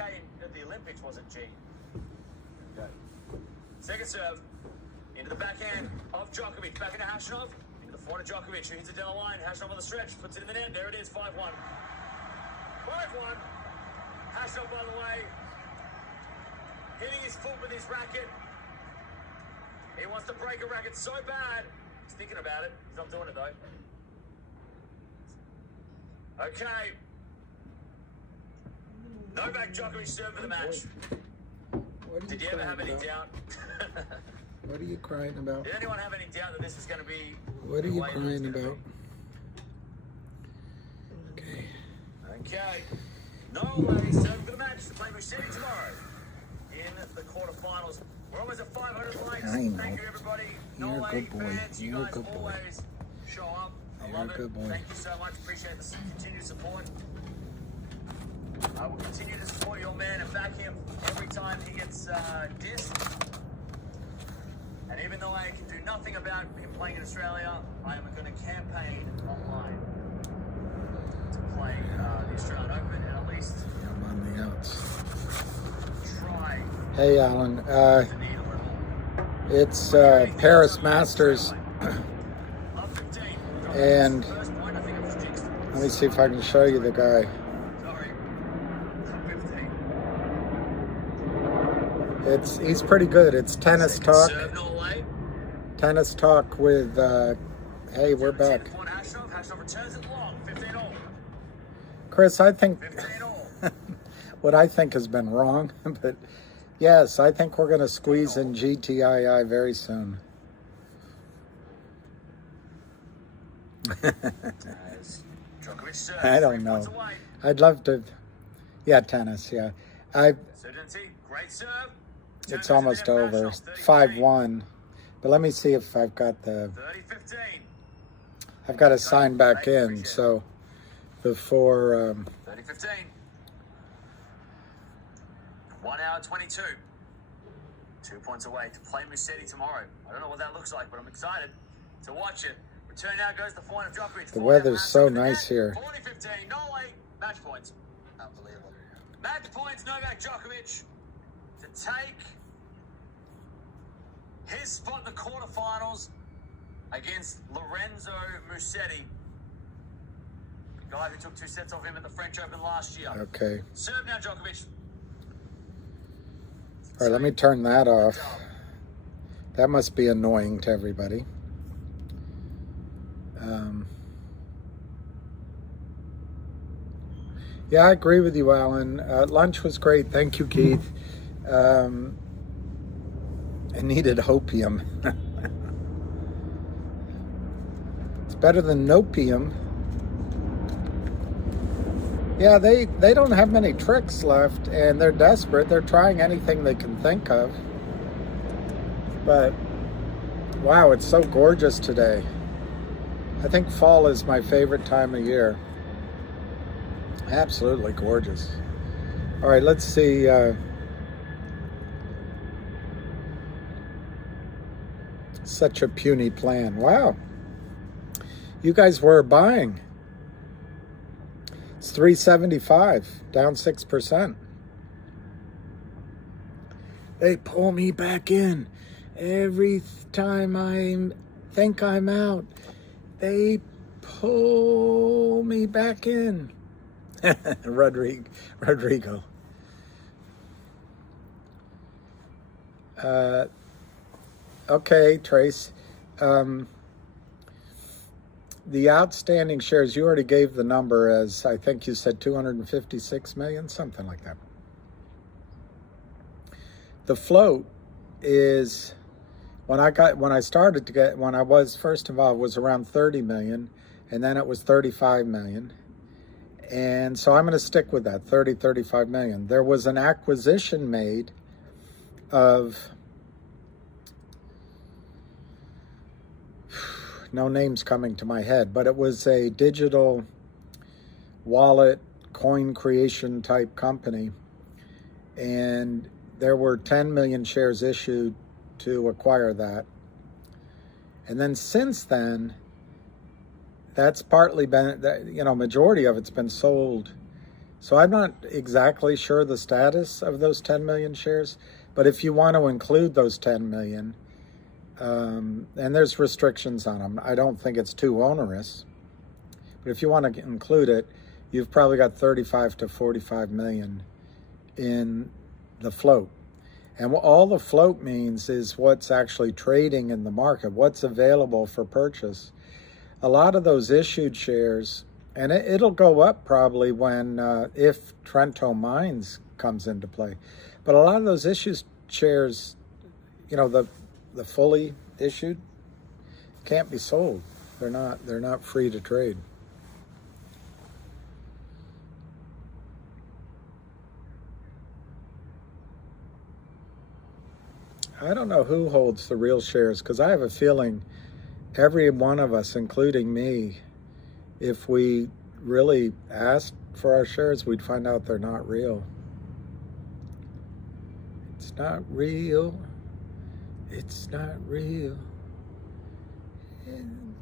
K at the Olympics, wasn't G? Okay. Second serve. Into the backhand of Djokovic. Back into Hashanov. Into the forehand of Djokovic, who hits it down the line. Hashanov on the stretch. Puts it in the net. There it is. 5-1. 5-1. Hashanov, by the way, hitting his foot with his racket. He wants to break a racket so bad. He's thinking about it. He's not doing it, though. Okay. Novak Djokovic served for the match. Did you ever have any doubt? What are you crying about? Did anyone have any doubt that this was going to be... What are you crying about? Okay. Okay. Norway served for the match to play Musetti tomorrow in the quarterfinals. We're almost at 500 likes. I know. Thank you, everybody. You're a Norway good boy. fans, you You're a guys good boy. always show up. I You're love a it. good boy. Thank you so much. Appreciate the continued support. I will continue to support your man and back him every time he gets dissed. And even though I can do nothing about him playing in Australia, I am going to campaign online to play the Australian Open, and at least I'm on the outs. try Hey, Alan. to need a little. It's Paris Masters. Up 15. And First point, I think it was jinxed. let me see if I can show you the guy. Sorry. Up 15. He's pretty good. It's Tennis Talk. Serve Norway. Tennis Talk with, hey, we're back. Hashanov returns it long. 15 all. Chris, I think 15 all. what I think has been wrong, but yes, I think we're going to squeeze in GTII very soon. As Djokovic serves, I don't 3 know. points away. I'd love to, yeah, tennis, yeah. Certainty, great serve. It's Turns almost into over, international, 5-1. But let me see if I've got the, 30-15. I've got to sign back in, so before, 30-15. 1 hour 22. 2 points away to play Musetti tomorrow. I don't know what that looks like, but I'm excited to watch it. Return now goes the forehand of Djokovic. the weather's so nice here. 40-15, Norway, match points. Unbelievable. Match points, Novak Djokovic to take his spot in the quarterfinals against Lorenzo Musetti, the guy who took 2 sets off him at the French Open last year. Okay. Serve now, Djokovic. All right, let me turn that off. That must be annoying to everybody. Yeah, I agree with you, Alan. Lunch was great. Thank you, Keith. I needed opium. It's better than nopium. Yeah, they don't have many tricks left, and they're desperate. They're trying anything they can think of. But, wow, it's so gorgeous today. I think fall is my favorite time of year. Absolutely gorgeous. All right, let's see. Such a puny plan. Wow. You guys were buying. It's 375, down 6%. They pull me back in. Every time I think I'm out, they pull me back in. Rodrigo. Okay, Trace. The outstanding shares, you already gave the number as, I think you said 256 million, something like that. The float is, when I started to get, when I was first involved, was around 30 million, and then it was 35 million. And so I'm going to stick with that, 35 million. There was an acquisition made of, no names coming to my head, but it was a digital wallet coin creation type company. And there were 10 million shares issued to acquire that. And then since then, that's partly been, majority of it's been sold So I'm not exactly sure the status of those 10 million shares, but if you want to include those 10 million, and there's restrictions on them, I don't think it's too onerous, but if you want to include it, you've probably got 35 to 45 million in the float. And all the float means is what's actually trading in the market, what's available for purchase. A lot of those issued shares, and it'll go up probably when, if Trento Mines comes into play. But a lot of those issued shares, you know, the fully issued, can't be sold. They're not free to trade. I don't know who holds the real shares, because I have a feeling every one of us, including me, if we really asked for our shares, we'd find out they're not real. It's not real. It's not real.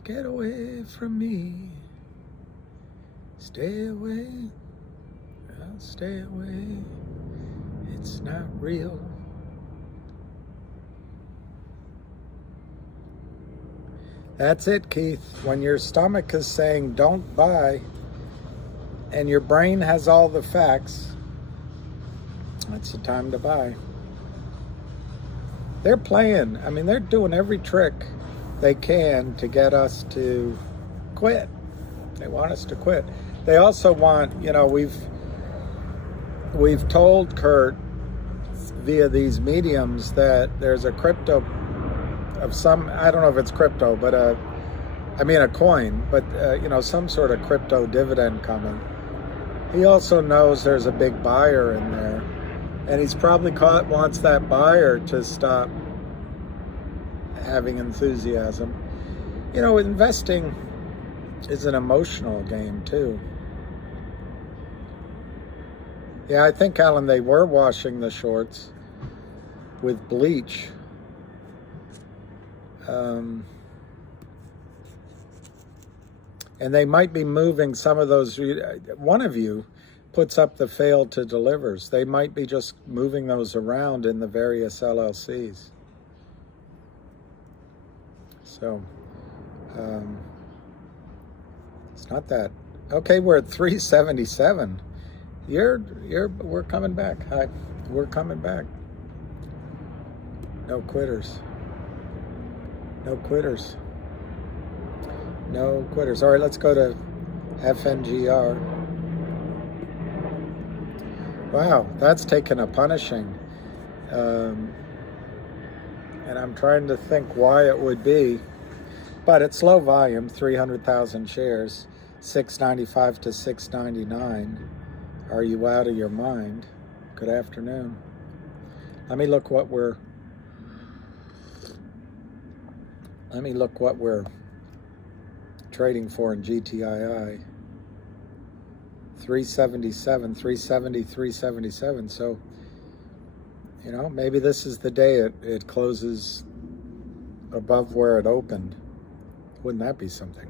Get away from me. Stay away. I'll stay away. It's not real. That's it, Keith. When your stomach is saying don't buy and your brain has all the facts, that's the time to buy. They're playing. I mean, they're doing every trick they can to get us to quit. They want us to quit. They also want, you know, we've told Kurt via these mediums that there's a crypto of some, I don't know if it's crypto, but I mean a coin, but you know, some sort of crypto dividend coming. He also knows there's a big buyer in there, and he's probably wants that buyer to stop having enthusiasm. You know, investing is an emotional game too. Yeah, I think, Alan, they were washing the shorts with bleach. And they might be moving some of those. One of you puts up the failed to delivers. They might be just moving those around in the various LLCs. So it's not that. Okay, we're at 377. We're coming back. Hi, we're coming back. No quitters. No quitters. No quitters. All right, let's go to FNGR. Wow, that's taken a punishing. And I'm trying to think why it would be. But it's low volume, 300,000 shares, 695 to 699. Are you out of your mind? Good afternoon. Let me look what we're trading for in GTII. 377, 370, 377. So, you know, maybe this is the day it closes above where it opened. Wouldn't that be something?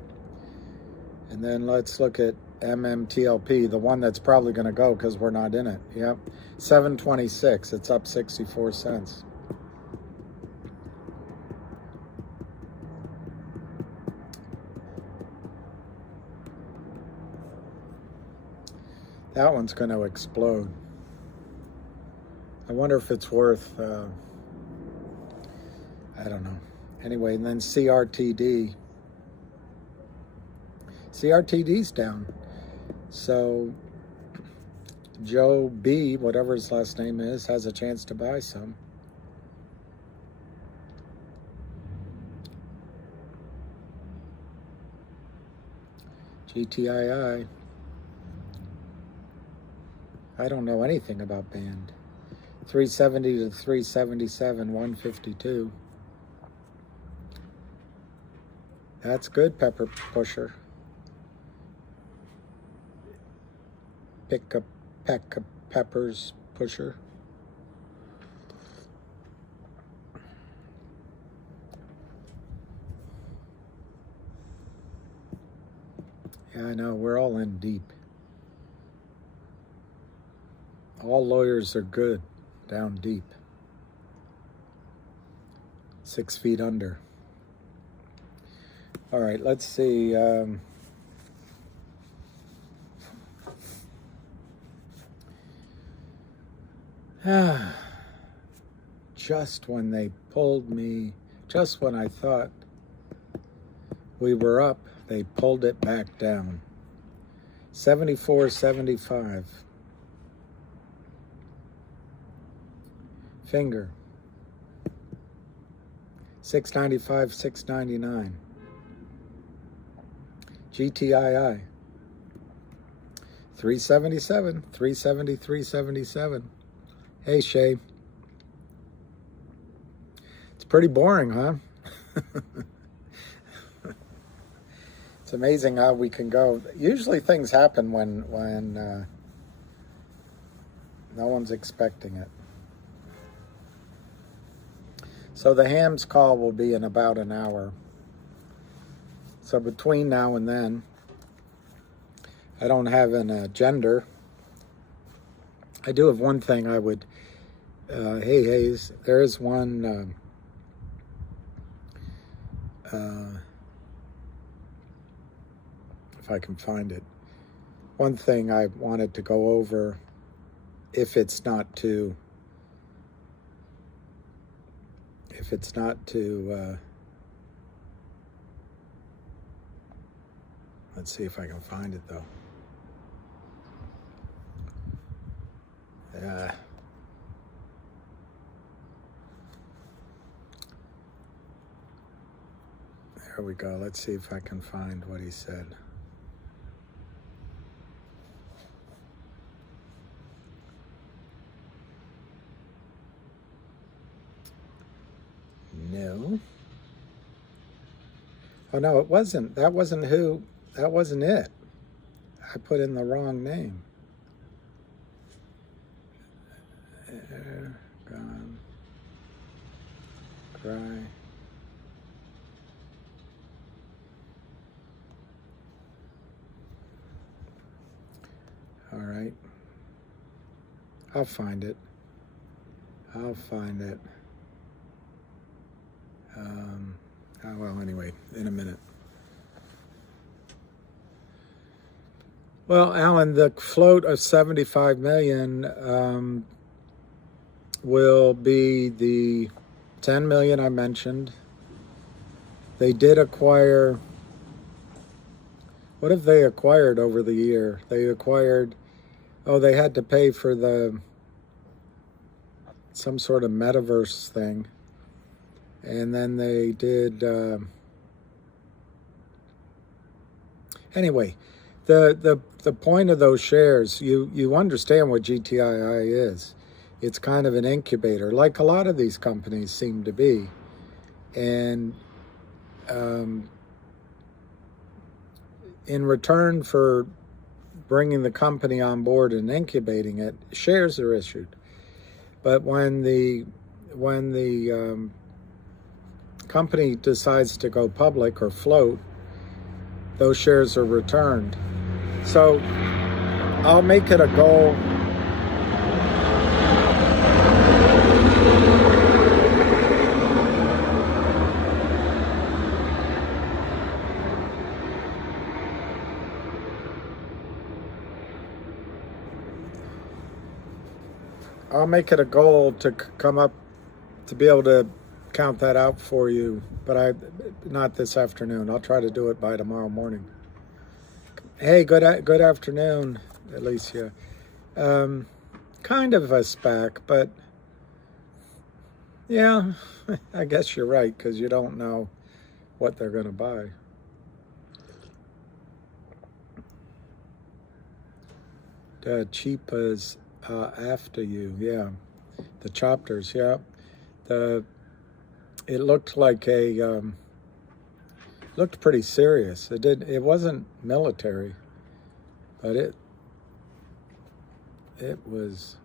And then let's look at MMTLP, the one that's probably going to go because we're not in it. Yep, 726. It's up 64 cents. That one's going to explode. I wonder if it's worth, I don't know. Anyway, and then CRTD. CRTD's down. So Joe B, whatever his last name is, has a chance to buy some. GTII. I don't know anything about band. 370 to 377, 152. That's good, Pepper Pusher. Pick a peck of peppers pusher. Yeah, I know, we're all in deep. All lawyers are good down deep. 6 feet under. All right, let's see. Just when they pulled me, just when I thought we were up, they pulled it back down. 74.75. Finger. 695, 699. GTII. 377, 370, 377. Hey, Shay. It's pretty boring, huh? It's amazing how we can go. Usually things happen when no one's expecting it. So the hams call will be in about an hour. So between now and then, I don't have an agenda. I do have one thing I would, hey Hayes, there is one, if I can find it, one thing I wanted to go over, if it's not too, let's see if I can find it though. Yeah. There we go. Let's see if I can find what he said. No. Oh no, it wasn't. That wasn't it. I put in the wrong name. Gone. Cry. All right. I'll find it. Well, anyway, in a minute. Well, Alan, the float of 75 million will be the 10 million I mentioned. They did acquire, what have they acquired over the year? They acquired, they had to pay for some sort of metaverse thing. And then they did, anyway, the point of those shares, you understand what GTII is. It's kind of an incubator, like a lot of these companies seem to be. And in return for bringing the company on board and incubating it, shares are issued. But when the company decides to go public or float, those shares are returned. So I'll make it a goal. I'll make it a goal to come up to be able to count that out for you, but not this afternoon. I'll try to do it by tomorrow morning. Hey, good afternoon, Alicia. Kind of a SPAC, but yeah, I guess you're right, because you don't know what they're going to buy. Cheapa's after you, yeah. The chapters, yeah. It looked like looked pretty serious. It wasn't military, but it was.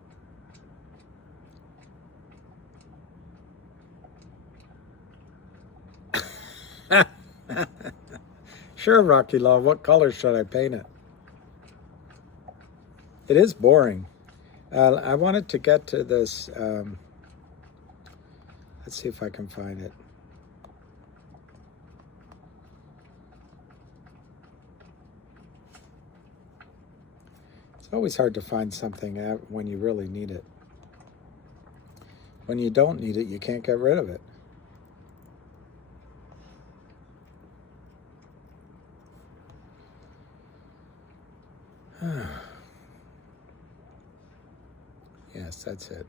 Sure, Rocky Love, what color should I paint it? It is boring. I wanted to get to this. Let's see if I can find it. It's always hard to find something when you really need it. When you don't need it, you can't get rid of it. Yes, that's it.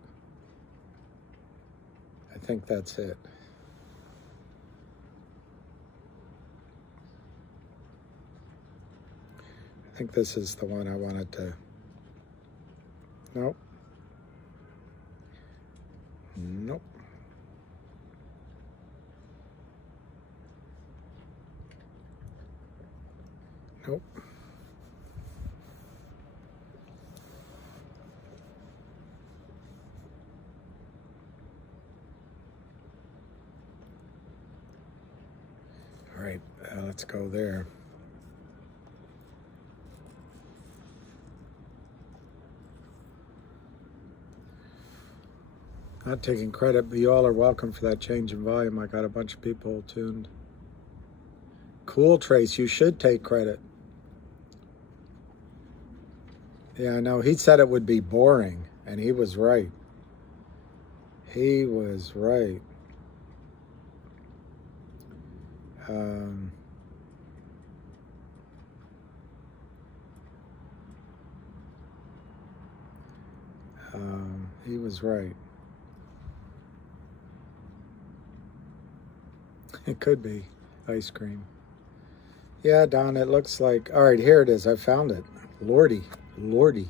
I think that's it. I think this is the one I wanted to. Nope. Nope. Nope. All right, let's go there. Not taking credit, but you all are welcome for that change in volume. I got a bunch of people tuned. Cool, Trace, you should take credit. Yeah, I know. He said it would be boring, and he was right. He was right. He was right. It could be ice cream. Yeah, Don, it looks like... All right, here it is. I found it. Lordy. Lordy.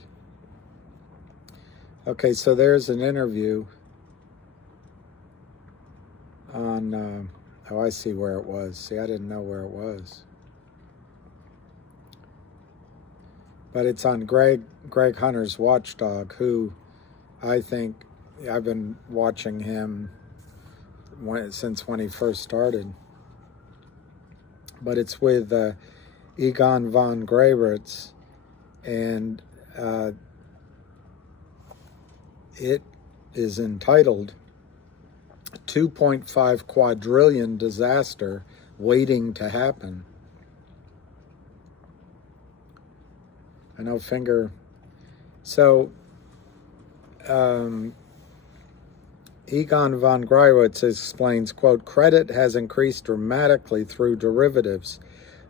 Okay, so there's an interview on... oh, I see where it was. See, I didn't know where it was. But it's on Greg Hunter's Watchdog, who I think... I've been watching him since when he first started. But it's with Egon von Greyritz, and it is entitled 2.5 quadrillion disaster waiting to happen. I know finger. So Egon von Greyritz explains, quote, credit has increased dramatically through derivatives,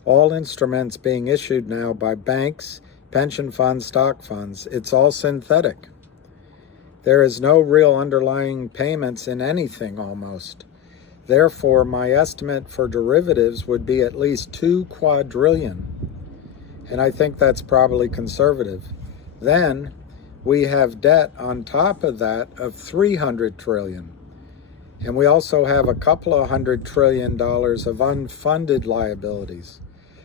all instruments being issued now by banks, pension funds, stock funds. It's all synthetic. There is no real underlying payments in anything almost. Therefore, my estimate for derivatives would be at least 2 quadrillion. And I think that's probably conservative. Then we have debt on top of that of 300 trillion. And we also have a couple of $100 trillion of unfunded liabilities.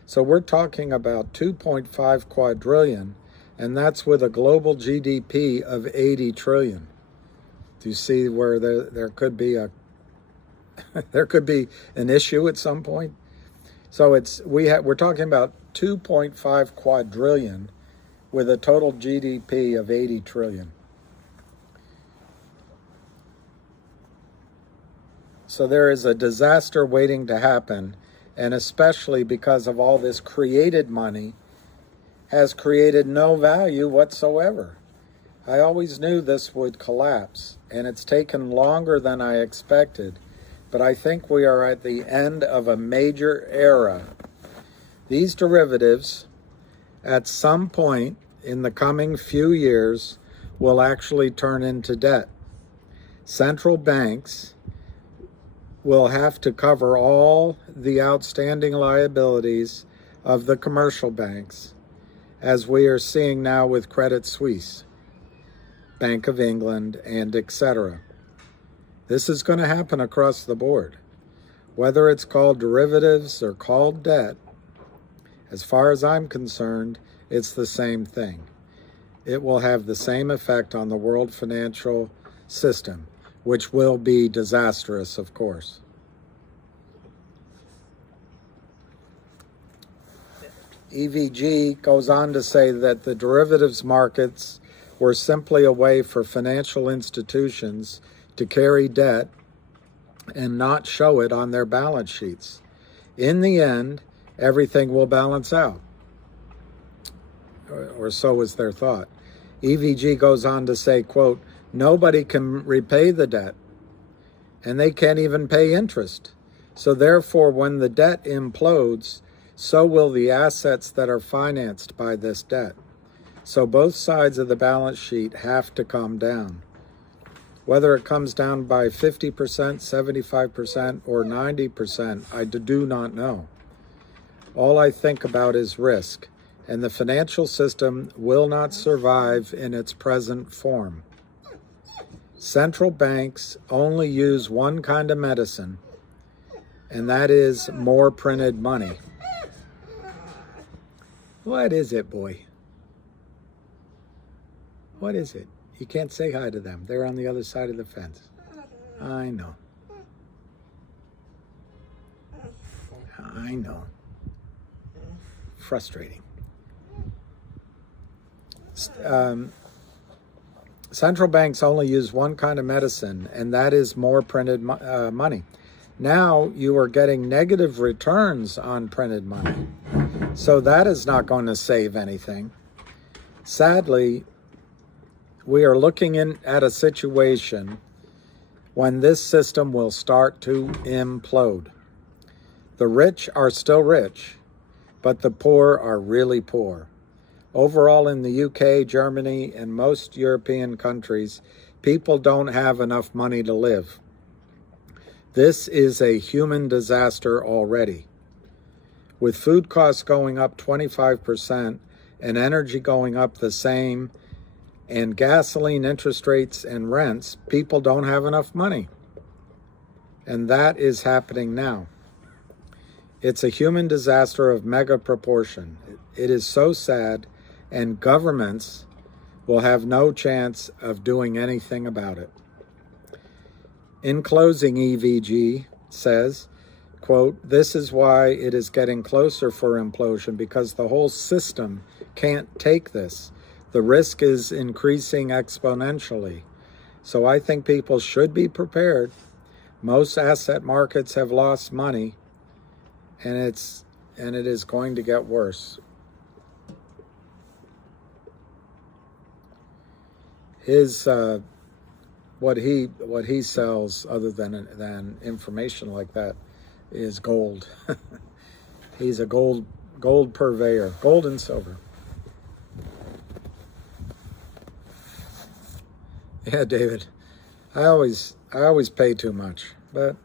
So we're talking about 2.5 quadrillion, and that's with a global GDP of 80 trillion. Do you see where there could be a there could be an issue at some point? So we're talking about 2.5 quadrillion with a total GDP of 80 trillion. So there is a disaster waiting to happen, and especially because of all this created money has created no value whatsoever. I always knew this would collapse, and it's taken longer than I expected, but I think we are at the end of a major era. These derivatives, at some point in the coming few years, will actually turn into debt. Central banks will have to cover all the outstanding liabilities of the commercial banks, as we are seeing now with Credit Suisse, Bank of England, and etc. This is going to happen across the board. Whether it's called derivatives or called debt, as far as I'm concerned, it's the same thing. It will have the same effect on the world financial system, which will be disastrous, of course. EVG goes on to say that the derivatives markets were simply a way for financial institutions to carry debt and not show it on their balance sheets. In the end, everything will balance out, or so is their thought. EVG goes on to say, quote, nobody can repay the debt, and they can't even pay interest. So therefore, when the debt implodes, so will the assets that are financed by this debt. So both sides of the balance sheet have to come down. Whether it comes down by 50%, 75%, or 90%, I do not know. All I think about is risk, and the financial system will not survive in its present form. Central banks only use one kind of medicine, and that is more printed money. What is it, boy? What is it? You can't say hi to them. They're on the other side of the fence. I know. I know. Frustrating. Central banks only use one kind of medicine, and that is more printed money. Now you are getting negative returns on printed money. So that is not going to save anything. Sadly, we are looking at a situation when this system will start to implode. The rich are still rich, but the poor are really poor. Overall, in the UK, Germany, and most European countries, people don't have enough money to live. This is a human disaster already. With food costs going up 25% and energy going up the same, and gasoline, interest rates, and rents, people don't have enough money. And that is happening now. It's a human disaster of mega proportion. It is so sad, and governments will have no chance of doing anything about it. In closing, EVG says, quote, this is why it is getting closer for implosion, because the whole system can't take this. The risk is increasing exponentially. So I think people should be prepared. Most asset markets have lost money, and it is going to get worse. His what he sells, other than information like that, is gold. He's a gold purveyor, gold and silver. Yeah, David, I always pay too much, but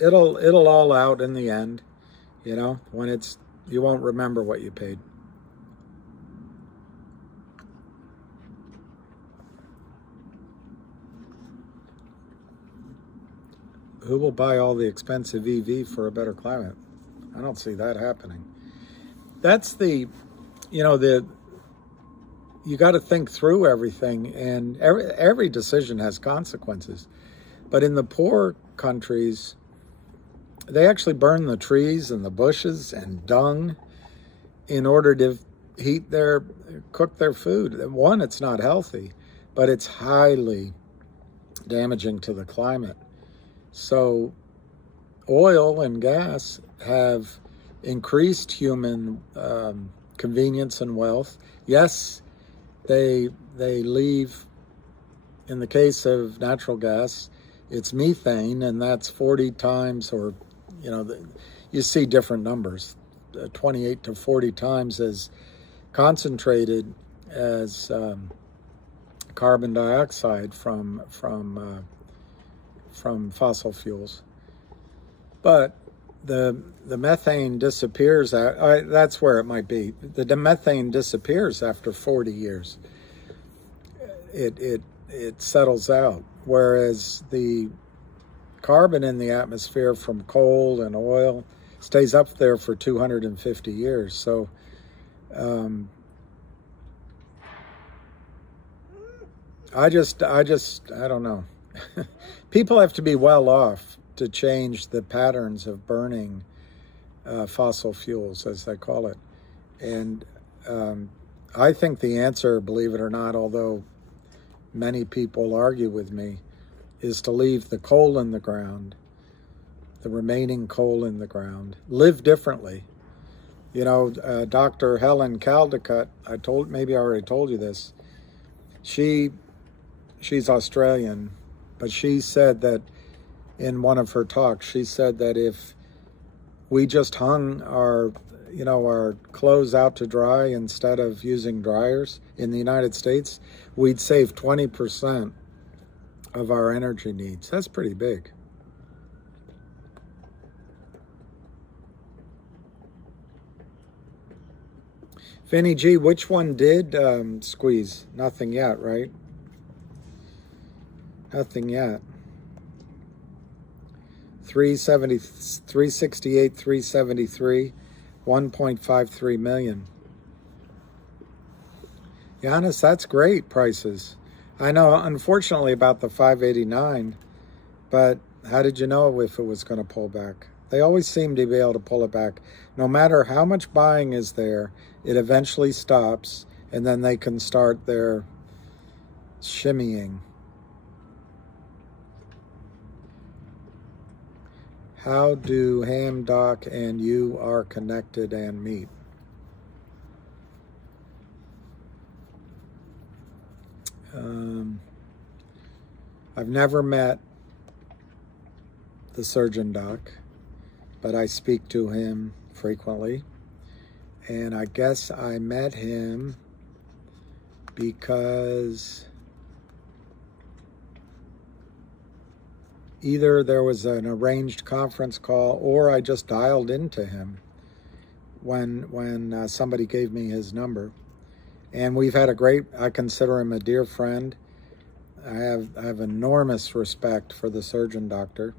it'll all out in the end. You know, when you won't remember what you paid. Who will buy all the expensive EV for a better climate? I don't see that happening. That's you got to think through everything, and every decision has consequences. But in the poor countries, they actually burn the trees and the bushes and dung in order to cook their food. One, it's not healthy, but it's highly damaging to the climate. So oil and gas have increased human convenience and wealth. Yes, they leave, in the case of natural gas, it's methane, and that's 40 times, or, you see different numbers, 28 to 40 times as concentrated as carbon dioxide from fossil fuels. But the methane disappears. That's where it might be. The methane disappears after 40 years. It settles out, whereas the carbon in the atmosphere from coal and oil stays up there for 250 years. So I don't know. People have to be well off to change the patterns of burning fossil fuels, as they call it. And I think the answer, believe it or not, although many people argue with me, is to leave the coal in the ground, the remaining coal in the ground, live differently. You know, Dr. Helen Caldicott, maybe I already told you this. She's Australian, but she said that in one of her talks, she said that if we just hung our clothes out to dry instead of using dryers in the United States, we'd save 20% of our energy needs. That's pretty big. Vinny G, which one did squeeze? Nothing yet, right? Nothing yet. 368, 373, 1.53 million. Giannis, that's great prices. I know, unfortunately, about the 589, but how did you know if it was going to pull back? They always seem to be able to pull it back. No matter how much buying is there, it eventually stops, and then they can start their shimmying. How do Ham, Doc, and you are connected and meet? I've never met the surgeon doc, but I speak to him frequently. And I guess I met him because either there was an arranged conference call or I just dialed into him when somebody gave me his number. And we've had I consider him a dear friend. I have enormous respect for the surgeon doctor.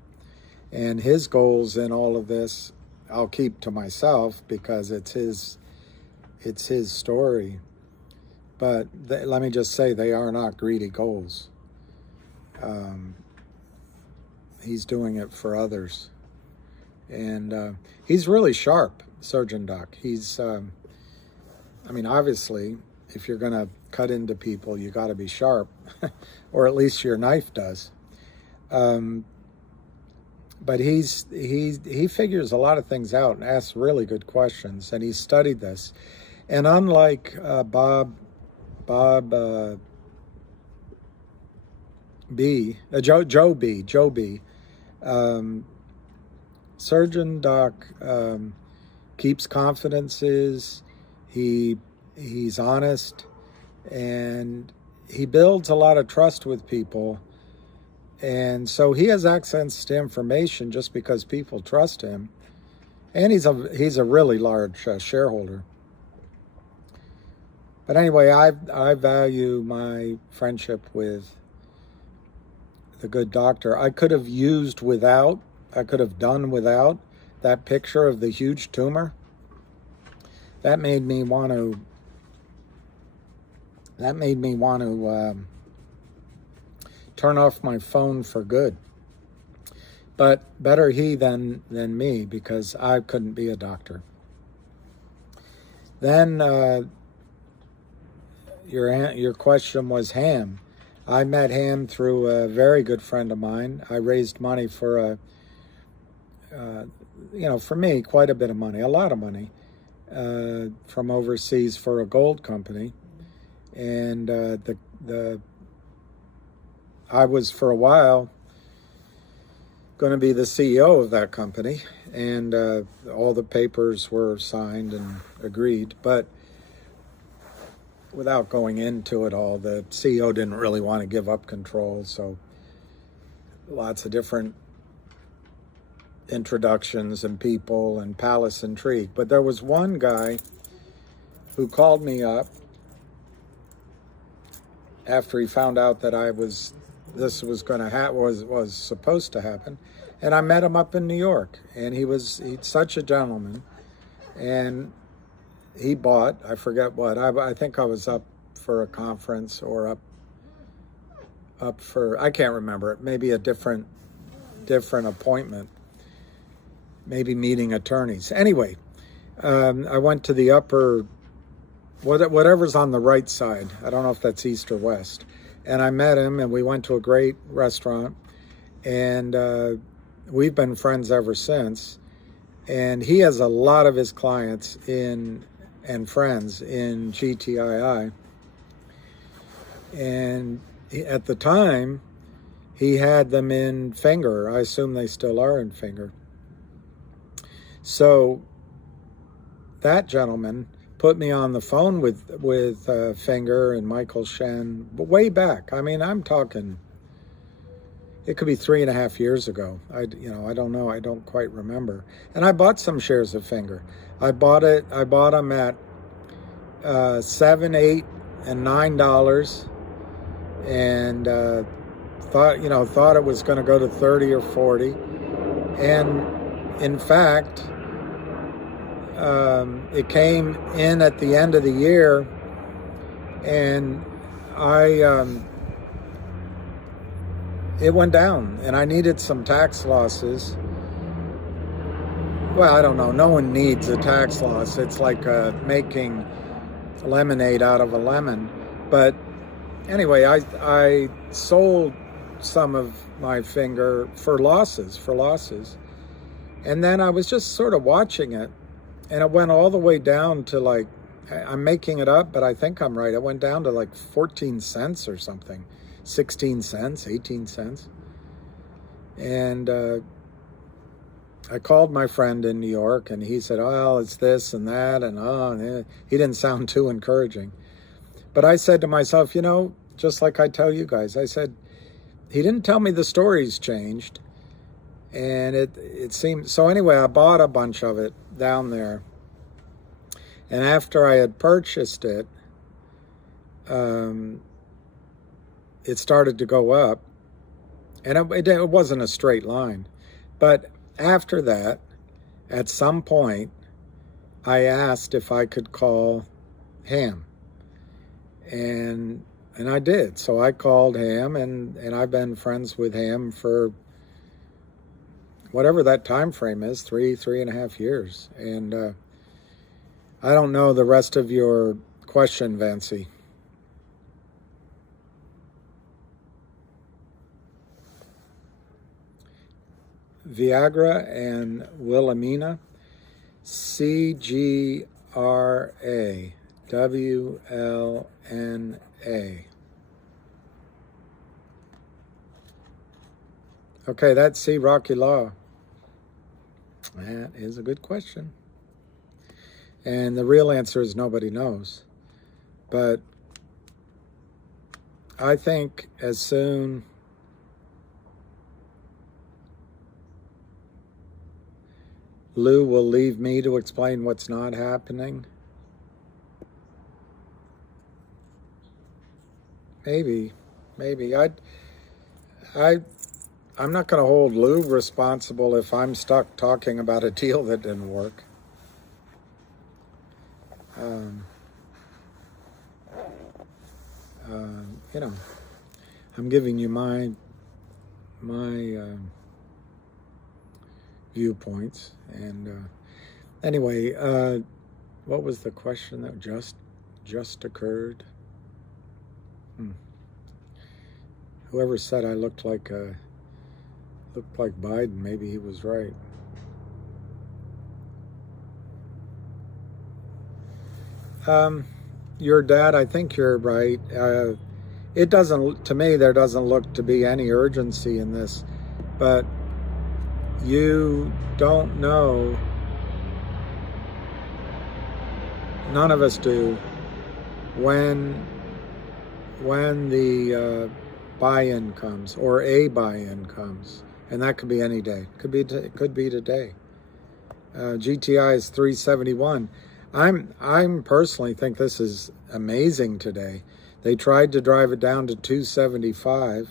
And his goals in all of this, I'll keep to myself because it's his story. But let me just say, they are not greedy goals. He's doing it for others. And he's really sharp, surgeon doc. He's, obviously, if you're going to cut into people, you got to be sharp, or at least your knife does. But he figures a lot of things out and asks really good questions, and he's studied this. And unlike Joe B, surgeon doc keeps confidences. He's honest, and he builds a lot of trust with people. And so he has access to information just because people trust him. And he's a really large shareholder. But anyway, I value my friendship with the good doctor. I could have done without that picture of the huge tumor. That made me want to turn off my phone for good. But better he than me, because I couldn't be a doctor. Then your question was Ham. I met Ham through a very good friend of mine. I raised money for for me, quite a bit of money, a lot of money, from overseas for a gold company. And I was for a while going to be the CEO of that company, and all the papers were signed and agreed. But without going into it all, the CEO didn't really want to give up control, so lots of different introductions and people and palace intrigue. But there was one guy who called me up after he found out that this was supposed to happen, and I met him up in New York, and he's such a gentleman, and he bought, I forget what, I think I was up for a conference or up for, I can't remember it, maybe a different appointment, maybe meeting attorneys. Anyway, I went to the upper whatever's on the right side. I don't know if that's east or west. And I met him, and we went to a great restaurant, and we've been friends ever since. And he has a lot of his clients and friends in GTII. And at the time, he had them in Finger. I assume they still are in Finger. So that gentleman put me on the phone with Finger and Michael Shen, but way back. I mean, I'm talking, it could be 3.5 years ago. I don't know. I don't quite remember. And I bought some shares of Finger. I bought them at $7, $8, and $9, and thought it was going to go to 30 or 40, and in fact, it came in at the end of the year, and it went down, and I needed some tax losses. Well, I don't know. No one needs a tax loss. It's like making lemonade out of a lemon. But anyway, I sold some of my Finger for losses. And then I was just sort of watching it, and it went all the way down to, like, I'm making it up, but I think I'm right. It went down to like 14 cents or something, 16 cents, 18 cents. And I called my friend in New York, and he said, "Oh, it's this and that," and he didn't sound too encouraging. But I said to myself, just like I tell you guys, I said, he didn't tell me the story's changed. And it seemed, so anyway, I bought a bunch of it down there. And after I had purchased it, it started to go up. And it wasn't a straight line. But after that, at some point, I asked if I could call Ham. And I did. So I called Ham, and I've been friends with Ham for whatever that time frame is, 3.5 years. And I don't know the rest of your question, Vancy. Viagra and Wilhelmina, CGRA, WLNA. Okay, that's C. Rocky Law. That is a good question. And the real answer is nobody knows. But I think as soon Lou will leave me to explain what's not happening, maybe I'm not going to hold Lou responsible if I'm stuck talking about a deal that didn't work. I'm giving you my viewpoints. And anyway, what was the question that just occurred? Whoever said I looked like Biden, maybe he was right. Your dad, I think you're right. It doesn't, to me, there doesn't look to be any urgency in this, but you don't know, none of us do, when the buy-in comes, or a buy-in comes, and that could be any day. Could be today. GTI is 371. I'm personally think this is amazing today. They tried to drive it down to 275,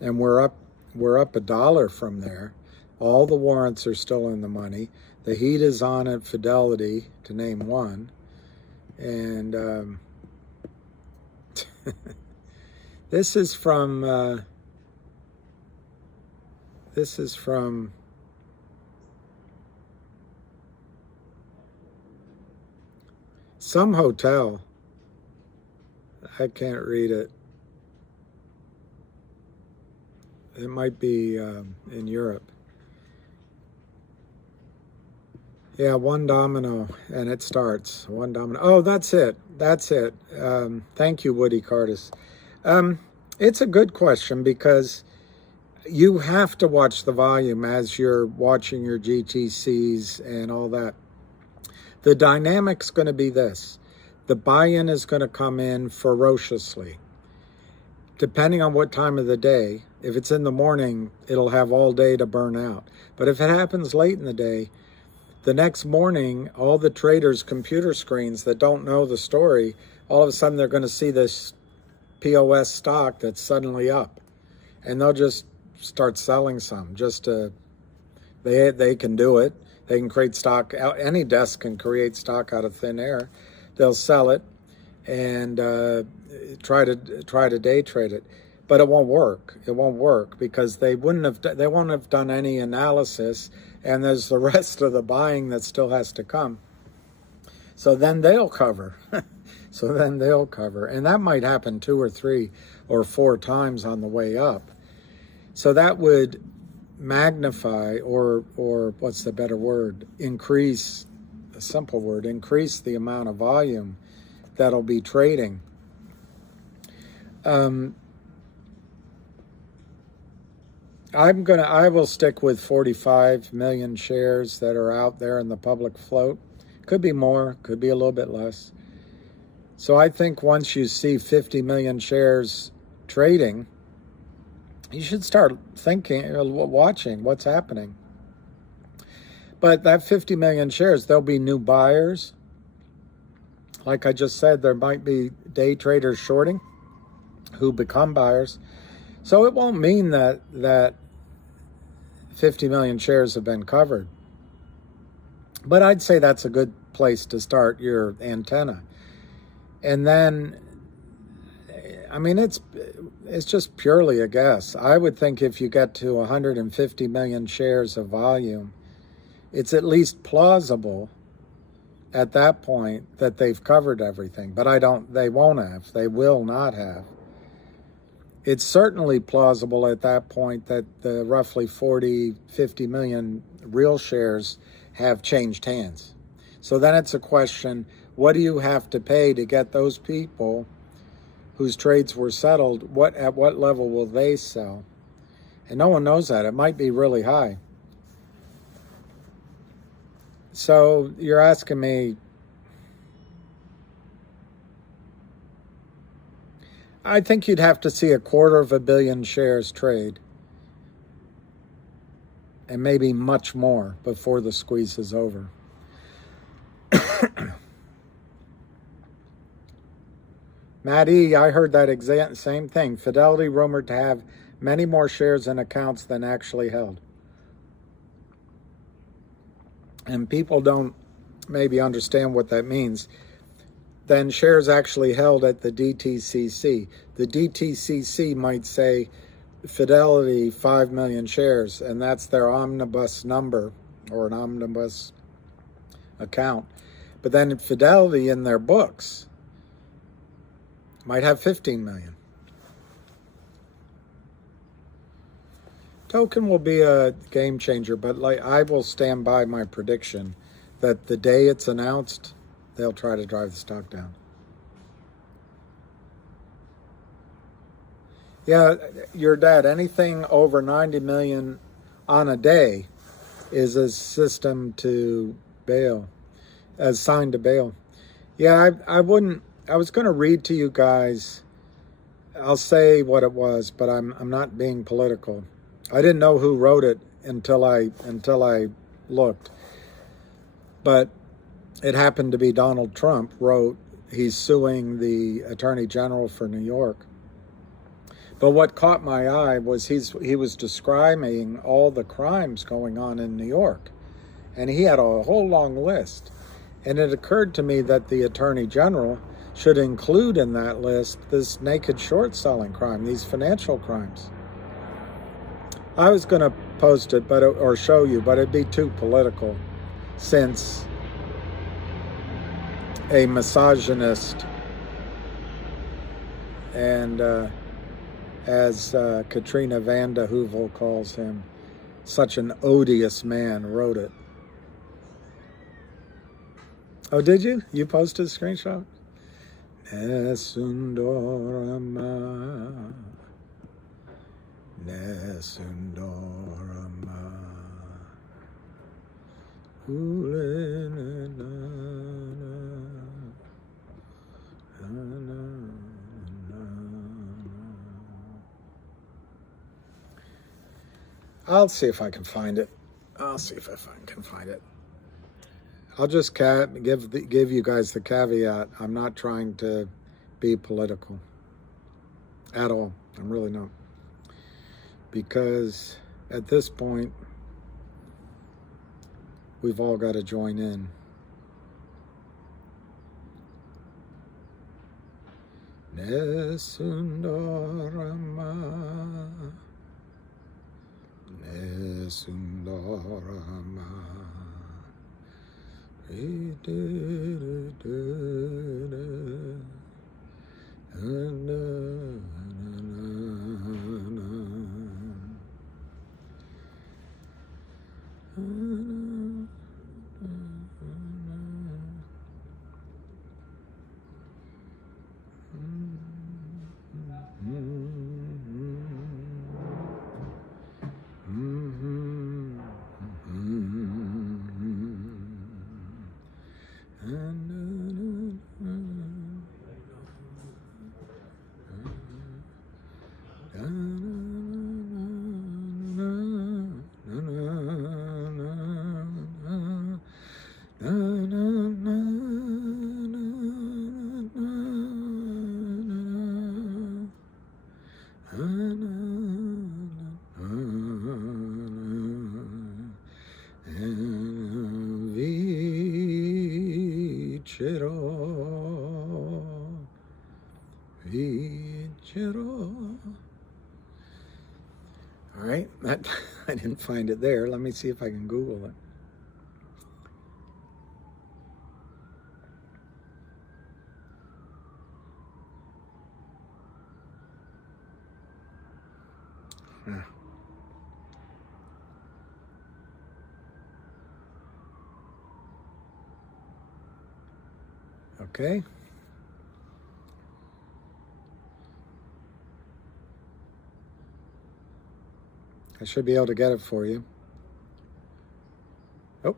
and we're up $1 from there. All the warrants are still in the money. The heat is on at Fidelity, to name one, and this is from some hotel. can't read it. It might be in Europe. Yeah, one domino, and it starts. One domino. Oh, that's it. That's it. Thank you, Woody Cardis. It's a good question because you have to watch the volume as you're watching your GTCs and all that. The dynamic's going to be this. The buy-in is going to come in ferociously. Depending on what time of the day, if it's in the morning, it'll have all day to burn out. But if it happens late in the day, the next morning, all the traders' computer screens that don't know the story, all of a sudden they're going to see this POS stock that's suddenly up. And they'll just start selling some just to, they can do it. They can create stock. Any desk can create stock out of thin air. They'll sell it and try to day trade it, but it won't work. It won't work because they won't have done any analysis, and there's the rest of the buying that still has to come. So then they'll cover. And that might happen 2 or 3 or 4 times on the way up. So that would magnify, or what's the better word, increase, a simple word, increase the amount of volume that'll be trading. I will stick with 45 million shares that are out there in the public float. Could be more, could be a little bit less. So I think once you see 50 million shares trading, you should start thinking, watching what's happening. But that 50 million shares, there'll be new buyers. Like I just said, there might be day traders shorting who become buyers. So it won't mean that 50 million shares have been covered. But I'd say that's a good place to start your antenna. And then, I mean, it's just purely a guess. I would think if you get to 150 million shares of volume, it's at least plausible at that point that they've covered everything. But they won't have. They will not have. It's certainly plausible at that point that the roughly 40, 50 million real shares have changed hands. So then it's a question, what do you have to pay to get those people whose trades were settled, at what level will they sell? And no one knows that. It might be really high. So you're asking me, I think you'd have to see 250 million shares trade, and maybe much more before the squeeze is over. Matt E., I heard that exact same thing. Fidelity rumored to have many more shares in accounts than actually held. And people don't maybe understand what that means. Then shares actually held at the DTCC. The DTCC might say Fidelity 5 million shares, and that's their omnibus number or an omnibus account. But then Fidelity in their books might have 15 million. Token will be a game changer, but I will stand by my prediction that the day it's announced, they'll try to drive the stock down. Yeah, your dad, anything over 90 million on a day is a system to bail, as signed to bail. Yeah, I was going to read to you guys. I'll say what it was, but I'm not being political. I didn't know who wrote it until I looked. But it happened to be Donald Trump wrote, he's suing the Attorney General for New York. But what caught my eye was he was describing all the crimes going on in New York. And he had a whole long list. And it occurred to me that the Attorney General should include in that list this naked short selling crime, these financial crimes. I was going to post it or show you, but it'd be too political, since a misogynist and as Katrina Vanda Heuvel calls him, such an odious man wrote it. Oh, did you? You posted a screenshot? Nesundorama, Nesundorama, I'll see if I can find it. I'll see if I can find it. I'll just give you guys the caveat. I'm not trying to be political at all. I'm really not. Because at this point, we've all got to join in. Nesundorama, Nesundorama. All right, I didn't find it there. Let me see if I can Google it. Okay. I should be able to get it for you. Oh.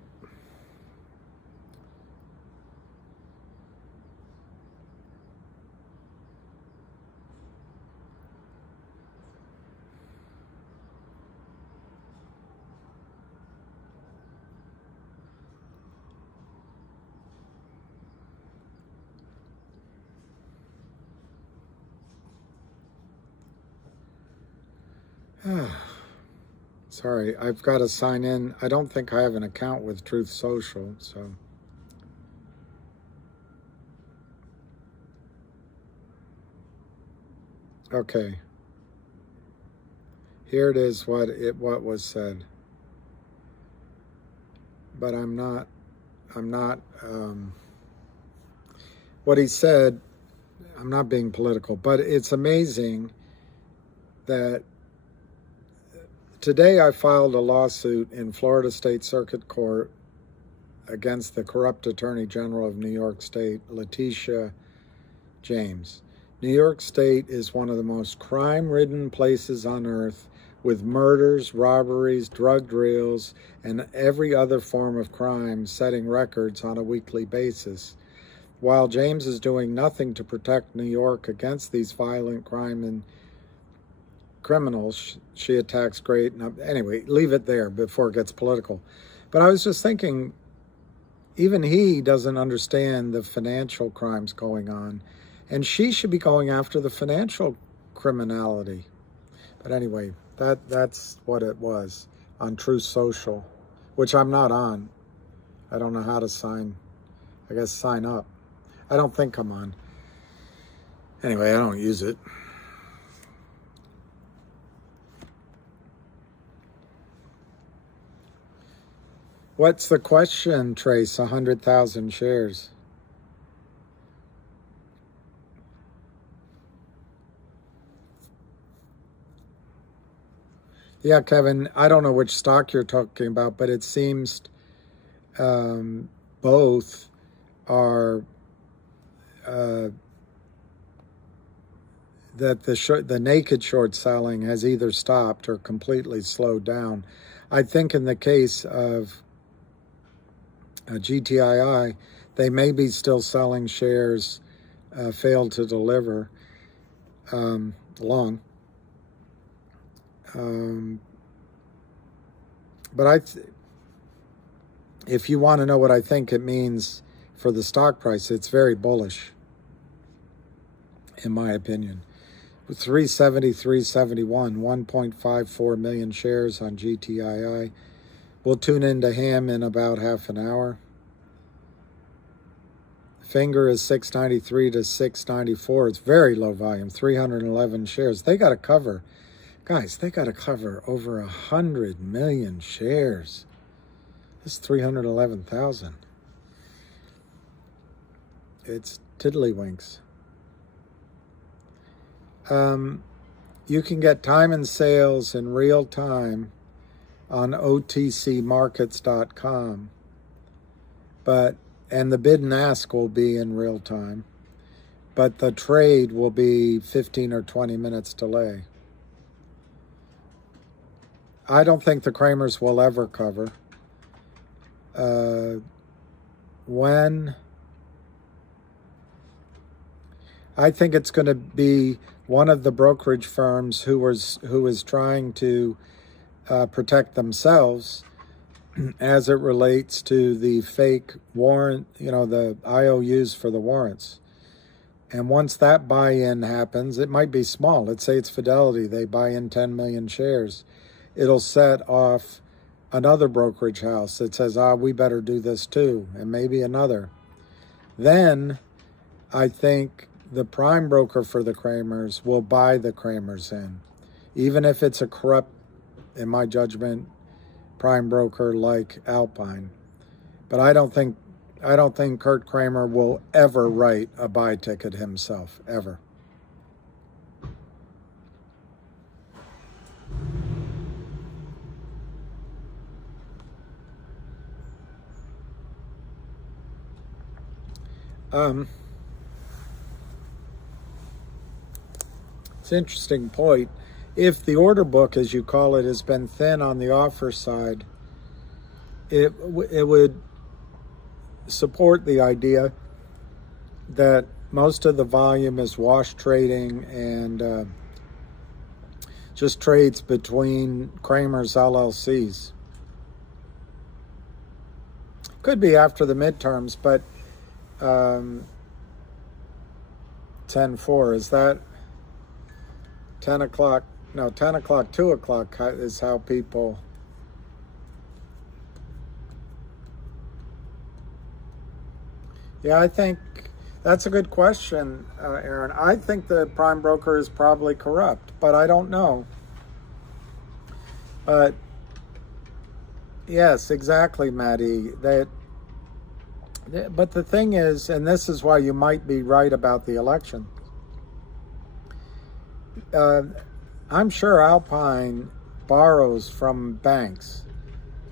Sorry, I've got to sign in. I don't think I have an account with Truth Social, so. Okay. Here it is what was said. But I'm not what he said, I'm not being political, but it's amazing that today I filed a lawsuit in Florida State Circuit Court against the corrupt Attorney General of New York State, Letitia James. New York State is one of the most crime-ridden places on earth, with murders, robberies, drug deals, and every other form of crime setting records on a weekly basis. While James is doing nothing to protect New York against these violent crime and criminals, she attacks great. Anyway, leave it there before it gets political. But I was just thinking, even he doesn't understand the financial crimes going on, and she should be going after the financial criminality. But anyway, that's what it was on Truth Social, which I'm not on. I don't know how to sign. I guess sign up. I don't think I'm on. Anyway, I don't use it. What's the question, Trace? 100,000 shares. Yeah, Kevin, I don't know which stock you're talking about, but it seems both are that the naked short selling has either stopped or completely slowed down. I think in the case of GTII, they may be still selling shares, failed to deliver long. But if you want to know what I think it means for the stock price, it's very bullish, in my opinion. 370, 371, 1.54 million shares on GTII. We'll tune into him in about half an hour. Finger is 693 to 694. It's very low volume, 311 shares. They got to cover, guys, they got to cover over 100 million shares. This is 311,000. It's tiddlywinks. You can get time and sales in real time on otcmarkets.com, and the bid and ask will be in real time, but the trade will be 15 or 20 minutes delay. I don't think the Kramers will ever cover. I think it's going to be one of the brokerage firms who is trying to protect themselves as it relates to the fake warrant, the IOUs for the warrants. And once that buy-in happens, it might be small. Let's say it's Fidelity. They buy in 10 million shares. It'll set off another brokerage house that says, we better do this too, and maybe another. Then I think the prime broker for the Kramers will buy the Kramers in, even if it's a corrupt, in my judgment, prime broker like Alpine. But I don't think Kurt Kramer will ever write a buy ticket himself, ever. It's an interesting point. If the order book, as you call it, has been thin on the offer side, it would support the idea that most of the volume is wash trading and just trades between Kramer's LLCs. Could be after the midterms, but 10-4, is that 10 o'clock? No, 10 o'clock, 2 o'clock is how people... Yeah, I think that's a good question, Aaron. I think the prime broker is probably corrupt, but I don't know. But yes, exactly, Maddie. But the thing is, and this is why you might be right about the election. I'm sure Alpine borrows from banks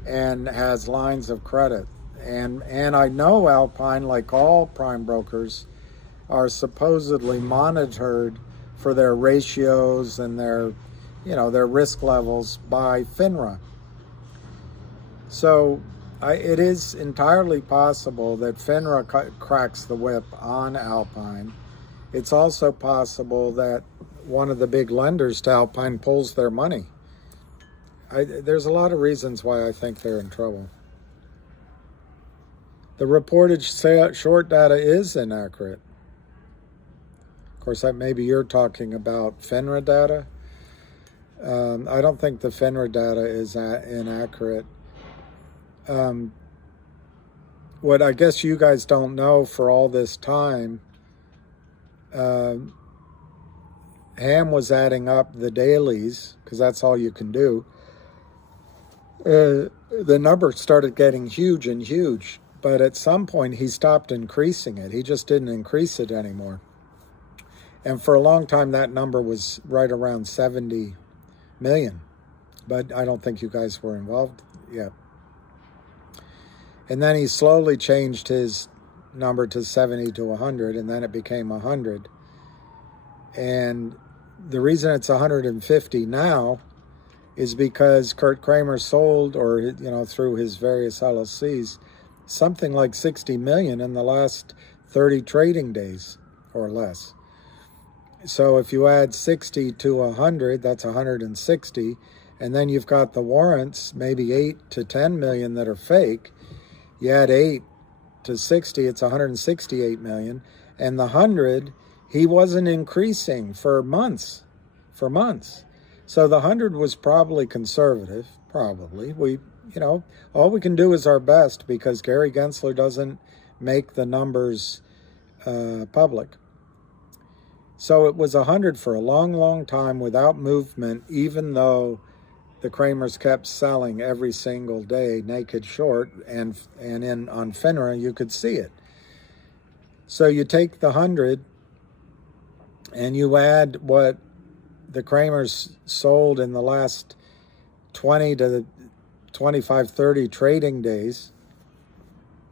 and has lines of credit. And I know Alpine, like all prime brokers, are supposedly monitored for their ratios and their risk levels by FINRA. So it is entirely possible that FINRA cracks the whip on Alpine. It's also possible that one of the big lenders to Alpine pulls their money. There's a lot of reasons why I think they're in trouble. The reported short data is inaccurate. Of course, maybe you're talking about FINRA data. I don't think the FINRA data is inaccurate. What I guess you guys don't know for all this time, Ham was adding up the dailies, because that's all you can do. The number started getting huge and huge, but at some point he stopped increasing it. He just didn't increase it anymore. And for a long time, that number was right around 70 million. but I don't think you guys were involved yet. And then he slowly changed his number to 70 to 100, and then it became 100. And the reason it's 150 now is because Kurt Kramer sold, or, you know, through his various LLCs, something like 60 million in the last 30 trading days or less. So if you add 60 to 100, that's 160. And then you've got the warrants, maybe 8 to 10 million that are fake. You add 8 to 60, it's 168 million. And the 100, he wasn't increasing for months. So the 100 was probably conservative, probably. We, you know, all we can do is our best because Gary Gensler doesn't make the numbers public. So it was 100 for a long, long time without movement, even though the Kramers kept selling every single day, naked short, and on FINRA you could see it. So you take the 100 and you add what the Kramers sold in the last 20 to 25, 30 trading days,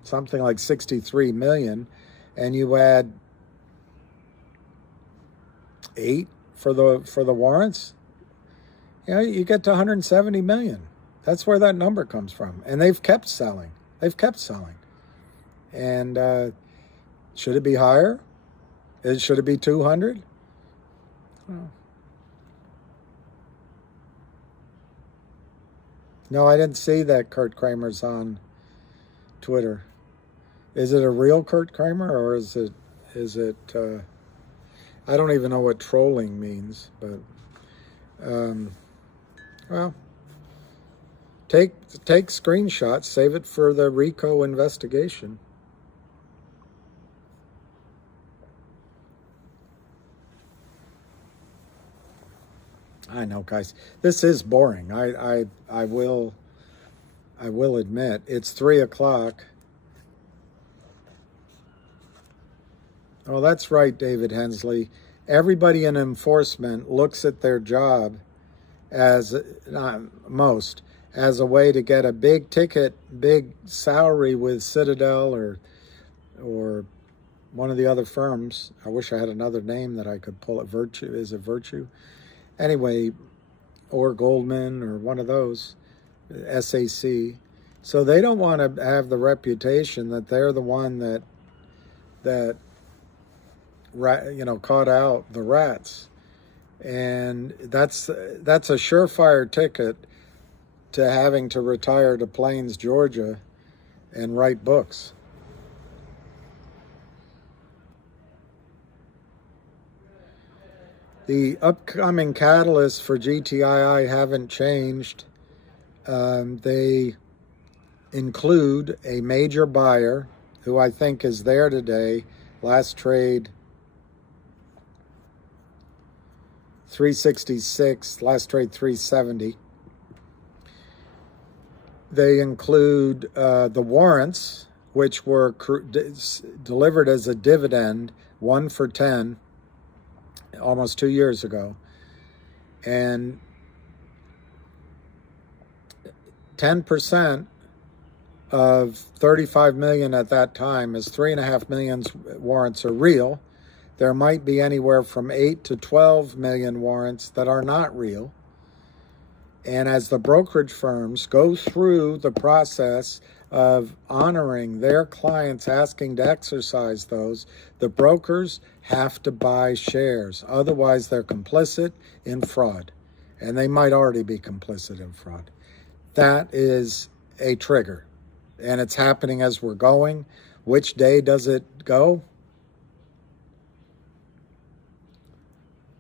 something like 63 million, and you add 8 for the warrants, you know, you get to 170 million. That's where that number comes from. And they've kept selling. And should it be higher? Should it be 200? No, I didn't see that Kurt Kramer's on Twitter. Is it a real Kurt Kramer, or is it I don't even know what trolling means, but well, take screenshots, save it for the RICO investigation. I know, guys, this is boring. I will admit it's 3 o'clock. Oh, that's right, David Hensley. Everybody in enforcement looks at their job as as a way to get a big ticket, big salary with Citadel or one of the other firms. I wish I had another name that I could pull it. Virtue, is it Virtue? Anyway, or Goldman or one of those, SAC. So they don't want to have the reputation that they're the one that caught out the rats. And that's a surefire ticket to having to retire to Plains, Georgia and write books. The upcoming catalysts for GTII haven't changed. They include a major buyer who I think is there today. Last trade 366, last trade 370. They include the warrants, which were delivered as a dividend, 1 for 10, almost 2 years ago. And 10% of 35 million at that time is 3.5 million warrants are real. There might be anywhere from 8 to 12 million warrants that are not real. And as the brokerage firms go through the process of honoring their clients asking to exercise those, the brokers have to buy shares. Otherwise, they're complicit in fraud. And they might already be complicit in fraud. That is a trigger. And it's happening as we're going. Which day does it go?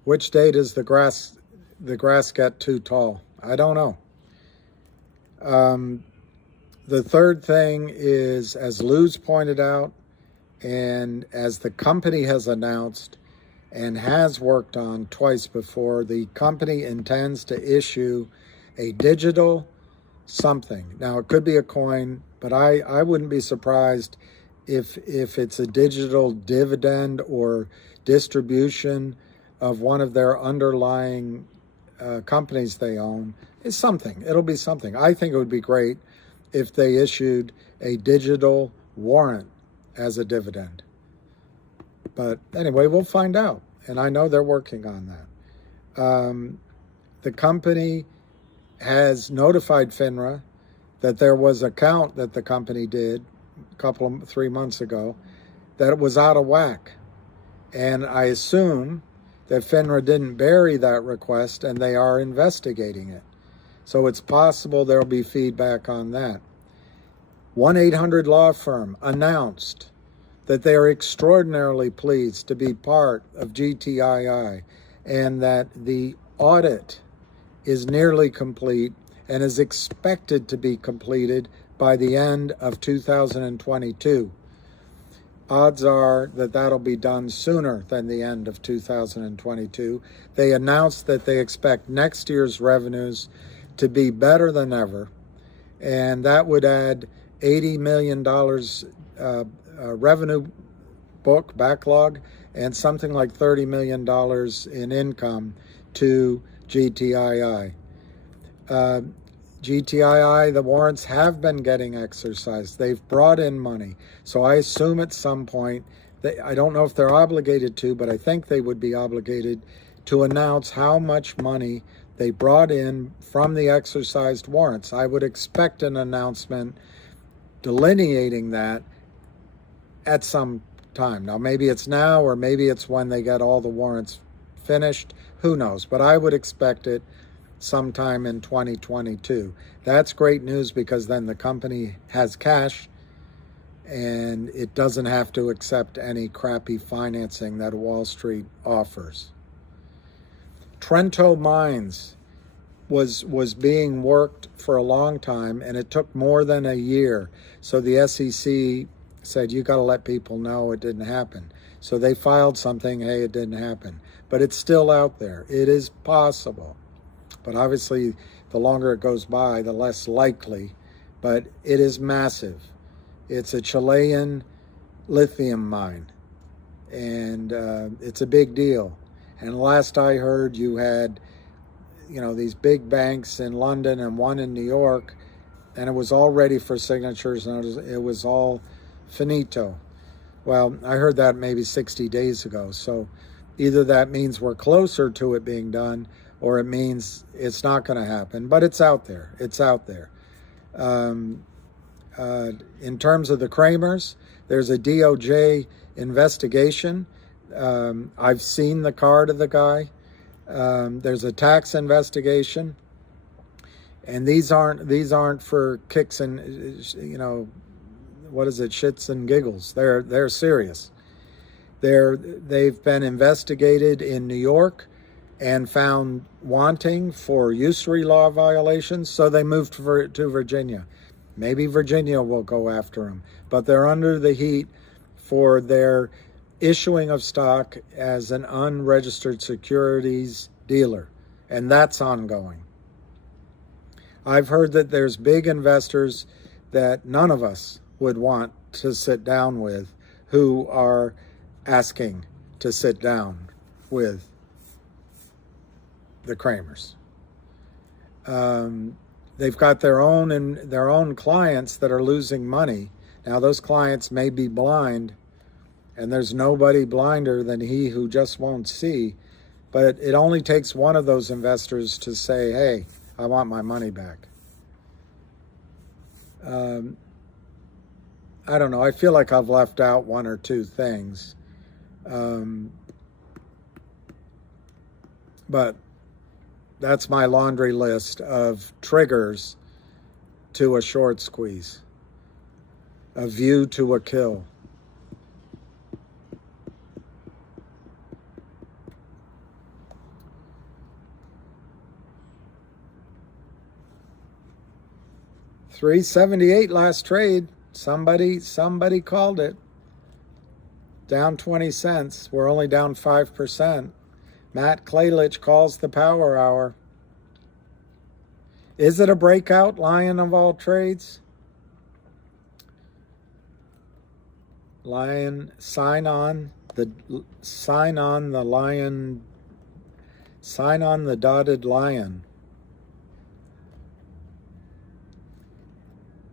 Which day does the grass get too tall? I don't know. The third thing is, as Lou's pointed out, and as the company has announced and has worked on twice before, the company intends to issue a digital something. Now, it could be a coin, but I wouldn't be surprised if it's a digital dividend or distribution of one of their underlying companies they own is something. It'll be something. I think it would be great if they issued a digital warrant as a dividend. But anyway, we'll find out. And I know they're working on that. The company has notified FINRA that there was a count that the company did 3 months ago that it was out of whack. And I assume that FINRA didn't bury that request and they are investigating it. So it's possible there'll be feedback on that. 1-800 law firm announced that they are extraordinarily pleased to be part of GTII and that the audit is nearly complete and is expected to be completed by the end of 2022. Odds are that that'll be done sooner than the end of 2022. They announced that they expect next year's revenues to be better than ever, and that would add $80 million revenue book backlog and something like $30 million in income to GTII. GTII, the warrants have been getting exercised. They've brought in money. So I assume at some point, I don't know if they're obligated to, but I think they would be obligated to announce how much money they brought in from the exercised warrants. I would expect an announcement delineating that at some time. Now, maybe it's now, or maybe it's when they get all the warrants finished. Who knows? But I would expect it sometime in 2022. That's great news because then the company has cash and it doesn't have to accept any crappy financing that Wall Street offers. Trento Mines was being worked for a long time and it took more than a year. So the SEC said, you got to let people know it didn't happen. So they filed something, hey, it didn't happen. But it's still out there. It is possible. But obviously, the longer it goes by, the less likely. But it is massive. It's a Chilean lithium mine. And it's a big deal. And last I heard, you had, these big banks in London and one in New York. And it was all ready for signatures. And it was all finito. Well, I heard that maybe 60 days ago. So either that means we're closer to it being done, or it means it's not going to happen. But it's out there. It's out there. In terms of the Kramers, there's a DOJ investigation. I've seen the card of the guy. There's a tax investigation. And these aren't for kicks and, shits and giggles. They're serious. They've been investigated in New York and found wanting for usury law violations, so they moved to Virginia. Maybe Virginia will go after them, but they're under the heat for their issuing of stock as an unregistered securities dealer, and that's ongoing. I've heard that there's big investors that none of us would want to sit down with who are asking to sit down with the Kramers. They've got their own clients that are losing money. Now those clients may be blind, and there's nobody blinder than he who just won't see. But it only takes one of those investors to say, "Hey, I want my money back." I don't know. I feel like I've left out one or two things. But that's my laundry list of triggers to a short squeeze, a view to a kill. $378 last trade. Somebody called it. Down 20 cents. We're only down 5%. Matt Klaylich calls the power hour. Is it a breakout, lion of all trades? Lion, sign on the lion Sign on the dotted line.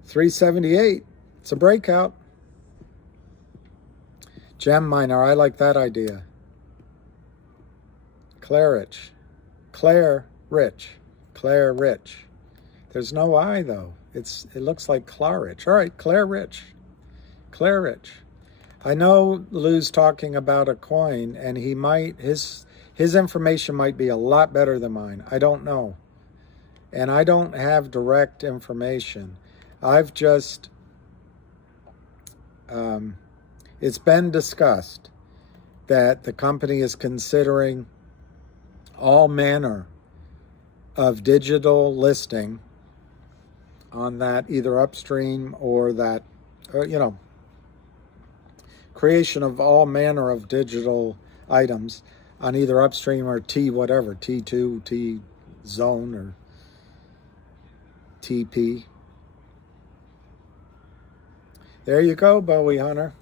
378. It's a breakout. Gem miner. I like that idea. Claridge. Claire Rich. Claire Rich. There's no I though. It looks like Claridge. All right, Claire Rich. Claire Rich. I know Lou's talking about a coin, and he might his information might be a lot better than mine. I don't know. And I don't have direct information. I've just it's been discussed that the company is considering all manner of digital listing on that either upstream or that, creation of all manner of digital items on either upstream or T whatever, T2, T zone, or TP. There you go, Bowie Hunter.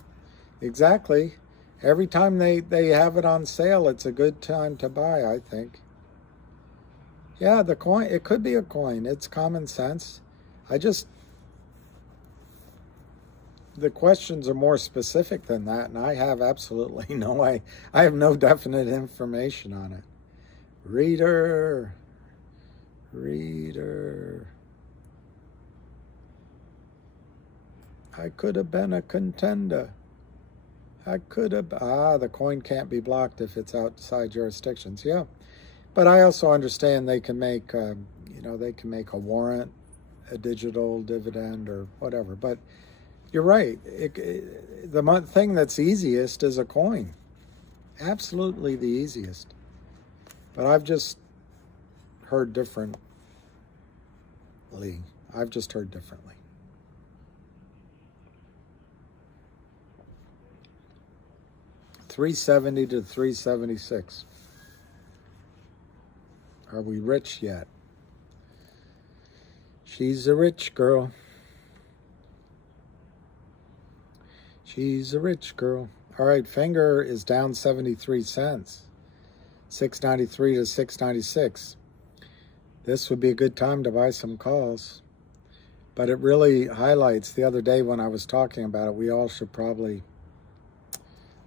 Exactly. Every time they have it on sale, it's a good time to buy, I think. Yeah, the coin, it could be a coin. It's common sense. The questions are more specific than that, and I have absolutely I have no definite information on it. Reader. I could have been a contender. The coin can't be blocked if it's outside jurisdictions. Yeah. But I also understand they can make, they can make a warrant, a digital dividend, or whatever. But you're right. The thing that's easiest is a coin. Absolutely the easiest. But I've just heard differently. I've just heard differently. $370 to $376. Are we rich yet? She's a rich girl. She's a rich girl. All right, Finger is down 73 cents. 693 to 696. This would be a good time to buy some calls. But it really highlights, the other day when I was talking about it, we all should probably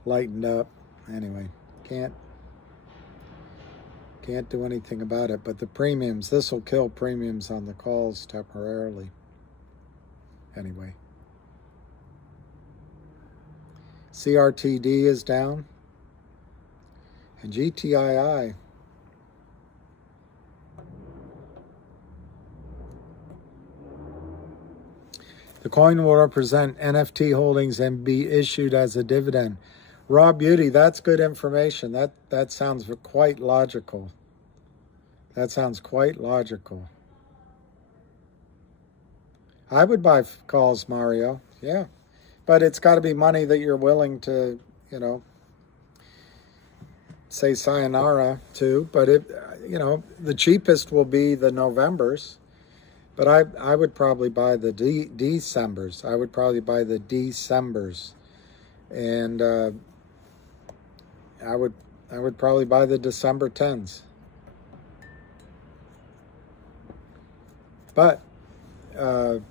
lighten up. Anyway, can't do anything about it. But the premiums, this will kill premiums on the calls temporarily. Anyway. CRTD is down. And GTII. The coin will represent NFT holdings and be issued as a dividend. Raw Beauty, that's good information. That sounds quite logical. That sounds quite logical. I would buy calls, Mario. Yeah. But it's got to be money that you're willing to, say sayonara to. But the cheapest will be the Novembers. But I would probably buy the Decembers. I would probably buy the Decembers. And I would probably buy the December 10s. But the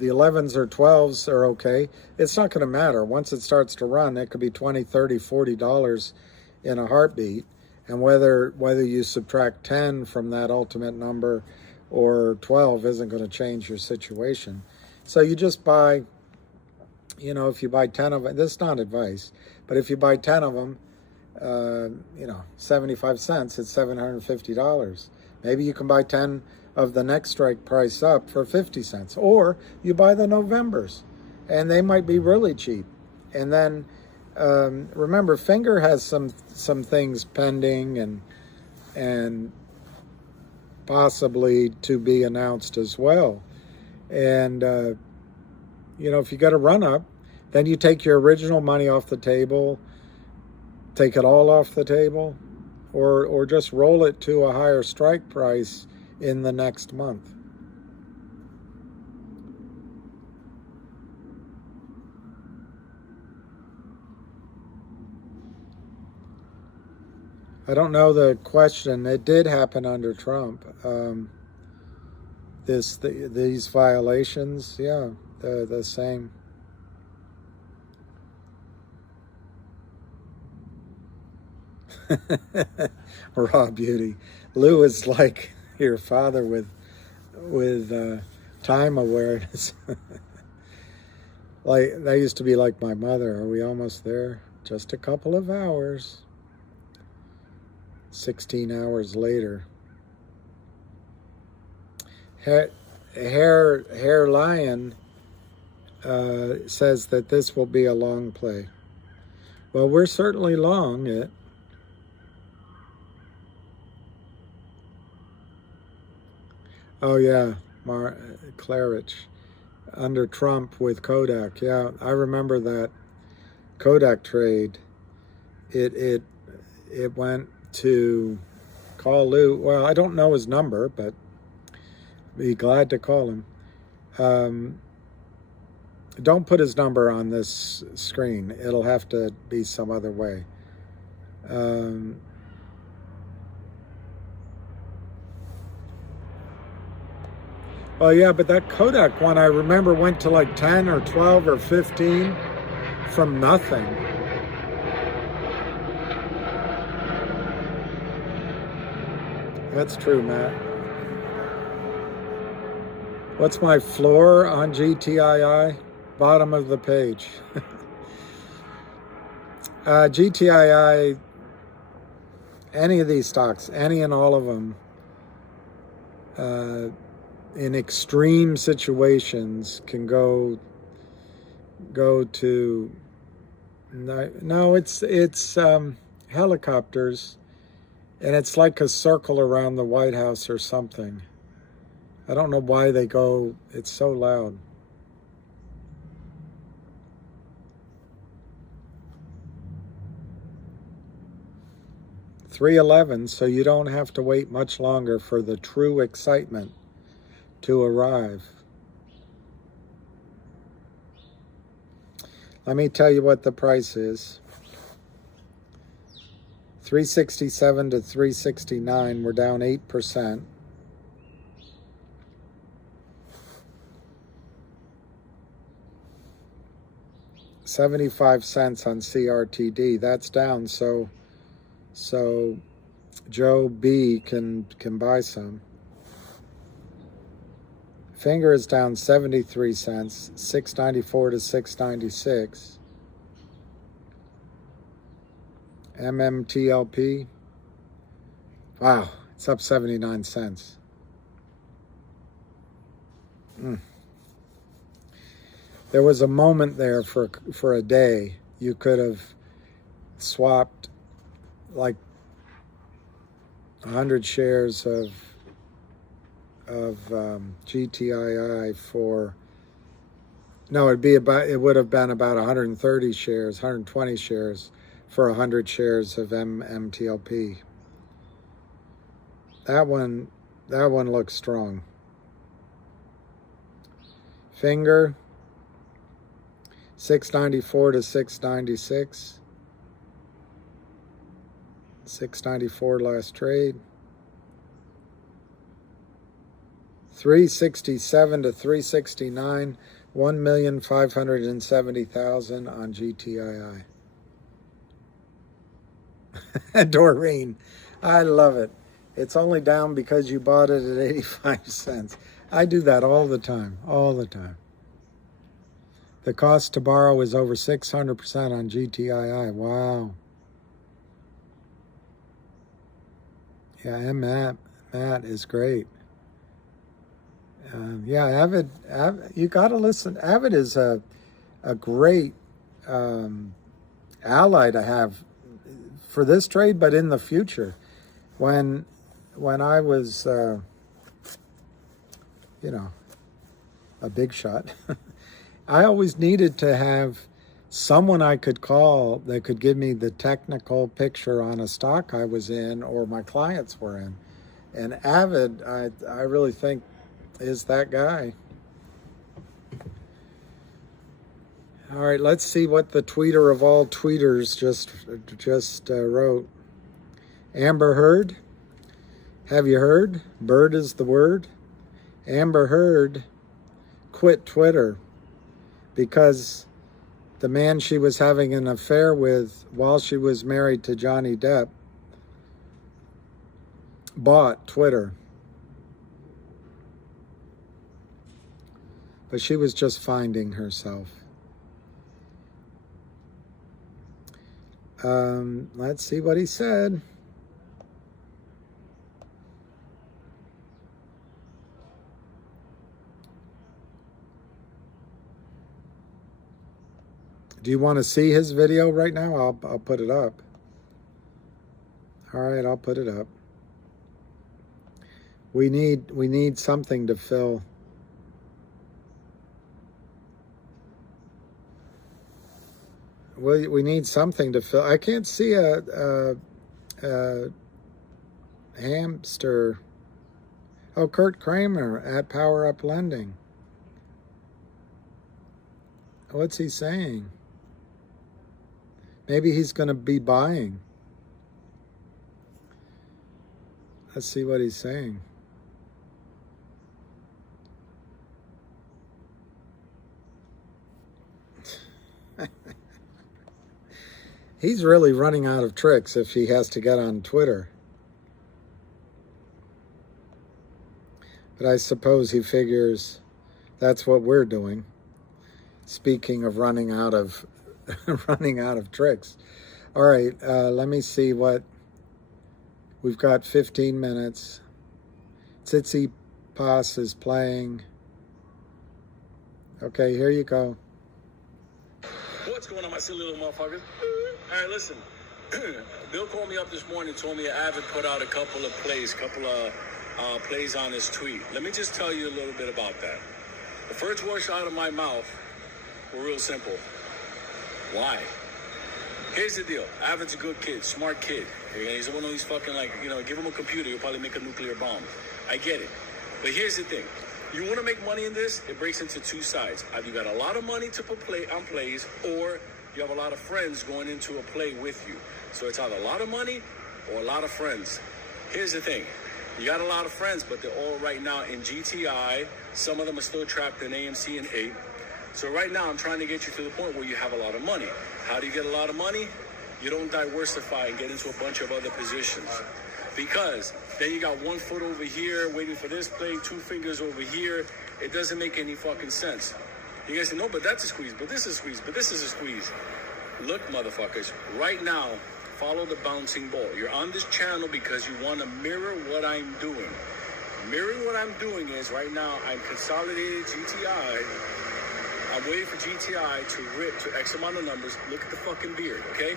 11s or 12s are okay. It's not going to matter. Once it starts to run, it could be $20, $30, $40 in a heartbeat. And whether you subtract 10 from that ultimate number or 12 isn't going to change your situation. So you just buy, if you buy 10 of them, this is not advice, but if you buy 10 of them, 75 cents, it's $750. Maybe you can buy 10 of the next strike price up for 50 cents. Or you buy the Novembers, and they might be really cheap. And then remember, Finger has some things pending and possibly to be announced as well. And if you get a run up, then you take your original money off the table, take it all off the table, or just roll it to a higher strike price in the next month. I don't know the question. It did happen under Trump. These violations, yeah, they're the same. Raw beauty. Lou is like your father with time awareness. Like that used to be like my mother. Are we almost there? Just a couple of hours. 16 hours later. Hair Lion says that this will be a long play. Well, we're certainly long it. Oh yeah, Claridge under Trump with Kodak. Yeah, I remember that Kodak trade. It went to call Lou. Well, I don't know his number, but be glad to call him. Don't put his number on this screen. It'll have to be some other way. Well, yeah, but that Kodak one I remember went to like 10 or 12 or 15 from nothing. That's true, Matt. What's my floor on GTII? Bottom of the page. GTII, any of these stocks, any and all of them, in extreme situations can go to no, it's helicopters, and it's like a circle around the White House or something. I don't know why they go. It's so loud. $3.11, so you don't have to wait much longer for the true excitement to arrive. Let me tell you what the price is. 367 to 369, we're down 8%. $0.75 on CRTD. That's down, so Joe B can buy some. Finger is down 73 cents, 694 to 696. MMTLP, wow, it's up 79 cents. There was a moment there for a day you could have swapped like 100 shares of GTII for, no, it would have been about 130 shares, 120 shares for 100 shares of MMTLP. That one looks strong. Finger 694 to 696. 694 last trade. 367 to 369, 1,570,000 on GTII. Doreen, I love it. It's only down because you bought it at 85 cents. I do that all the time, all the time. The cost to borrow is over 600% on GTII. Wow. Yeah, and Matt is great. Yeah, Avid, you got to listen. Avid is a great ally to have for this trade, but in the future, when I was, a big shot, I always needed to have someone I could call that could give me the technical picture on a stock I was in or my clients were in, and Avid, I really think is that guy. All right, let's see what the tweeter of all tweeters just wrote. Amber Heard, have you heard? Bird is the word. Amber Heard quit Twitter because the man she was having an affair with while she was married to Johnny Depp bought Twitter. But she was just finding herself. Let's see what he said. Do you want to see his video right now? I'll put it up. All right, I'll put it up. We need something to fill. We need something to fill. I can't see a hamster. Oh, Kurt Kramer at Power Up Lending. What's he saying? Maybe he's going to be buying. Let's see what he's saying. He's really running out of tricks if he has to get on Twitter. But I suppose he figures that's what we're doing. Speaking of running out of running out of tricks. All right, let me see what we've got. 15 minutes. Tsitsipas is playing. Okay, here you go. What's going on, my silly little motherfuckers? All right, listen. Bill called me up this morning and told me Avid put out a couple of plays on his tweet. Let me just tell you a little bit about that. The first words out of my mouth were real simple. Why? Here's the deal. Avid's a good kid, smart kid. He's one of these fucking, give him a computer, he'll probably make a nuclear bomb. I get it. But here's the thing. You want to make money in this, it breaks into two sides. Either you got a lot of money to put on plays, or you have a lot of friends going into a play with you. So it's either a lot of money or a lot of friends. Here's the thing. You got a lot of friends, but they're all right now in GTI. Some of them are still trapped in AMC and 8. So right now, I'm trying to get you to the point where you have a lot of money. How do you get a lot of money? You don't diversify and get into a bunch of other positions. Because then you got 1 foot over here waiting for this play, 2 fingers over here. It doesn't make any fucking sense. You guys say, no, but that's a squeeze, but this is a squeeze, but this is a squeeze. Look, motherfuckers, right now, follow the bouncing ball. You're on this channel because you want to mirror what I'm doing. Mirroring what I'm doing is, right now, I'm consolidated GTI. I'm waiting for GTI to rip to X amount of numbers. Look at the fucking beard, okay?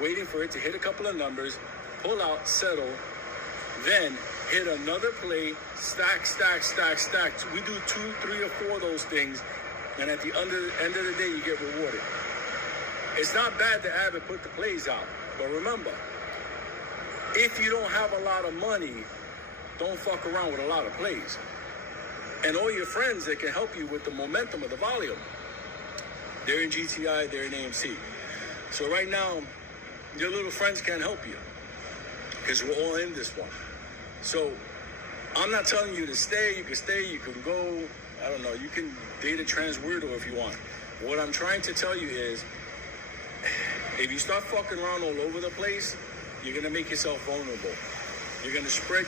Waiting for it to hit a couple of numbers, pull out, settle, then hit another play, stack. We do 2, 3, or 4 of those things, and at the end of the day, you get rewarded. It's not bad to have it put the plays out, but remember, if you don't have a lot of money, don't fuck around with a lot of plays. And all your friends that can help you with the momentum of the volume, they're in GTI, they're in AMC. So right now, your little friends can't help you because we're all in this one. So I'm not telling you to stay. You can go. I don't know. You can date a trans weirdo if you want. What I'm trying to tell you is, if you start fucking around all over the place, you're gonna make yourself vulnerable. You're gonna spread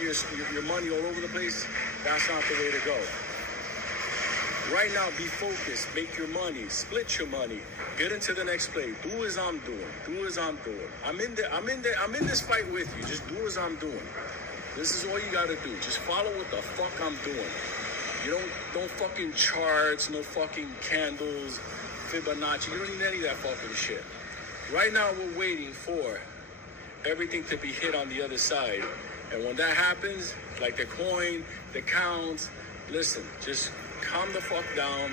your money all over the place. That's not the way to go. Right now, be focused. Make your money. Split your money. Get into the next play. Do as I'm doing. I'm in this fight with you. Just do as I'm doing. This is all you gotta do. Just follow what the fuck I'm doing. You don't fucking charts, no fucking candles, Fibonacci. You don't need any of that fucking shit. Right now, we're waiting for everything to be hit on the other side. And when that happens, like the coin, the counts, listen, just calm the fuck down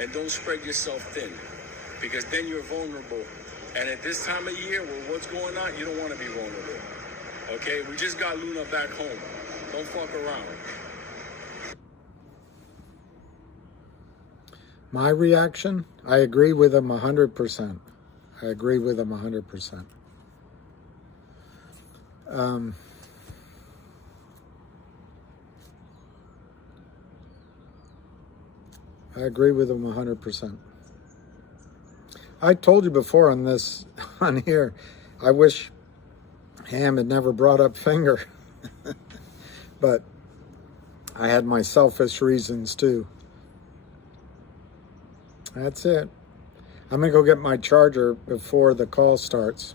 and don't spread yourself thin, because then you're vulnerable. And at this time of year, with what's going on, you don't want to be vulnerable. Okay? We just got Luna back home. Don't fuck around. My reaction? I agree with him 100%. I agree with him 100%. I agree with him 100%. I told you before on this, on here, I wish Ham had never brought up Finger. But I had my selfish reasons too. That's it. I'm going to go get my charger before the call starts.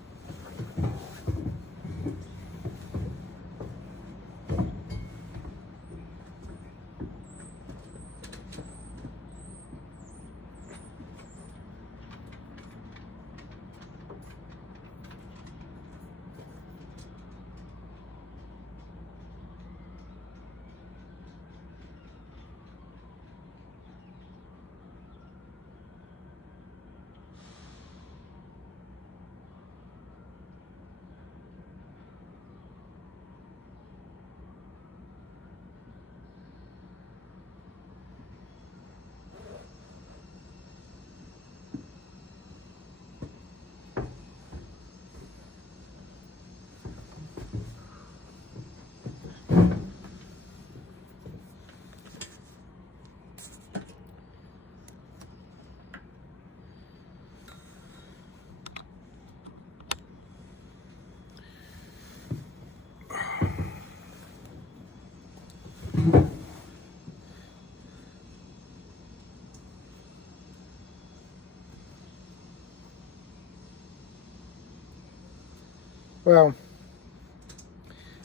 Well,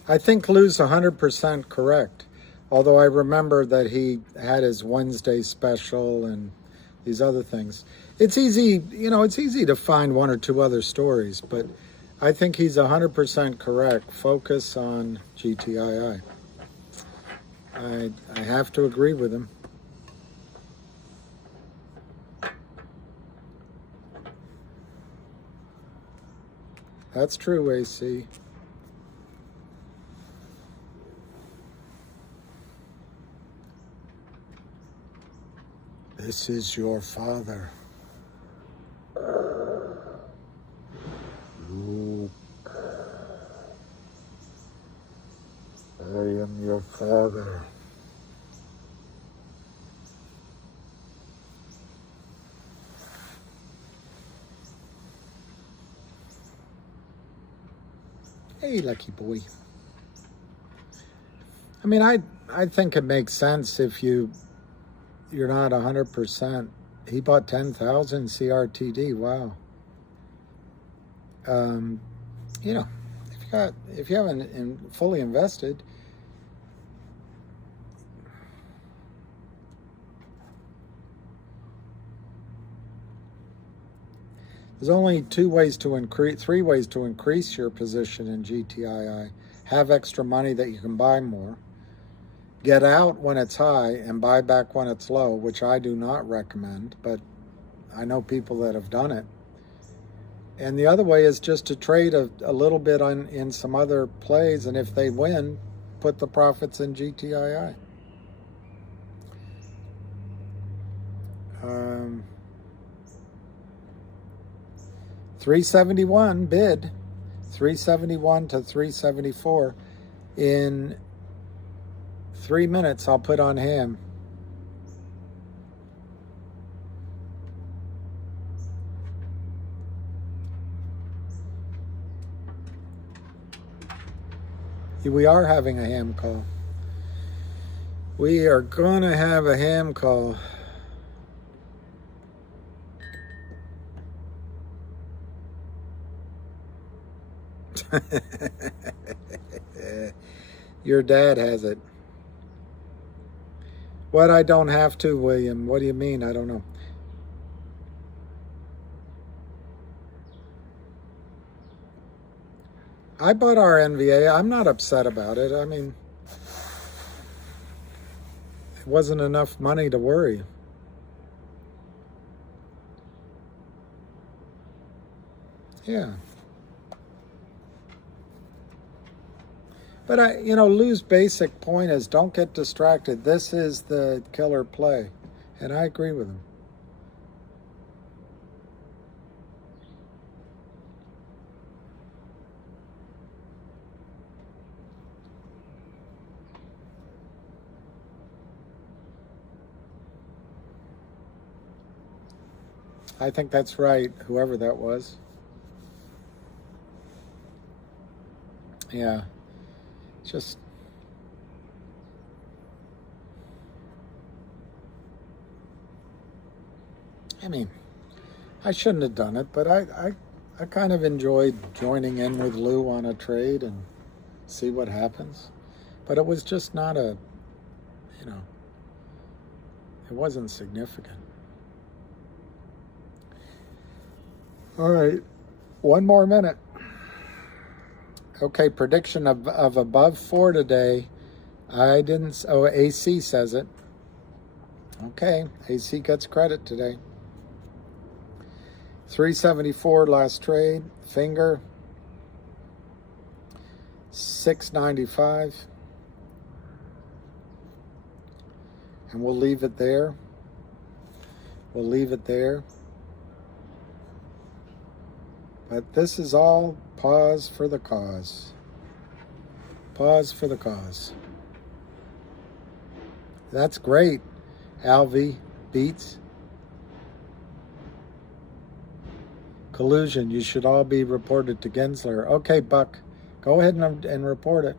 I think Lou's 100% correct. Although I remember that he had his Wednesday special and these other things. It's easy, it's easy to find one or two other stories, but I think he's 100% correct. Focus on GTII. I have to agree with him. That's true, AC. This is your father. Luke. I am your father. Hey, lucky boy. I mean, I think it makes sense if you're not 100%. He bought 10,000 CRTD. Wow. If you haven't fully invested, there's only three ways to increase your position in GTII. Have extra money that you can buy more. Get out when it's high and buy back when it's low, which I do not recommend, but I know people that have done it. And the other way is just to trade a little bit in some other plays, and if they win, put the profits in GTII. 371 bid, 371 to 374. In 3 minutes, I'll put on Ham. We are having a Ham call. We are going to have a Ham call. Your dad has it. What, I don't have to, William? What do you mean? I don't know. I bought our NVA. I'm not upset about it. I mean, it wasn't enough money to worry. Yeah. But Lou's basic point is don't get distracted. This is the killer play. And I agree with him. I think that's right, whoever that was. Yeah, just... I mean, I shouldn't have done it, but I kind of enjoyed joining in with Lou on a trade and see what happens. But it was just not a, you know, it wasn't significant. All right, one more minute. Okay, prediction of above 4 today. I didn't, oh, AC says it. Okay, AC gets credit today. 374 last trade, finger. 695. And we'll leave it there. We'll leave it there. But this is all pause for the cause. Pause for the cause. That's great, Alvy Beats. Collusion, you should all be reported to Gensler. Okay, Buck, go ahead and report it.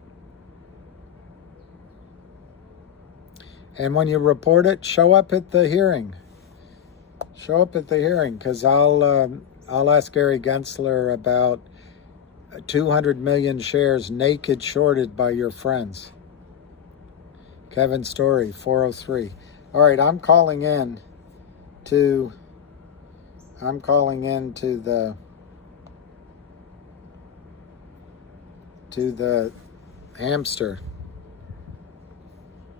And when you report it, show up at the hearing. Show up at the hearing, because I'll ask Gary Gensler about 200 million shares naked shorted by your friends. Kevin Story, 403. All right, I'm calling in to the hamster.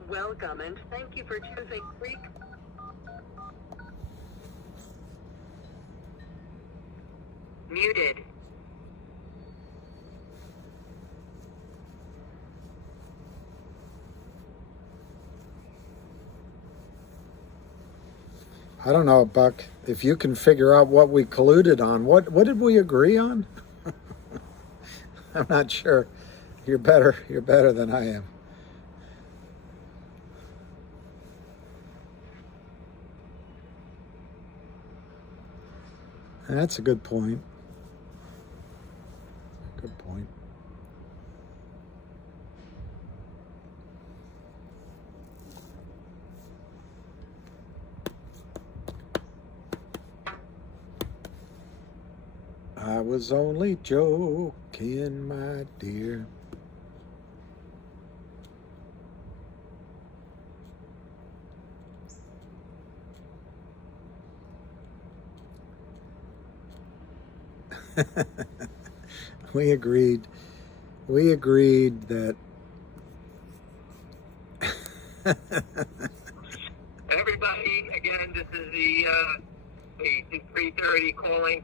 Welcome and thank you for choosing Greek. Muted. I don't know, Buck, if you can figure out what we colluded on. What did we agree on? I'm not sure. You're better than I am. That's a good point. Good point. I was only joking, my dear. We agreed that Everybody, again, this is the 3:30 phone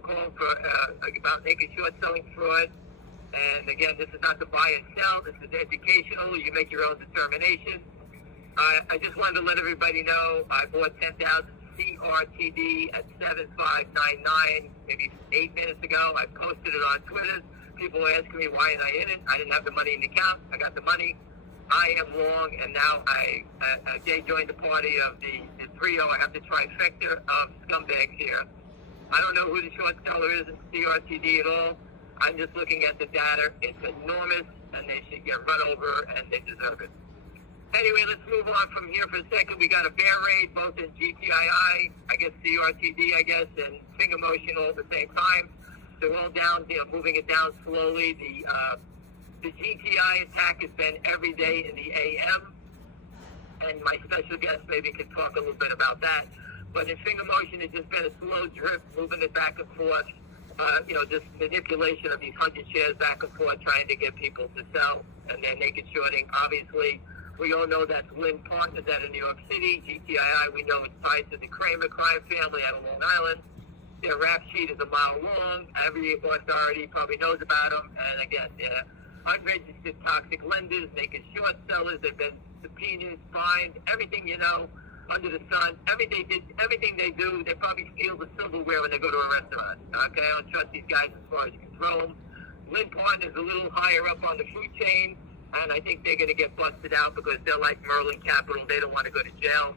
call for about naked short selling fraud. And again, this is not to buy and sell. This is educational. You make your own determination. I just wanted to let everybody know I bought 10,000 CRTD at 7599 maybe 8 minutes ago. I posted it on Twitter. People were asking me why I in it. I didn't have the money in the account. I got the money. I am long, and now Jay joined the party of the trio. I have the trifecta of scumbags here. I don't know who the short seller is in CRTD at all. I'm just looking at the data. It's enormous, and they should get run over, and they deserve it. Anyway, let's move on from here for a second. We got a bear raid, both in GTII, I guess CRTD, and finger motion all at the same time. They're all down, moving it down slowly. The GTI attack has been every day in the AM, and my special guest maybe can talk a little bit about that. But in finger motion, it's just been a slow drip, moving it back and forth. Just manipulation of these 100 shares back and forth, trying to get people to sell, and they're naked shorting. Obviously, we all know that's Lynn Partners out of New York City. GTII, we know it's tied to the Kramer crime family out of Long Island. Their rap sheet is a mile long. Every authority probably knows about them. And again, they're unregistered toxic lenders, naked short sellers. They've been subpoenaed, fined, everything under the sun. Everything they do, they probably steal the silverware when they go to a restaurant. Okay, I don't trust these guys as far as you can throw them. Lynn Partners is a little higher up on the food chain, and I think they're going to get busted out because they're like Merlin Capital. They don't want to go to jail.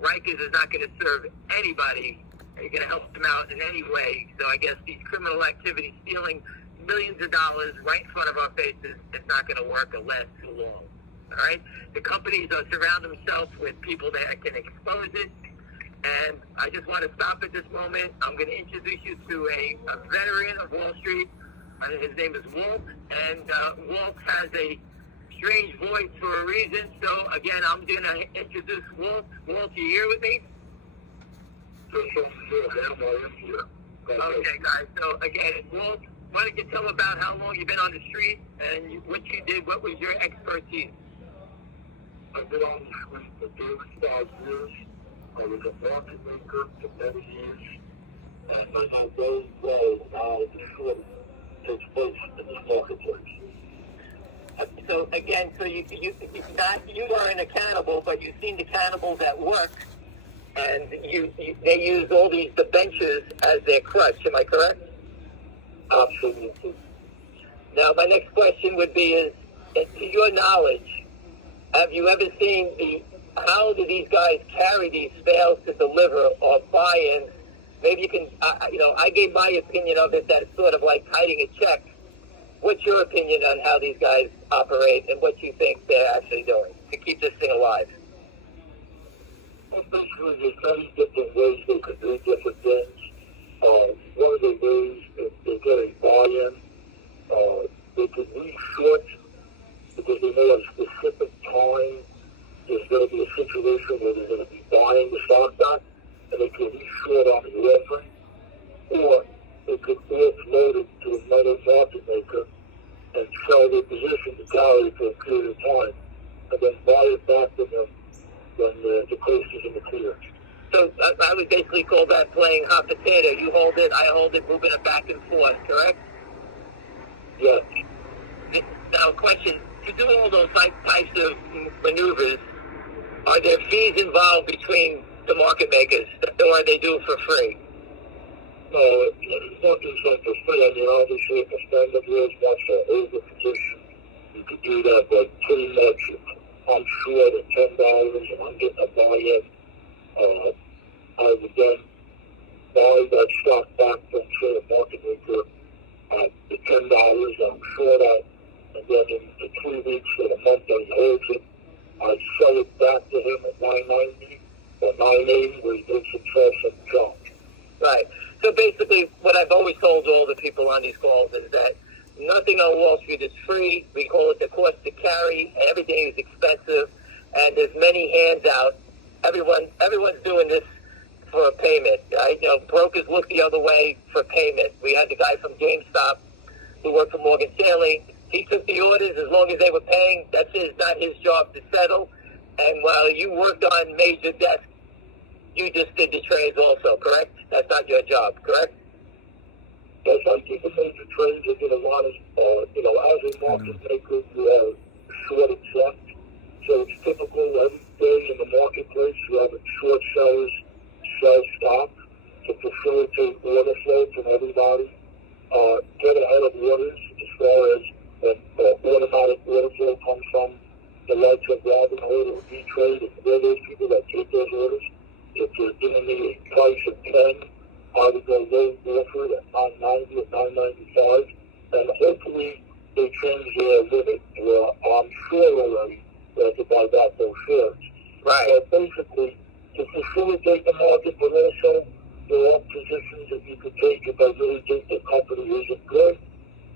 Rikers is not going to serve anybody Are you going to help them out in any way? So I guess these criminal activities, stealing millions of dollars right in front of our faces, it's not going to work or last too long. All right? The companies are surrounding themselves with people that can expose it. And I just want to stop at this moment. I'm going to introduce you to a veteran of Wall Street. His name is Walt. And Walt has a strange voice for a reason. So, again, I'm going to introduce Walt. Walt, you here with me? Okay, guys. So, again, Walt, why don't you tell about how long you've been on the street and what you did? What was your expertise? I've been on the street for 35 years. I was a market maker for many years. And I know very well how the short takes place in this marketplace. So again, you weren't a cannibal, but you've seen the cannibals at work, and they use all these debentures as their crutch. Am I correct? Absolutely. Now, my next question would be: to your knowledge, have you ever seen how do these guys carry these fails to deliver or buy-ins? Maybe you can, I gave my opinion of it. That's sort of like hiding a check. What's your opinion on how these guys operate and what you think they're actually doing to keep this thing alive? Well, basically, there's many different ways they could do different things. One of the ways is they get a buy-in. They could re-short because they know at a specific time there's going to be a situation where they're going to be buying the stock back, and they could re-short on the offering, or they could offload it to another market maker and sell their position to carry for a period of time, and then buy it back to them when the coast is in the clear. So I would basically call that playing hot potato. You hold it, I hold it, moving it back and forth, correct? Yes. Now, question, to do all those types of maneuvers, are there fees involved between the market makers, or they do it for free? No, it's not doing something for free. I mean, obviously, if a friend of yours wants to hold the position, you could do that, but pretty much, I'm sure that $10, and I'm getting a buy-in, I would then buy that stock back from, say, a market maker at the $10, I'm sure that, and then in 3 weeks or a month that he holds it, I'd sell it back to him at $9.90 or $9.80 where he makes himself some junk. Right. So basically, what I've always told all the people on these calls is that nothing on Wall Street is free. We call it the cost to carry. Everything is expensive, and there's many hands out. Everyone's doing this for a payment. Right? Brokers look the other way for payment. We had the guy from GameStop who worked for Morgan Stanley. He took the orders as long as they were paying. That's not his job to settle. And while you worked on major desks, you just did the trades also, correct? That's not your job, correct? Yes, I think the major trades are doing a lot of, as a market maker, you have short exempt. So it's typical every day in the marketplace, you have short sellers sell stock to facilitate order flow from everybody. Get ahead of orders as far as when automatic order flow comes from the likes of Livermore or E-Trade, and they're those people that take those orders. If you're giving me a price of 10, I would go low offer at $9.90 or $9.95, and hopefully they change their limit where I'm sure already they have to buy back those shares. Right. So basically, to facilitate the market, but also there are positions that you could take if I really think the company isn't good,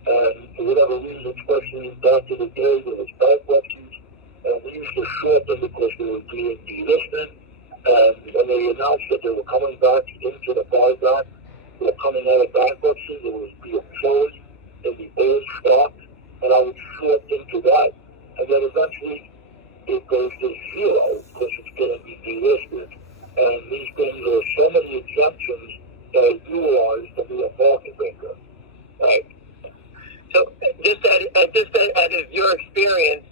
and for whatever reason, especially back in the day, there was bankruptcies, and we used to short them because they were being delisted. And when they announced that they were coming back into the buyback, they were coming out of bankruptcy, there was being sold in the old stock, and I would short into that. And then eventually it goes to zero because it's going to be delisted. And these things are so many exemptions that are utilized to be a market maker. Right. So just out of your experience,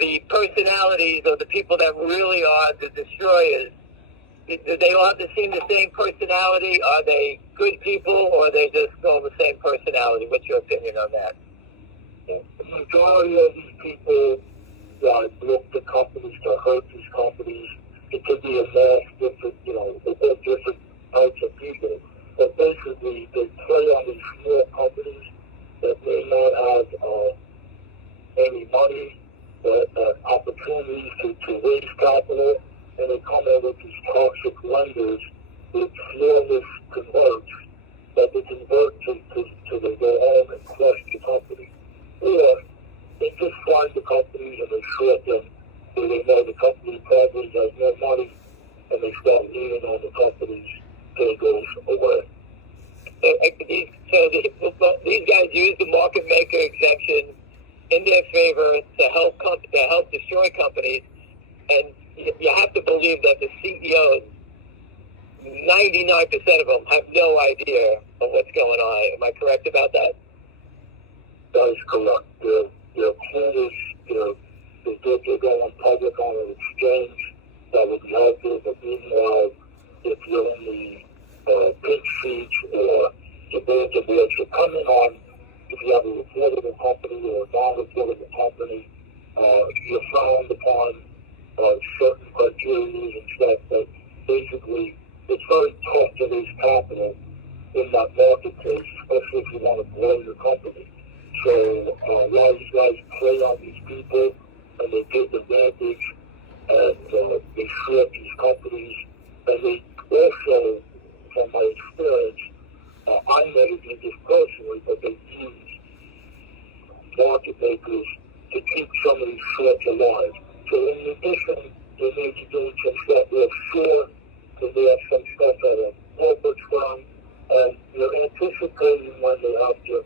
the personalities or the people that really are the destroyers, do they all have to seem the same personality? Are they good people, or are they just all the same personality? What's your opinion on that? The majority of these people that look to companies to hurt these companies, it could be a mass different, different types of to raise capital, and they come in with these toxic lenders with flawless converts that they convert to they go home and crush the company. Or they just find the companies and they short them, so they know the company probably has more money, and they start leaning on the companies till it goes away. So these guys use the market maker exemption in their favor to help destroy companies, and you have to believe that the CEOs, 99% of them, have no idea of what's going on. Am I correct about that? That is correct. They're clueless. They're going public on an exchange that would be helpful, but meanwhile, if you're in the pink sheets or the boards of which you're coming on, if you have a reportable company or a non-reportable company, you're frowned upon certain criteria and stuff, but basically, it's very tough to raise capital in that marketplace, especially if you want to grow your company. So a lot of these guys prey on these people, and they take advantage, and they short these companies, and they also, from my experience, I never did this personally, but they use market makers to keep some of these shorts alive. So in addition, they may be doing some stuff offshore, so they have some stuff at a corporate firm, and you're anticipating when they have to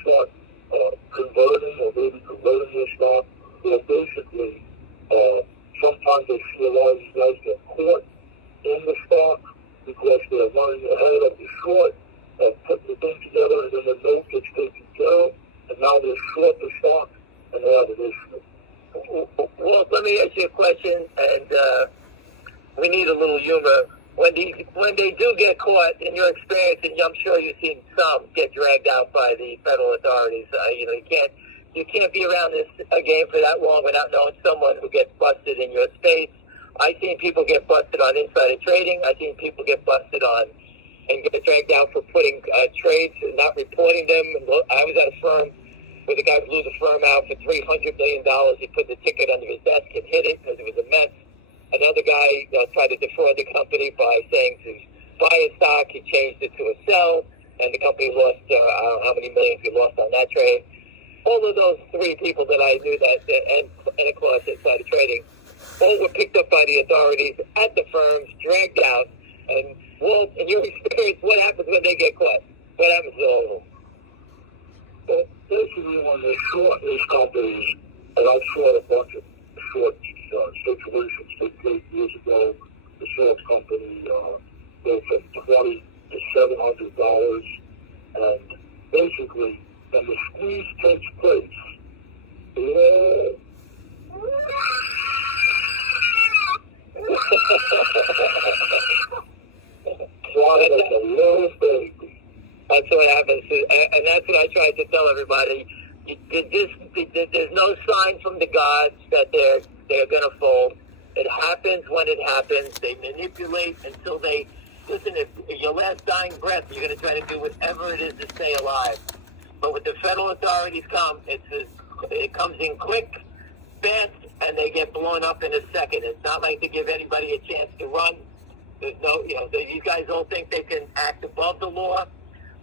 start converting or maybe converting their stock, or basically, sometimes they see a lot of these guys get caught in the stock because they're running ahead of the short, putting the thing together, and then the note gets taken care of, and now they're short the stock, and they have an issue. Well, let me ask you a question, and we need a little humor. When they do get caught, in your experience, and I'm sure you've seen some get dragged out by the federal authorities, you can't be around this game for that long without knowing someone who gets busted in your space. I've seen people get busted on insider trading. I've seen people get busted on and get dragged out for putting trades and not reporting them. I was at a firm where the guy blew the firm out for $300 million. He put the ticket under his desk and hid it because it was a mess. Another guy tried to defraud the company by saying to buy a stock. He changed it to a sell, and the company lost, I don't know how many millions we lost on that trade. All of those three people that I knew and of course, insider trading, all were picked up by the authorities at the firms, dragged out. And, Walt, in your experience, what happens when they get caught? What happens to all of them? Well, basically, when they short these companies, and I've short a bunch of short situations that 8 years ago, the short company goes from $20 to $700, and basically, when the squeeze takes place, like a little baby. That's what happens, and that's what I try to tell everybody. There's no sign from the gods that they're going to fold. It happens when it happens. They manipulate until they listen. If your last dying breath, you're going to try to do whatever it is to stay alive. But when the federal authorities come, it comes in quick, fast, and they get blown up in a second. It's not like they give anybody a chance to run. There's no, these guys don't think they can act above the law.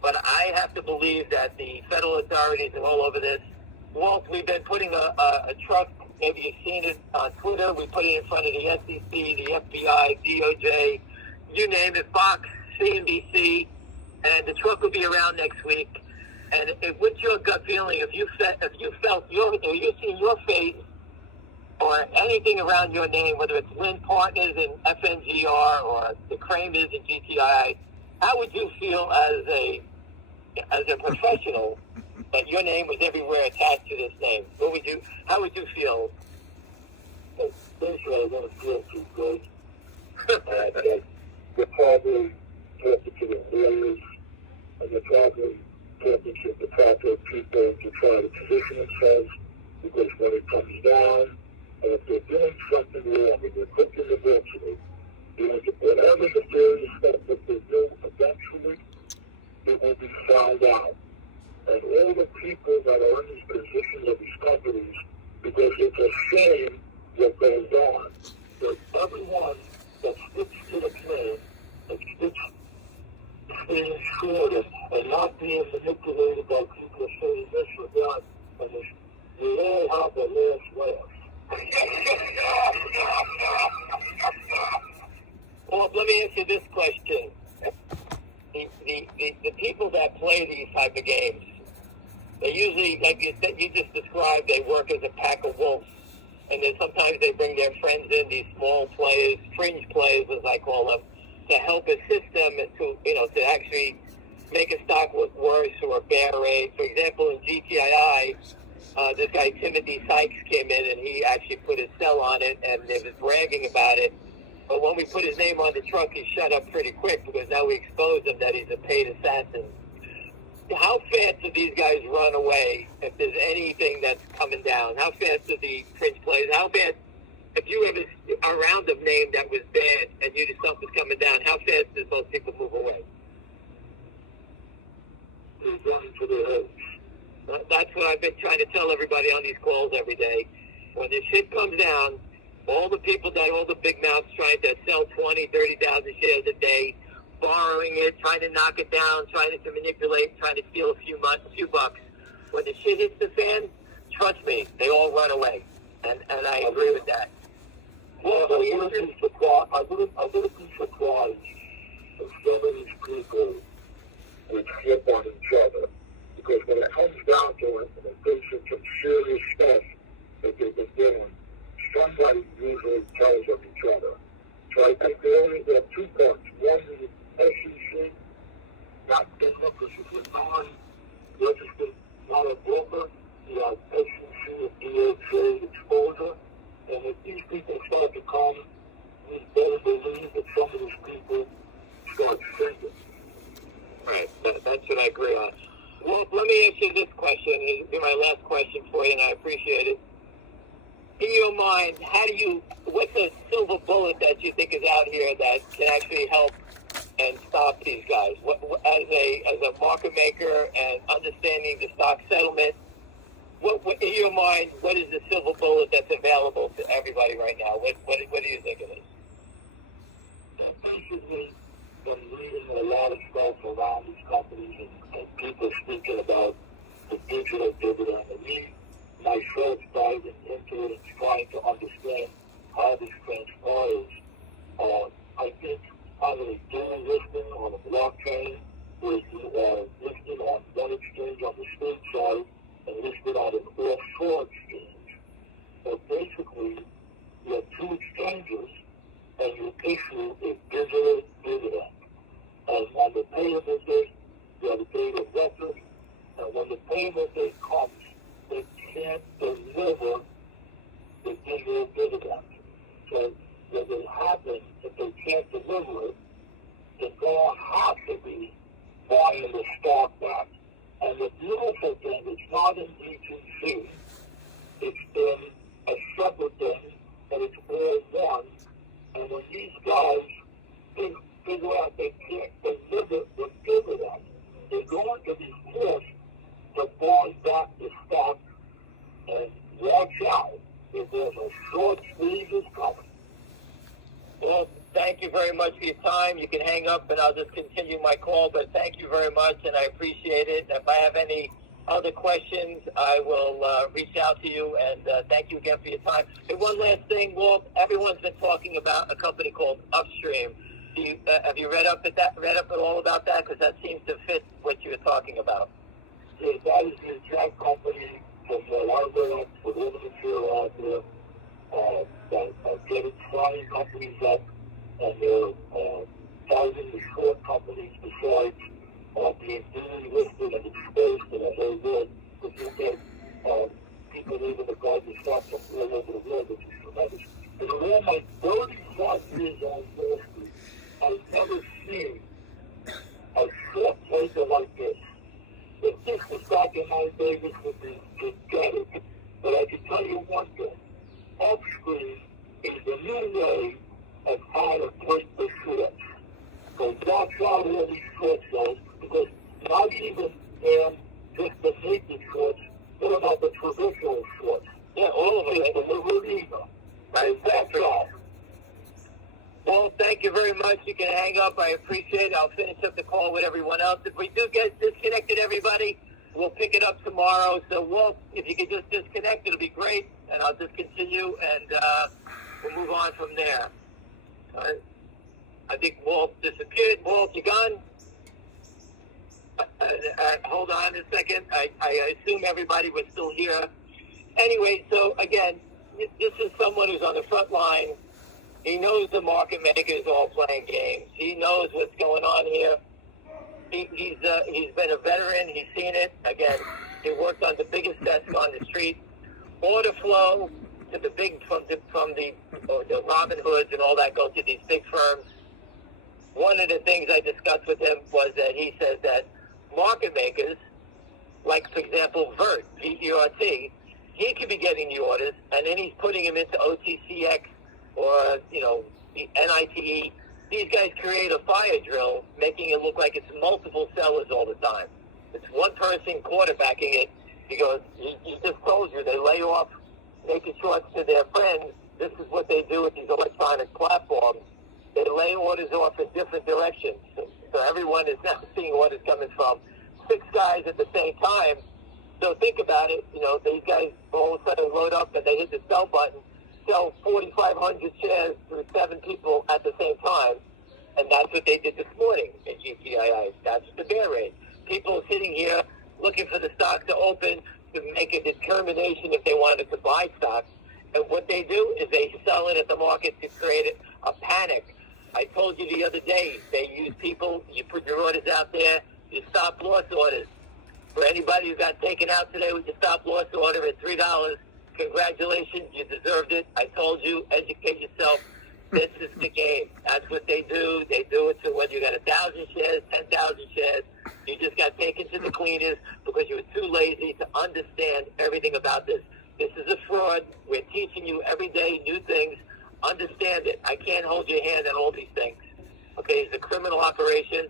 But I have to believe that the federal authorities are all over this. Walt, we've been putting a truck, maybe you've seen it on Twitter. We put it in front of the SEC, the FBI, DOJ, you name it, Fox, CNBC, and the truck will be around next week. And what's your gut feeling if you felt or you seen your face or anything around your name, whether it's Lynn Partners and FNGR or the Kramers and GTI, how would you feel as a professional that your name was everywhere attached to this name? How would you feel? Basically, I don't feel too good. You're probably talking to the lawyers, and you're probably talking to the proper people to try to position themselves, because when it comes down, and if they're doing something wrong, if they're cooking the books, whatever the various stuff that they do, eventually, it will be found out. And all the people that are in these positions of these companies, because it's a shame what goes on. you this question. The people that play these type of games, they usually, like you just described, they work as a pack of wolves. And then sometimes they bring their friends in, these small players, fringe players, as I call them, to help assist them and to actually make a stock look worse or a bear rate. For example, in GTII, this guy Timothy Sykes came in and he actually put his sell on it and they was bragging about it. But when we put his name on the truck, he shut up pretty quick because now we exposed him that he's a paid assassin. How fast do these guys run away if there's anything that's coming down? How fast do the fringe players, how fast, if you have a round of name that was bad and you yourself was coming down, how fast does most people move away? That's what I've been trying to tell everybody on these calls every day. When this shit comes down, all the people that, all the big mouths trying to sell 20, 30,000 shares a day, borrowing it, trying to knock it down, trying to manipulate, trying to steal a few bucks. When the shit hits the fan, trust me, they all run away. And I agree with that. Well, I wouldn't be surprised if some of these people would flip on each other. Because when it comes down to it, and they face some serious stuff that they've been doing, somebody usually tells of each other. So I think they only have 2 points. One is SEC, not FINRA, because if you're non-registered, not a broker, you have SEC and DOJ exposure. And if these people start to come, we better believe that some of these people start thinking. Right, that's what I agree on. Well, let me ask you this question. This will be my last question for you, and I appreciate it. In your mind, what's a silver bullet that you think is out here that can actually help and stop these guys? As a market maker and understanding the stock settlement, in your mind, what is the silver bullet that's available to everybody right now? What do you think it is? Basically, been reading a lot of stuff around these companies and people speaking about the digital dividend. And me, myself, diving into it and trying to understand how this transpires. I think having a dual listing on a blockchain where you are listed on one exchange on the state side and listed on an offshore exchange. So basically, you have 2 exchanges and you issue a digital dividend. And on the payable date, you have a date of record, and when the payable date comes, they can't deliver the digital dividend. So what will happen if they can't deliver it, they're going to have to be buying the stock back. And the beautiful thing, it's not an ETC, it's been a separate thing, and it's all one. And when these guys figure out they can't deliver the dividend, they're going to be forced to buy back the stock. And watch out, if there's a short squeeze is coming. Well, thank you very much for your time. You can hang up and I'll just continue my call, but thank you very much and I appreciate it. If I have any other questions, I will reach out to you, and thank you again for your time. And one last thing, Walt, everyone's been talking about a company called Upstream. Have you read up at all about that? Because that seems to fit what you were talking about. Yeah, that is the exact company from what I read up, with all the material out there, that are getting flying companies up, and they're targeting the short companies besides being delisted and exposed to the whole world. If you get people leaving the garden stock from all over the world, which is tremendous. And in all my 35 years on Wall Street, I've never seen a short placer like this. If this was back in my days, this would be gigantic. But I can tell you one thing. Upstream is the new way of how to break the shorts. So watch out all these short sales, because not even just the naked shorts, what about the traditional shorts? Yeah, all of them. It's delivered either. Right, That's all. Well, thank you very much. You can hang up. I appreciate it. I'll finish up the call with everyone else. If we do get disconnected, everybody, we'll pick it up tomorrow. So, Walt, if you could just disconnect, it'll be great. And I'll just continue, and we'll move on from there. All right. I think Walt disappeared. Walt, you gone? Hold on a second. I assume everybody was still here. Anyway, so again, this is someone who's on the front line. He knows the market makers all playing games. He knows what's going on here. He's been a veteran. He's seen it. Again, he worked on the biggest desk on the street. Order flow to the big from the Robin Hoods and all that go to these big firms. One of the things I discussed with him was that he says that market makers, like for example Vert, VERT, he could be getting the orders, and then he's putting them into OTCX or the NITE. These guys create a fire drill, making it look like it's multiple sellers all the time. It's one person quarterbacking it. He goes, he just told you, they lay off, making shorts to their friends. This is what they do with these electronic platforms. They lay orders off in different directions. So everyone is now seeing orders coming from 6 guys at the same time. So think about it. These guys all of a sudden load up and they hit the sell button, sell 4,500 shares to 7 people at the same time. And that's what they did this morning at GTII. That's the bear rate. People sitting here looking for the stock to open to make a determination if they wanted to buy stocks. And what they do is they sell it at the market to create a panic. I told you the other day, they use people, you put your orders out there, you stop loss orders. For anybody who got taken out today with your stop loss order at $3, congratulations, you deserved it. I told you, educate yourself. This is the game. That's what they do. They do it to whether you got 1,000 shares, 10,000 shares. You just got taken to the cleaners because you were too lazy to understand everything about this. This is a fraud. We're teaching you every day new things. Understand it. I can't hold your hand on all these things. Okay, it's a criminal operation.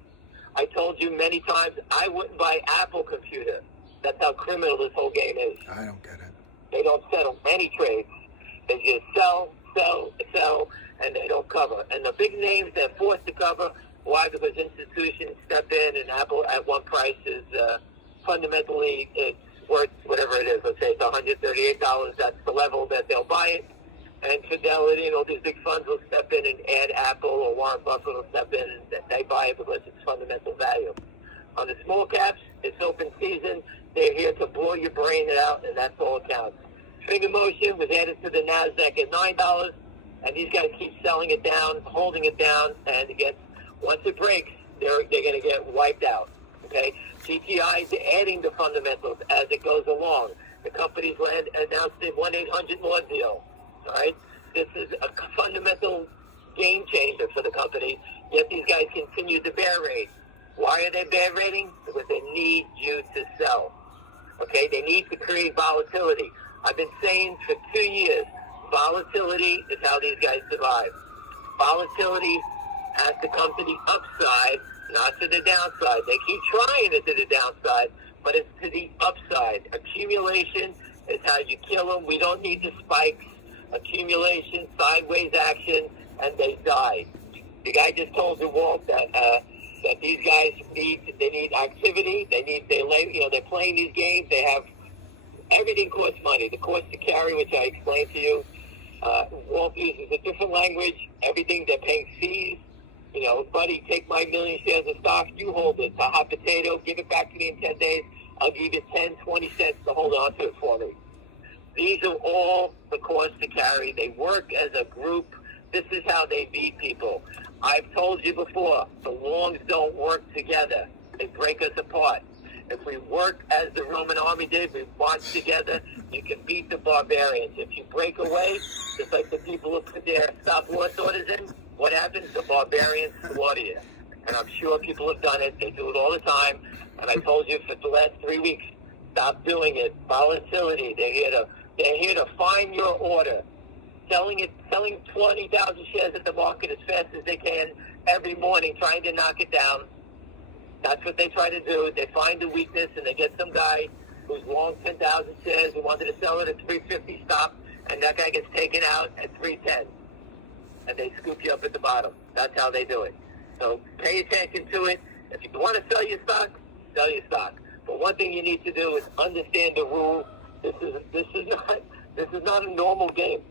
I told you many times I wouldn't buy Apple computer. That's how criminal this whole game is. I don't get it. They don't settle any trades. They just sell, and they don't cover. And the big names, they're forced to cover. Why? Because institutions step in, and Apple at one price is fundamentally, it's worth whatever it is. Let's say it's $138. That's the level that they'll buy it. And Fidelity and all these big funds will step in and add Apple, or Warren Buffett will step in and they buy it because it's fundamental value. On the small caps, it's open season. They're here to blow your brain out, and that's all it counts. Finger Motion was added to the NASDAQ at $9, and these guys keep selling it down, holding it down, and once it breaks, they're going to get wiped out. Okay? GTI is adding the fundamentals as it goes along. The company's announced a 1-800-MORE deal. All right? This is a fundamental game changer for the company, yet these guys continue to bear rate. Why are they bear rating? Because they need you to sell. Okay? They need to create volatility. I've been saying for 2 years, volatility is how these guys survive. Volatility has to come to the upside, not to the downside. They keep trying it to the downside, but it's to the upside. Accumulation is how you kill them. We don't need the spikes. Accumulation, sideways action, and they die. The guy just told the Walt that these guys need activity. They're playing these games. They have everything costs money. The cost to carry, which I explained to you. Walt uses a different language. Everything, they're paying fees. Buddy, take my 1,000,000 shares of stock. You hold it. It's a hot potato. Give it back to me in 10 days. I'll give you 10, 20 cents to hold on to it for me. These are all the costs to carry. They work as a group. This is how they beat people. I've told you before, the longs don't work together. They break us apart. If we work as the Roman army did, we march together, you can beat the barbarians. If you break away, just like the people who put their stop loss orders in, what happens? The barbarians slaughter you. And I'm sure people have done it. They do it all the time. And I told you for the last 3 weeks, stop doing it. Volatility. They're here to find your order. Selling 20,000 shares at the market as fast as they can every morning, trying to knock it down. That's what they try to do. They find the weakness, and they get some guy who's long 10,000 shares who wanted to sell it at 350 stop, and that guy gets taken out at 310. And they scoop you up at the bottom. That's how they do it. So pay attention to it. If you want to sell your stock, sell your stock. But one thing you need to do is understand the rule. This is not a normal game.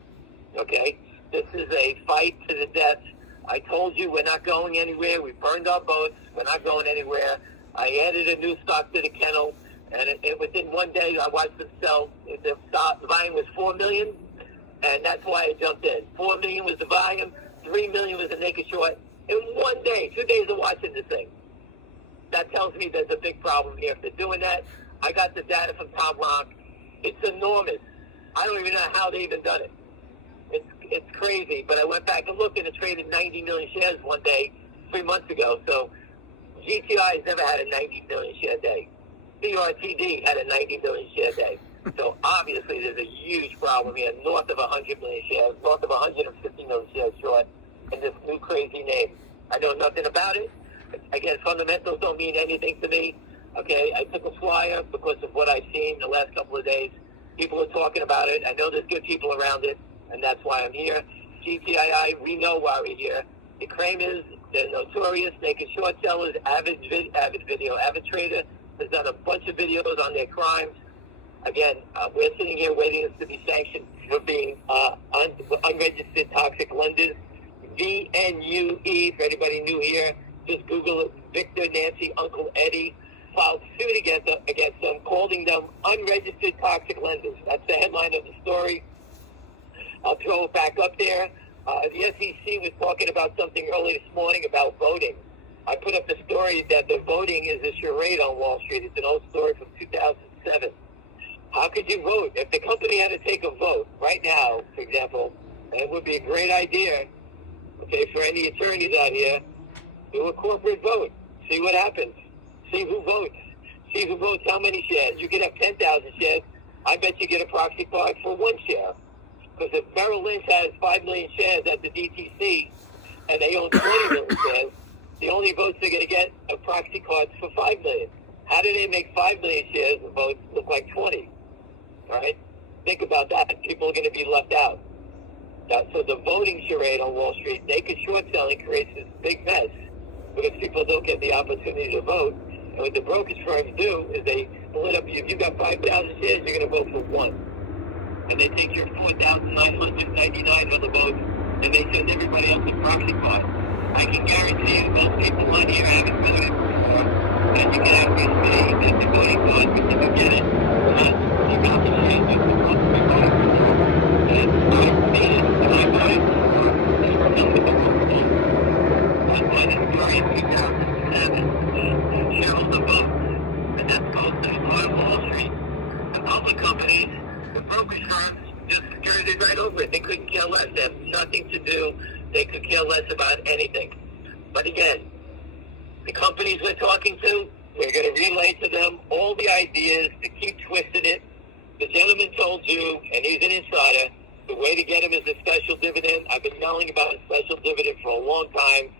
Okay? This is a fight to the death. I I told you we're not going anywhere. We burned our boats. We're not going anywhere. I added a new stock to the kennel, and within one day I watched them sell. The volume was 4 million, and that's why I jumped in. 4 million was the volume. 3 million was the naked short. In one day, 2 days of watching this thing. That tells me there's a big problem here. If they're doing that, I got the data from Tom Rock. It's enormous. I don't even know how they even done it. It's crazy, but I went back and looked, and it traded 90 million shares one day 3 months ago. So GTI has never had a 90 million share day. CRTD had a 90 million share day. So obviously there's a huge problem here, north of 100 million shares, north of 150 million shares short, in this new crazy name. I know nothing about it. Again, fundamentals don't mean anything to me. Okay, I took a flyer because of what I've seen the last couple of days. People are talking about it. I know there's good people around it, and that's why I'm here. GTII, we know why we're here. The Kramers, they're notorious. Naked short sellers, avid trader has done a bunch of videos on their crimes. Again, we're sitting here waiting to be sanctioned for being unregistered toxic lenders. VNUE, for anybody new here, just Google it. Victor, Nancy, Uncle Eddie filed suit against them, calling them unregistered toxic lenders. That's the headline of the story. I'll throw it back up there. The SEC was talking about something early this morning about voting. I put up the story that the voting is a charade on Wall Street. It's an old story from 2007. How could you vote? If the company had to take a vote right now, for example, it would be a great idea, okay, for any attorneys out here, do a corporate vote. See what happens. See who votes. See who votes how many shares. You could have 10,000 shares. I bet you get a proxy card for 1 share. Because if Merrill Lynch has 5 million shares at the DTC and they own 20 million shares, the only votes they're going to get are proxy cards for 5 million. How do they make 5 million shares of votes look like 20? All right? Think about that. People are going to be left out. So the voting charade on Wall Street, naked short selling creates this big mess because people don't get the opportunity to vote. And what the brokerage firms do is they split up. If you've got 5,000 shares, you're going to vote for 1. And they take your 4,999 other votes and they send everybody else a proxy card. I can guarantee you most people on here haven't voted before, and you can actually see that the voting card, if you get it, has the amount of shares that the proxy voted for. And I've seen it, and I voted for the Republican vote. I won in July 2007. Shareholder vote, and that's posted on Wall Street. The public companies, the brokerage firms, just skirted right over it. They couldn't care less. They have nothing to do. They could care less about anything. But again, the companies we're talking to, we're going to relay to them all the ideas to keep twisting it. The gentleman told you, and he's an insider, the way to get him is a special dividend. I've been yelling about a special dividend for a long time.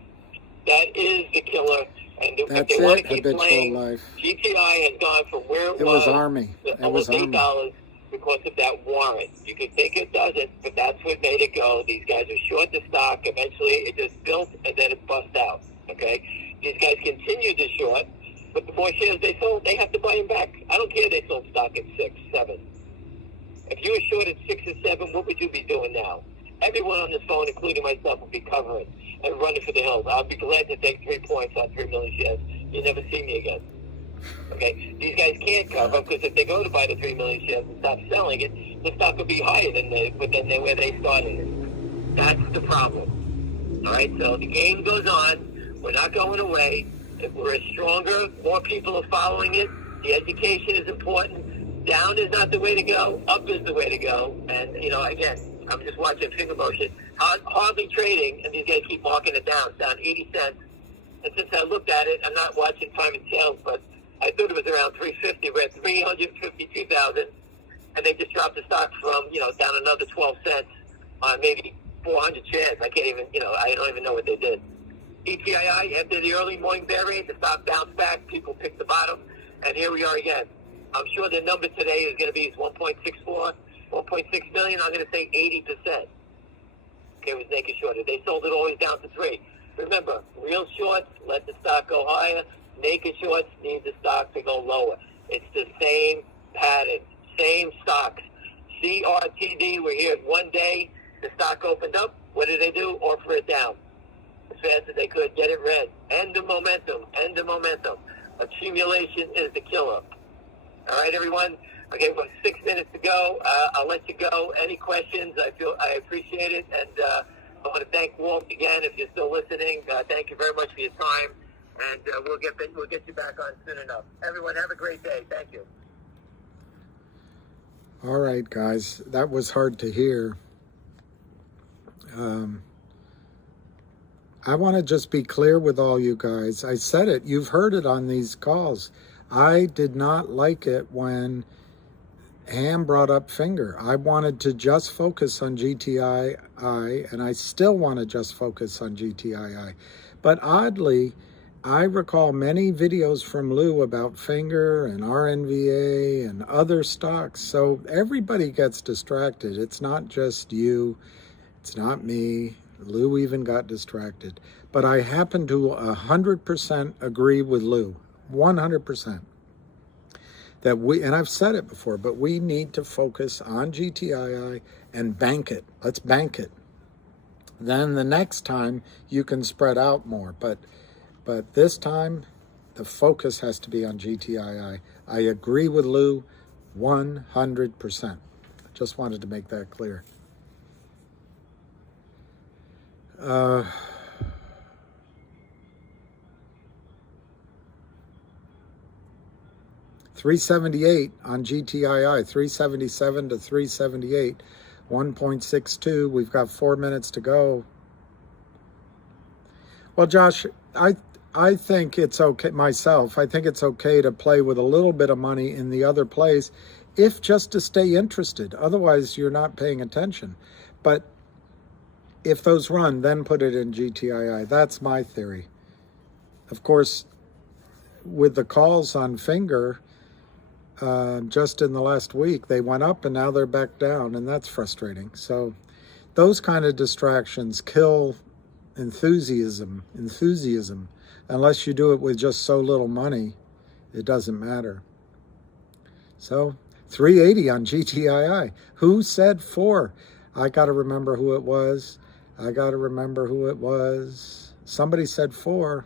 That is the killer. And if they want to keep playing, GTI has gone from where it was Army. to almost $8 because of that warrant. You could think it doesn't, but that's what made it go. These guys are short the stock. Eventually, it just built, and then it bust out. Okay? These guys continued to short, but the more shares they sold, they have to buy them back. I don't care they sold stock at 6, 7. If you were short at 6 or 7, what would you be doing now? Everyone on this phone, including myself, would be covering and running for the hills. I'd be glad to take 3 points on 3 million shares. You'll never see me again. Okay, these guys can't cover because if they go to buy the 3 million shares and stop selling it, the stock will be higher than where they started it. That's the problem. All right, so the game goes on. We're not going away. If we're stronger, more people are following it. The education is important. Down is not the way to go. Up is the way to go. And, again, I'm just watching finger motion. Hardly trading, and these guys keep marking it down. It's down 80 cents. And since I looked at it, I'm not watching time and sales, but I thought it was around 350. We're at 352,000, and they just dropped the stock from, down another 12 cents on maybe 400 shares. I can't even, I don't even know what they did. GTII, after the early morning bear rate, the stock bounced back. People picked the bottom, and here we are again. I'm sure the number today is going to be 1.64, 1.6 million. I'm going to say 80%. Okay, with naked shorted. They sold it always down to 3. Remember, real shorts let the stock go higher. Naked shorts need the stock to go lower. It's the same pattern, same stocks. CRTD, we're here one day. The stock opened up. What did they do? Offer it down. Get it read. End the momentum. End the momentum. Accumulation is the killer. All right, everyone. Okay, well, 6 minutes to go. I'll let you go. Any questions? I appreciate it, and I want to thank Walt again. If you're still listening, thank you very much for your time, and we'll get you back on soon enough. Everyone, have a great day. Thank you. All right, guys, that was hard to hear. I want to just be clear with all you guys. I said it. You've heard it on these calls. I did not like it when Ham brought up Finger. I wanted to just focus on GTII, and I still want to just focus on GTII. But oddly, I recall many videos from Lou about Finger and RNVA and other stocks. So everybody gets distracted. It's not just you. It's not me. Lou even got distracted. But I happen to 100% agree with Lou. 100%. That we, and I've said it before, but we need to focus on GTII and bank it. Let's bank it. Then the next time you can spread out more. But this time, the focus has to be on GTII. I agree with Lou 100%. Just wanted to make that clear. 378 on GTII, 377 to 378, 1.62. We've got 4 minutes to go. Well, Josh, I think it's okay, myself, I think it's okay to play with a little bit of money in the other plays, if just to stay interested. Otherwise, you're not paying attention. But if those run, then put it in GTII. That's my theory. Of course, with the calls on Finger, just in the last week, they went up and now they're back down, and that's frustrating. So those kind of distractions kill enthusiasm. Unless you do it with just so little money, it doesn't matter. So 380 on GTII. Who said 4? I got to remember who it was. Somebody said 4.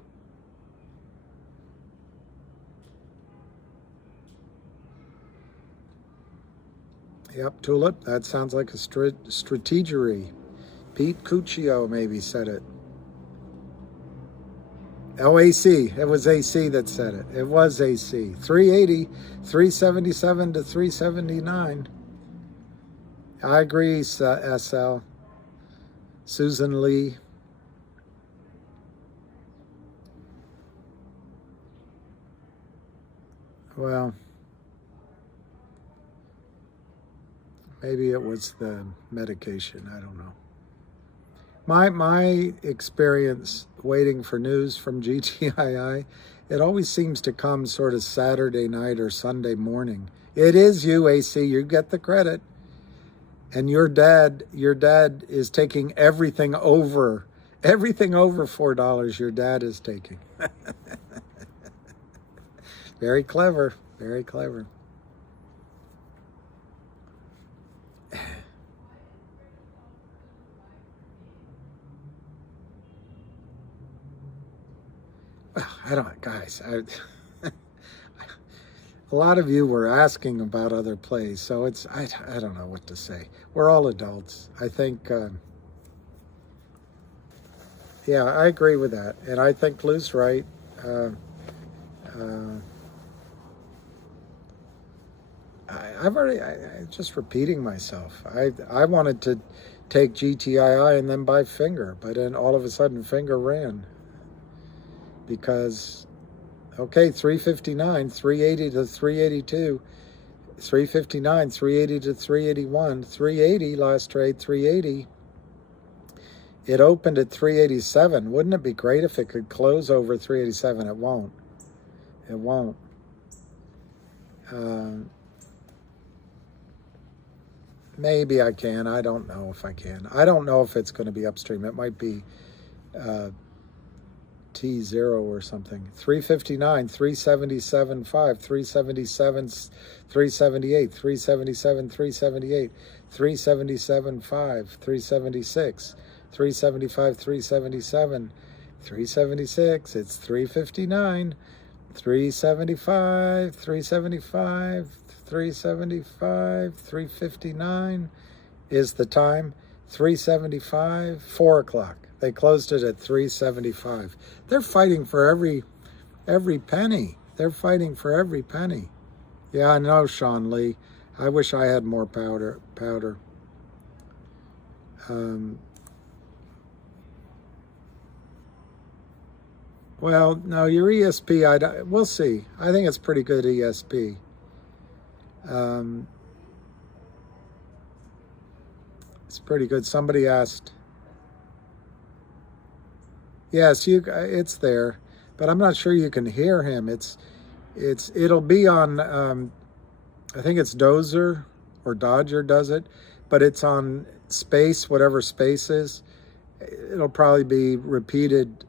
Yep, Tulip. That sounds like a strategery. Pete Cuccio maybe said it. Oh, AC. It was AC that said it. It was AC. 380, 377 to 379. I agree, SL. Susan Lee. Well, maybe it was the medication. I don't know. My experience waiting for news from GTII, it always seems to come sort of Saturday night or Sunday morning. It is you, AC. You get the credit. And your dad is taking everything over $4. Your dad is taking. Very clever. Very clever. Well, a lot of you were asking about other plays, so I don't know what to say. We're all adults. I think, yeah, I agree with that. And I think Lou's right. I'm just repeating myself. I wanted to take GTII and then buy Finger, but then all of a sudden Finger ran. Because, okay, 359, 380 to 382, 359, 380 to 381, 380 last trade, 380. It opened at 387. Wouldn't it be great if it could close over 387? It won't. It won't. Maybe I can. I don't know if I can. I don't know if it's going to be upstream. It might be T0 or something. 359, 377, 5, 377, 378, 377, 378, 377, 5, 376, 375, 377, 376. It's 359. 375. 375. 375. 359 is the time. 375. 4 o'clock. They closed it at 375. They're fighting for every penny. They're fighting for every penny. Yeah, I know, Sean Lee. I wish I had more powder. Well, no, your ESP, we'll see. I think it's pretty good ESP. It's pretty good. Somebody asked. Yes, it's there, but I'm not sure you can hear him. It'll be on, I think it's Dozer or Dodger does it, but it's on Space, whatever Space is. It'll probably be repeated,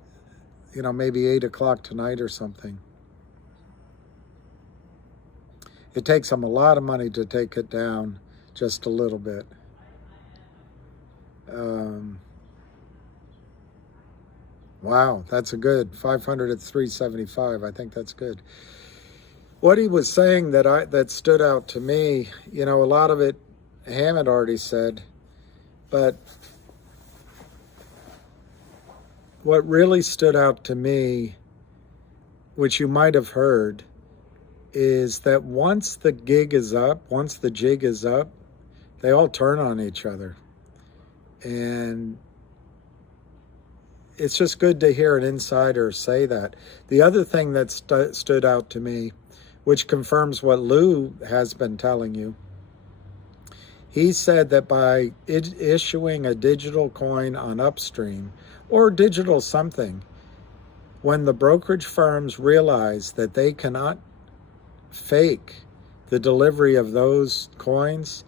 maybe 8 o'clock tonight or something. It takes them a lot of money to take it down just a little bit. Wow, that's a good 500 at 375. I think that's good. What he was saying that stood out to me, a lot of it Hammond already said, but what really stood out to me, which you might have heard, is that once the jig is up, they all turn on each other. And it's just good to hear an insider say that. The other thing that stood out to me, which confirms what Lou has been telling you, he said that by issuing a digital coin on Upstream, or digital something, when the brokerage firms realize that they cannot fake the delivery of those coins,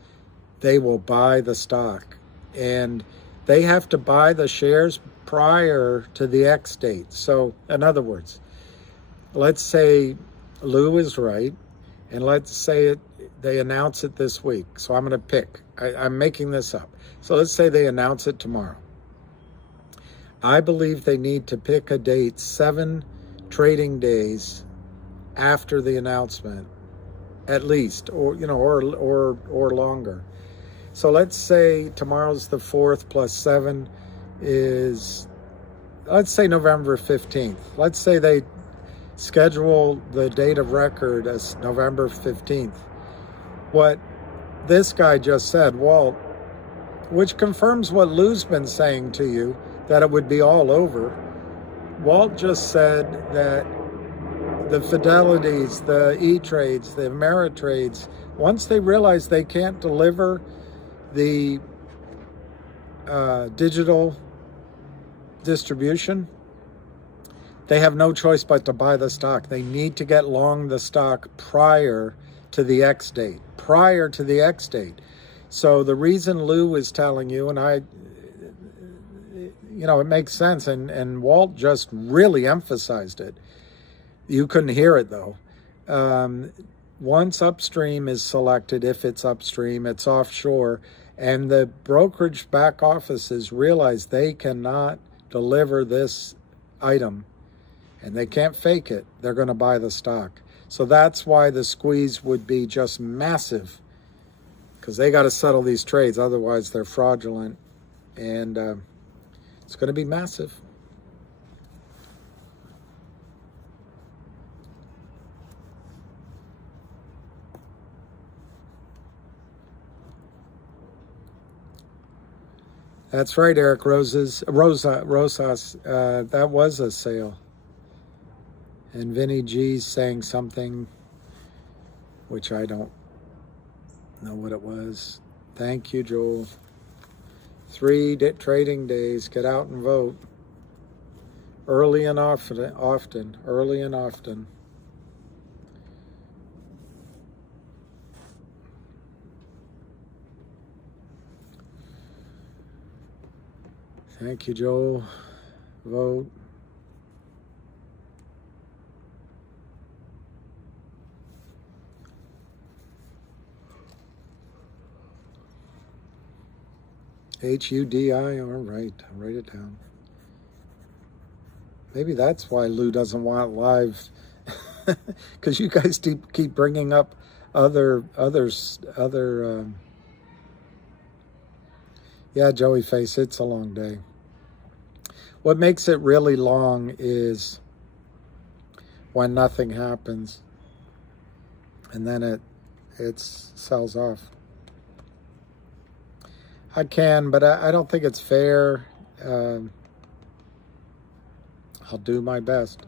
they will buy the stock. And they have to buy the shares prior to the X date. So, in other words, let's say Lou is right, and let's say they announce it this week. So I'm going to pick. I'm making this up. So let's say they announce it tomorrow. I believe they need to pick a date 7 trading days after the announcement, at least, or longer. So let's say tomorrow's the 4th plus 7 is, let's say November 15th. Let's say they schedule the date of record as November 15th. What this guy just said, Walt, which confirms what Lou's been saying to you, that it would be all over. Walt just said that the Fidelities, the E-Trades, the Ameritrades, once they realize they can't deliver the digital distribution, they have no choice but to buy the stock. They need to get long the stock prior to the X date. So the reason Lou is telling you, and it makes sense, and Walt just really emphasized it. You couldn't hear it though. Once Upstream is selected, if it's Upstream, it's offshore, and the brokerage back offices realize they cannot deliver this item and they can't fake it, they're going to buy the stock. So that's why the squeeze would be just massive, because they got to settle these trades, otherwise they're fraudulent, and it's going to be massive. That's right, Eric Rosas. That was a sale. And Vinny G's saying something which I don't know what it was. Thank you, Joel. 3 trading days. Get out and vote. Early and often. Early and often. Thank you, Joel. Vote. HUDI, all right, I'll write it down. Maybe that's why Lou doesn't want live, because you guys keep bringing up other. Yeah, Joey Face, it's a long day. What makes it really long is when nothing happens, and then it sells off. I can, but I don't think it's fair. I'll do my best.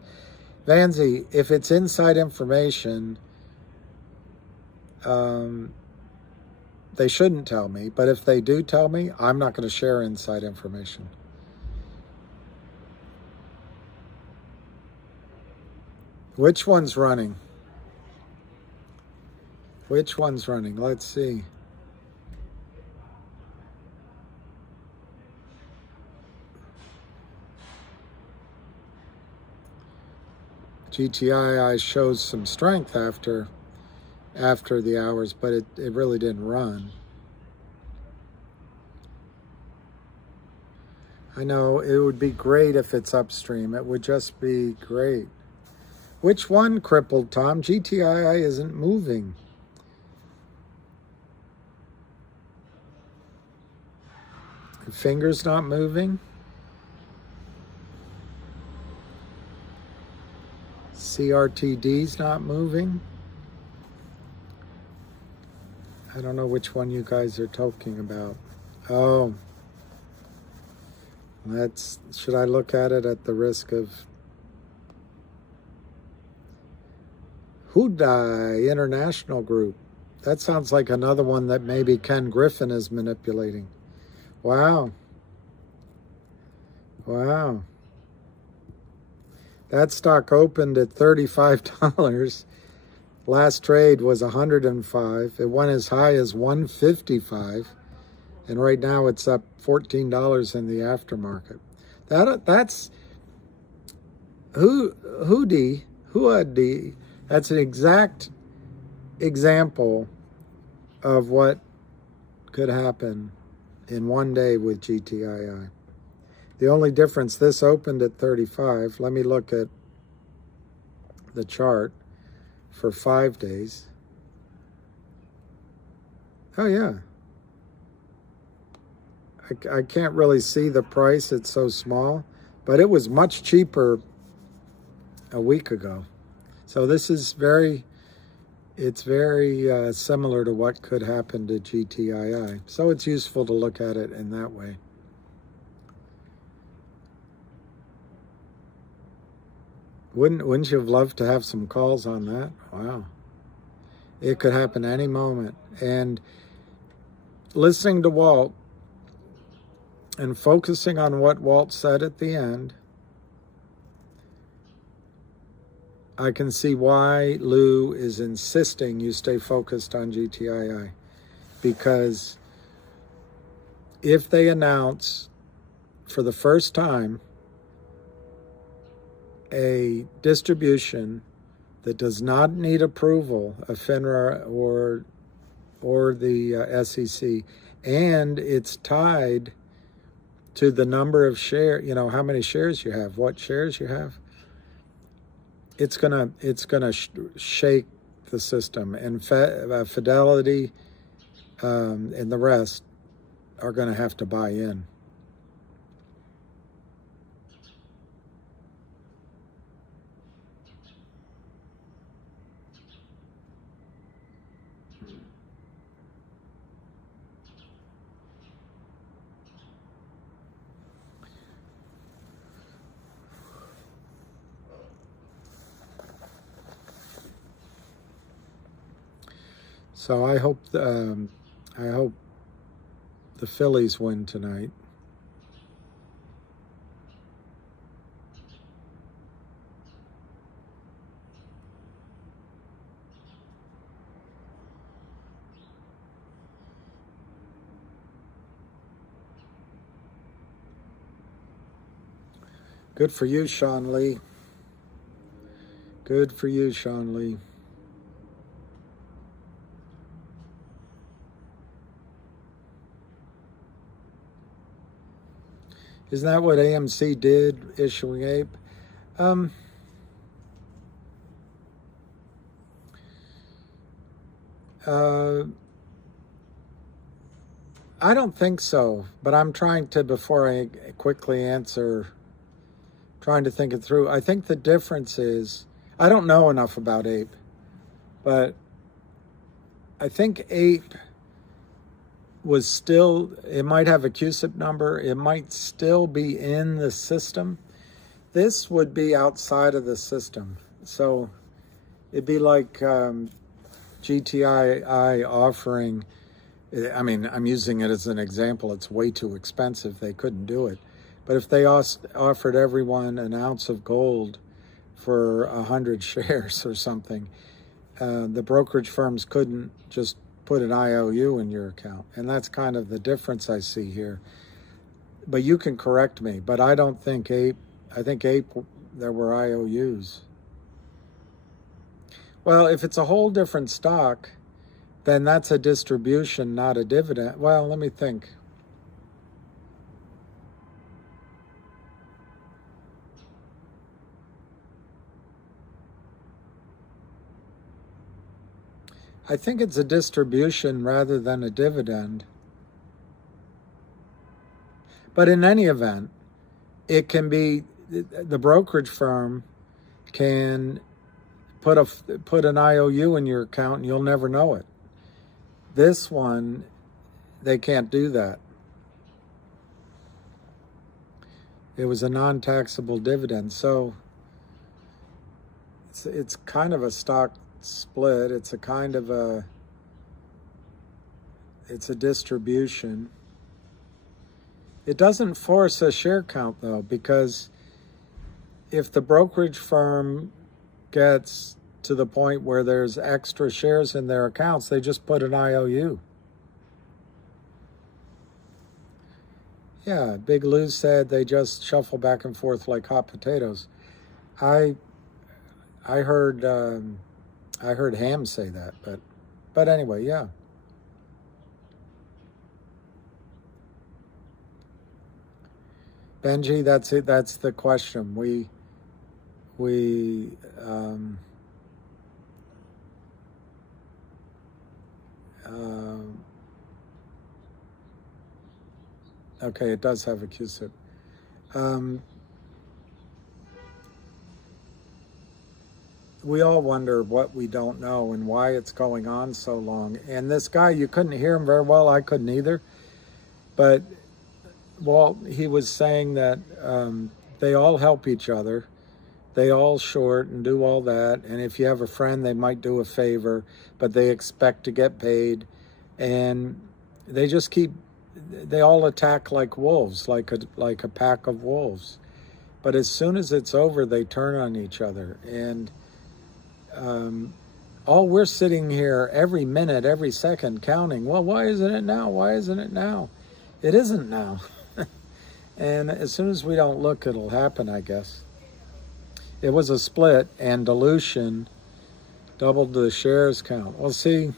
Vanzi, if it's inside information, they shouldn't tell me. But if they do tell me, I'm not going to share inside information. Which one's running? Which one's running? Let's see. GTII shows some strength after the hours, but it really didn't run. I know it would be great if it's upstream. It would just be great. Which one crippled, Tom? GTII isn't moving. The finger's not moving. CRTD's not moving. I don't know which one you guys are talking about. Oh. Should I look at it at the risk of Hudai International Group? That sounds like another one that maybe Ken Griffin is manipulating. Wow. Wow. That stock opened at $35. Last trade was $105. It went as high as $155. And right now it's up $14 in the aftermarket. That's Hudi. That's an exact example of what could happen in one day with GTII. The only difference, this opened at 35. Let me look at the chart for 5 days. Oh yeah. I can't really see the price, it's so small, but it was much cheaper a week ago. So this is very similar to what could happen to GTII. So it's useful to look at it in that way. Wouldn't you have loved to have some calls on that? Wow. It could happen any moment. And listening to Walt and focusing on what Walt said at the end, I can see why Lou is insisting you stay focused on GTII. Because if they announce for the first time a distribution that does not need approval of FINRA or the SEC, and it's tied to the number of shares, how many shares you have, what shares you have, it's gonna shake the system, and Fidelity and the rest are gonna have to buy in. So I hope the Phillies win tonight. Good for you, Sean Lee. Good for you, Sean Lee. Isn't that what AMC did, issuing APE? Um, I don't think so, but I'm trying to, before I quickly answer, trying to think it through. I think the difference is, I don't know enough about ape, but I think ape was still, it might have a QSIP number, it might still be in the system. This would be outside of the system. So it'd be like GTII offering, I mean, I'm using it as an example, it's way too expensive, they couldn't do it. But if they offered everyone an ounce of gold for 100 shares or something, the brokerage firms couldn't just put an IOU in your account. And that's kind of the difference I see here. But you can correct me, but I don't think ape, I think ape, there were IOUs. Well, if it's a whole different stock, then that's a distribution, not a dividend. Well, let me think. I think it's a distribution rather than a dividend. But in any event, it can be, the brokerage firm can put an IOU in your account and you'll never know it. This one, they can't do that. It was a non-taxable dividend, so it's kind of a stock split. It's a kind of a, it's a distribution. It doesn't force a share count though, because if the brokerage firm gets to the point where there's extra shares in their accounts, they just put an IOU. Yeah, Big Lou said they just shuffle back and forth like hot potatoes. I heard Ham say that, but anyway, yeah. Benji, that's it. That's the question. Okay, it does have a QSIP. We all wonder what we don't know and why it's going on so long. And this guy, you couldn't hear him very well. I couldn't either. But Walt, he was saying that they all help each other. They all short and do all that. And if you have a friend, they might do a favor, but they expect to get paid. And they just keep, they all attack like wolves, like a pack of wolves. But as soon as it's over, they turn on each other. And all we're sitting here every minute, every second counting, well, why isn't it now? Why isn't it now? It isn't now. And as soon as we don't look, it'll happen, I guess. It was a split, and dilution doubled the shares count. Well, see,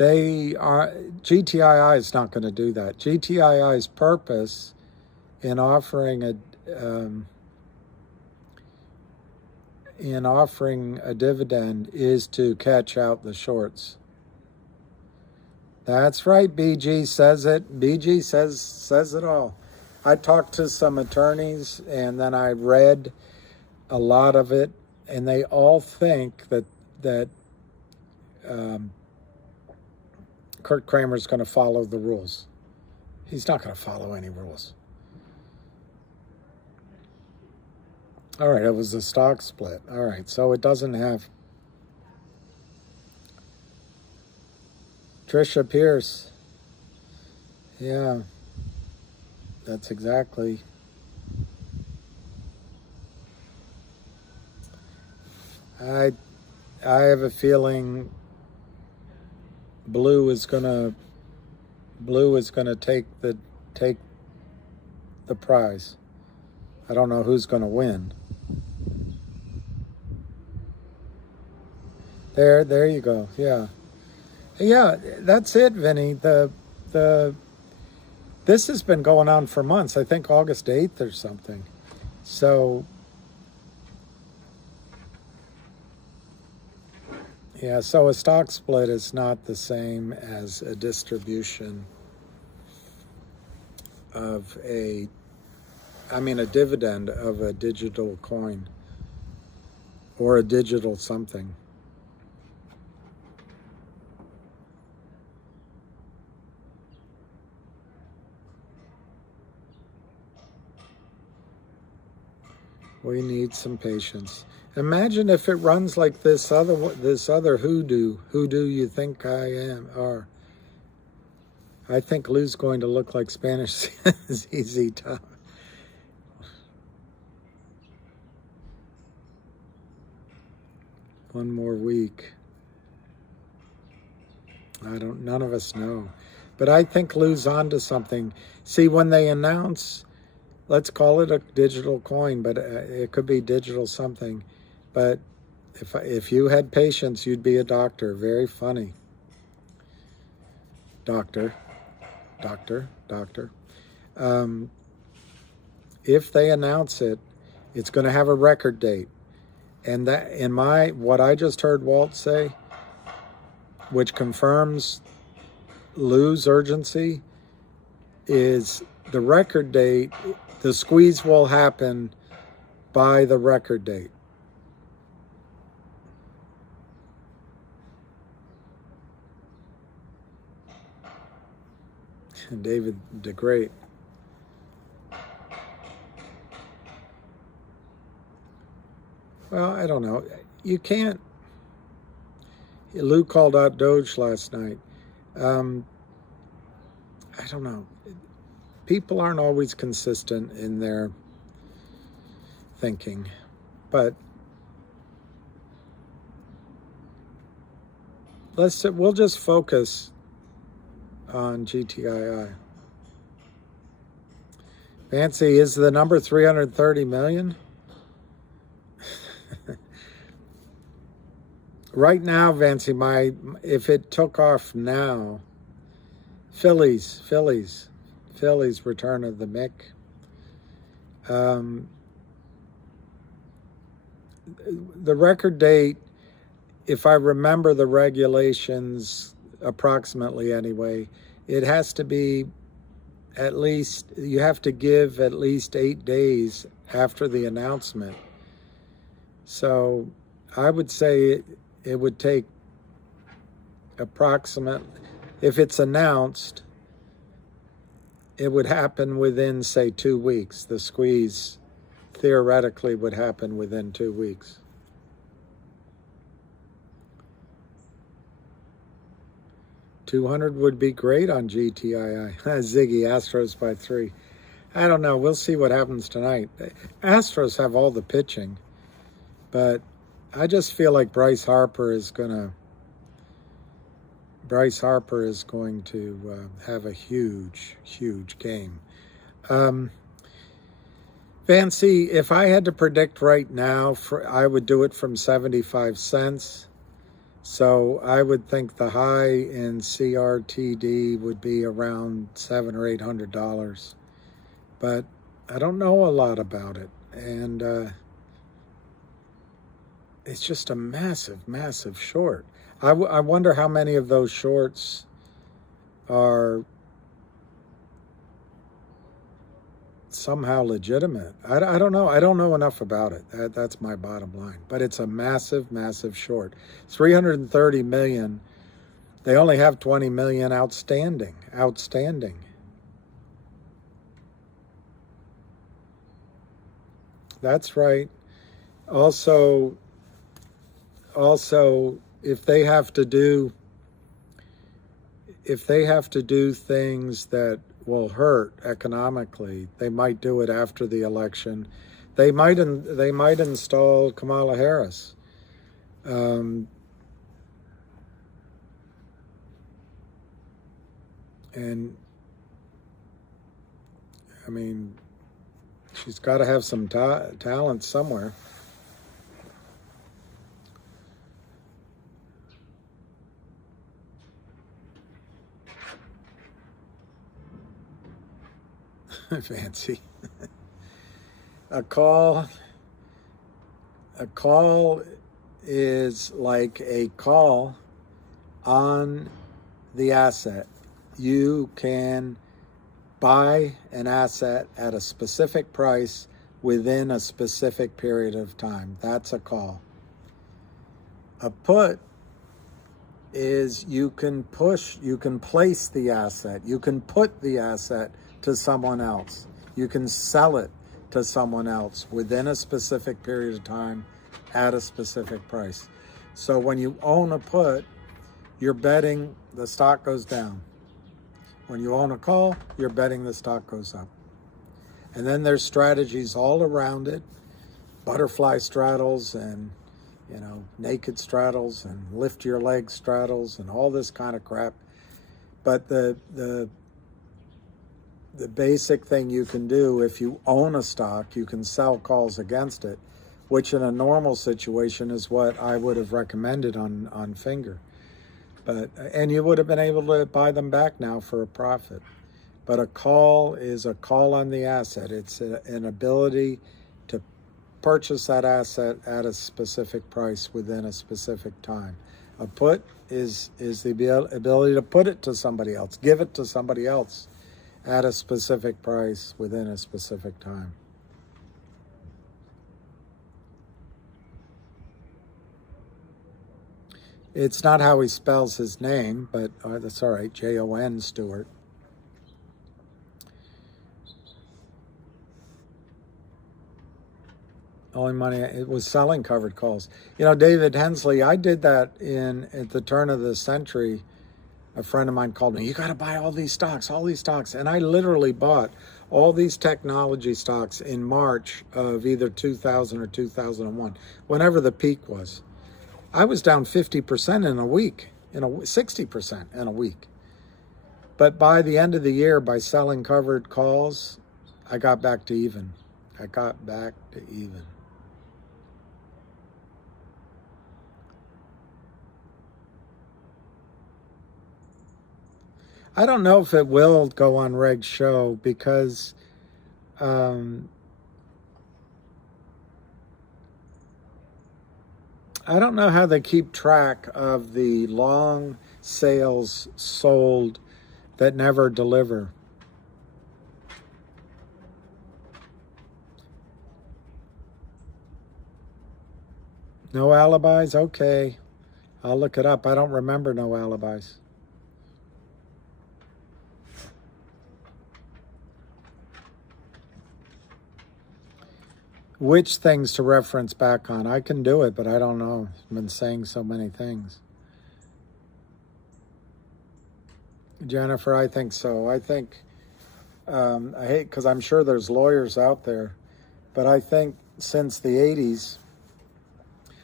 GTII is not going to do that. GTII's purpose in offering a dividend is to catch out the shorts. That's right, BG says it. BG says it all. I talked to some attorneys and then I read a lot of it, and they all think that Kurt Kramer's going to follow the rules. He's not going to follow any rules. All right, it was a stock split. All right, so it doesn't have... Trisha Pierce. Yeah, that's exactly... I have a feeling Blue is gonna take the prize. I don't know who's gonna win. There you go. Yeah. Yeah, that's it, Vinny. This has been going on for months. I think August 8th or something. So, yeah, so a stock split is not the same as a distribution of a dividend of a digital coin or a digital something. We need some patience. Imagine if it runs like this other hoodoo. Who do you think I am? Or I think Lou's going to look like Spanish ZZ Top. One more week. None of us know. But I think Lou's onto something. See, when they announce, let's call it a digital coin, but it could be digital something. But if you had patience, you'd be a doctor. Very funny. Doctor. If they announce it, it's going to have a record date. And that, what I just heard Walt say, which confirms Lou's urgency, is the record date. The squeeze will happen by the record date. David DeGreat. Well, I don't know. You can't. Lou called out Doge last night. I don't know. People aren't always consistent in their thinking, but we'll just focus on GTII. Fancy, is the number 330 million? Right now, Fancy, if it took off now, Phillies return of the Mick. The record date, if I remember the regulations approximately anyway, it has to be you have to give at least 8 days after the announcement. So I would say it would take if it's announced, it would happen within, say, 2 weeks. The squeeze theoretically would happen within 2 weeks. $200 would be great on GTII. Ziggy, Astros by 3. I don't know. We'll see what happens tonight. Astros have all the pitching, but I just feel like Bryce Harper is going to have a huge game. Fancy, if I had to predict right now, I would do it from 75 cents. So I would think the high in CRTD would be around $700 or $800. But I don't know a lot about it. And it's just a massive short. I wonder how many of those shorts are somehow legitimate. I don't know. I don't know enough about it. That's my bottom line. But it's a massive short. 330 million. They only have 20 million outstanding. That's right. Also, if they have to do things that will hurt economically, they might do it after the election. They might install Kamala Harris. And I mean, she's got to have some talent somewhere. fancy. A call is like a call on the asset. You can buy an asset at a specific price within a specific period of time. That's a call. A put is you can place the asset. You can put the asset to someone else. You can sell it to someone else within a specific period of time at a specific price. So when you own a put, you're betting the stock goes down. When you own a call, you're betting the stock goes up. And then there's strategies all around it, butterfly straddles and, naked straddles and lift your leg straddles and all this kind of crap. But the basic thing you can do if you own a stock, you can sell calls against it, which in a normal situation is what I would have recommended on Finger. And you would have been able to buy them back now for a profit. But a call is a call on the asset. It's an ability to purchase that asset at a specific price within a specific time. A put is the ability to put it to somebody else, give it to somebody else at a specific price within a specific time. It's not how he spells his name, but that's all right, Jon Stewart. Only money, it was selling covered calls. David Hensley, I did that at the turn of the century. A friend of mine called me, you got to buy all these stocks. And I literally bought all these technology stocks in March of either 2000 or 2001, whenever the peak was. I was down 50% in a week, 60% in a week. But by the end of the year, by selling covered calls, I got back to even. I don't know if it will go on Reg's show because I don't know how they keep track of the long sales sold that never deliver. No alibis? Okay. I'll look it up. I don't remember no alibis. Which things to reference back on? I can do it, but I don't know. I've been saying so many things. Jennifer, I think so. I think, I hate, because I'm sure there's lawyers out there, but I think since the 80s,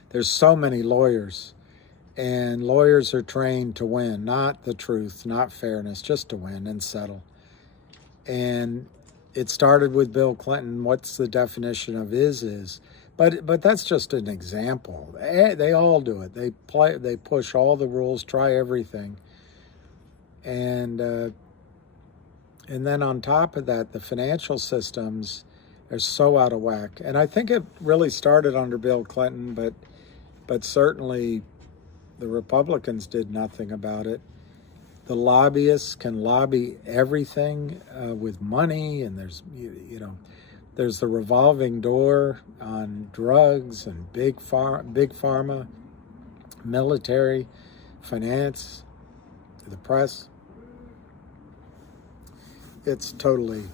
there's so many lawyers, and lawyers are trained to win, not the truth, not fairness, just to win and settle. And it started with Bill Clinton. What's the definition of is? But that's just an example. They all do it. They push all the rules, try everything. And then on top of that, the financial systems are so out of whack. And I think it really started under Bill Clinton, but certainly the Republicans did nothing about it. The lobbyists can lobby everything with money, and there's the revolving door on drugs and big pharma, military, finance, the press. It's totally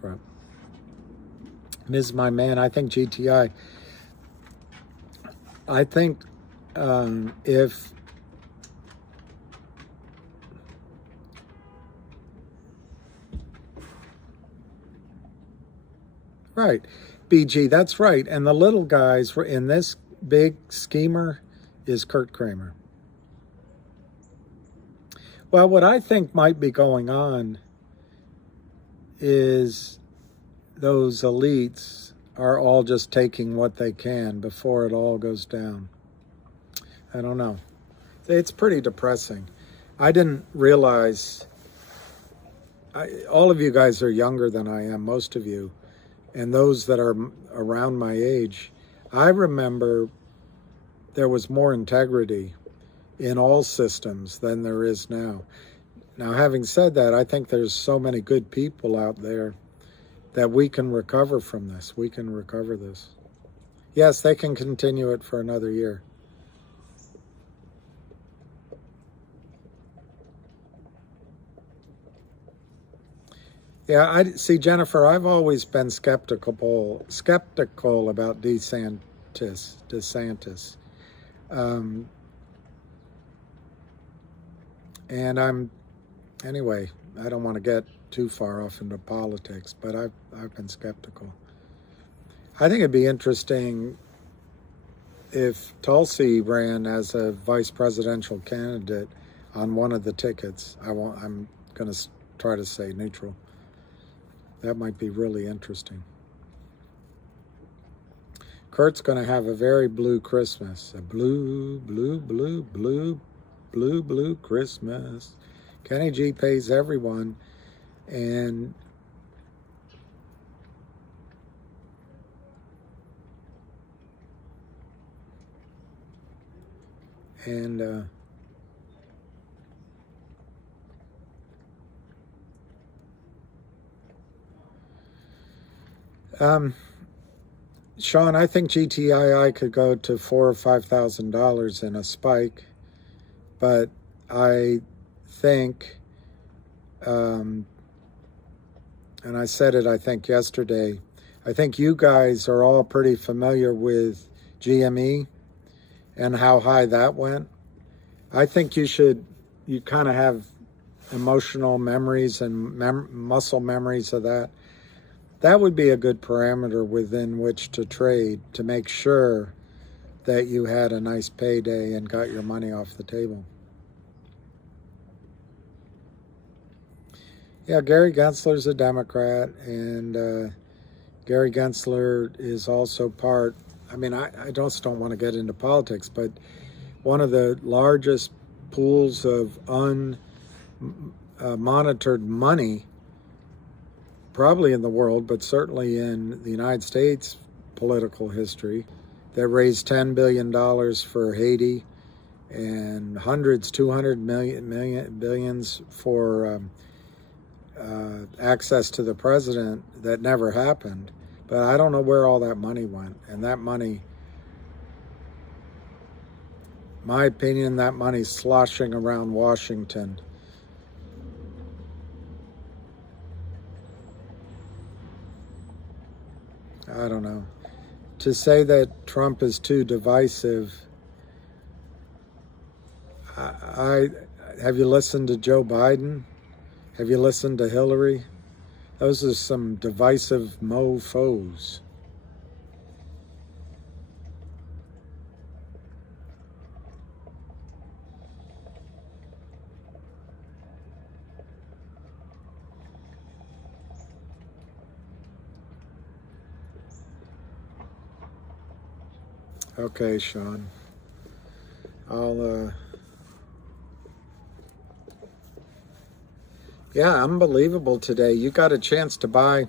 crap. Ms. My man, I think GTI. I think if right, BG, that's right. And the little guys were in this big schemer is Kurt Kramer. Well, what I think might be going on is those elites are all just taking what they can before it all goes down. I don't know. It's pretty depressing. I didn't realize all of you guys are younger than I am, most of you, and those that are around my age. I remember there was more integrity in all systems than there is now. Now, having said that, I think there's so many good people out there that we can recover from this. We can recover this. Yes, they can continue it for another year. Yeah, I see, Jennifer. I've always been skeptical about DeSantis, and anyway. I don't want to get too far off into politics, but I've been skeptical. I think it'd be interesting if Tulsi ran as a vice presidential candidate on one of the tickets. I'm going to try to say neutral. That might be really interesting. Kurt's going to have a very blue Christmas. A blue Christmas. Kenny G pays everyone, and Sean, I think GTII could go to $4,000 or $5,000 in a spike, but I think, and I said it, I think, yesterday, I think you guys are all pretty familiar with GME and how high that went. I think you kind of have emotional memories and muscle memories of that. That would be a good parameter within which to trade to make sure that you had a nice payday and got your money off the table. Yeah, Gary Gensler's a Democrat, and Gary Gensler is also part, I just don't want to get into politics, but one of the largest pools of unmonitored money, probably in the world, but certainly in the United States political history, that raised $10 billion for Haiti and hundreds, 200 billions for access to the president that never happened. But I don't know where all that money went. And that money, my opinion, that money's sloshing around Washington. I don't know. To say that Trump is too divisive, have you listened to Joe Biden? Have you listened to Hillary? Those are some divisive mofos. Okay, Sean. Yeah, unbelievable today. You got a chance to buy.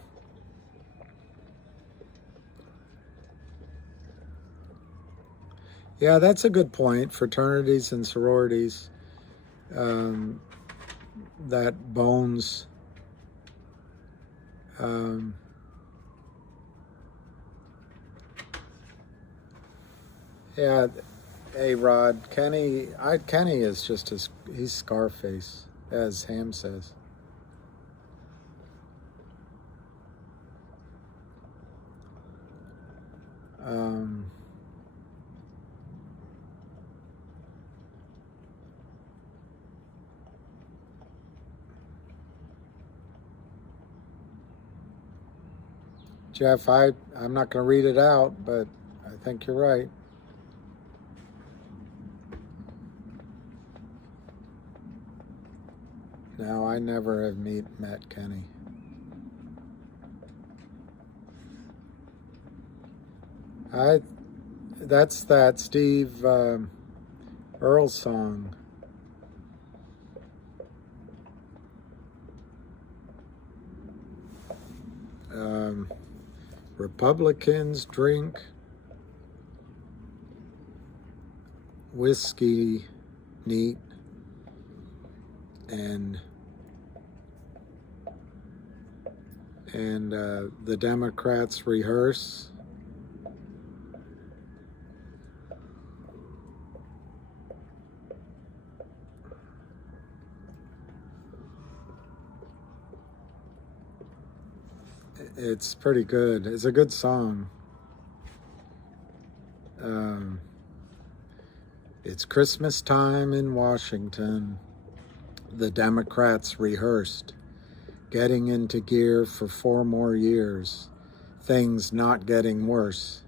Yeah, that's a good point. Fraternities and sororities. That Bones. Yeah, hey Rod, Kenny is just he's Scarface, as Ham says. Jeff, I'm not going to read it out, but I think you're right. No, I never have met Kenny. That's that Steve Earle song. Republicans drink whiskey neat, and the Democrats rehearse. It's pretty good. It's a good song. It's Christmas time in Washington. The Democrats rehearsed, getting into gear for 4 more years. Things not getting worse.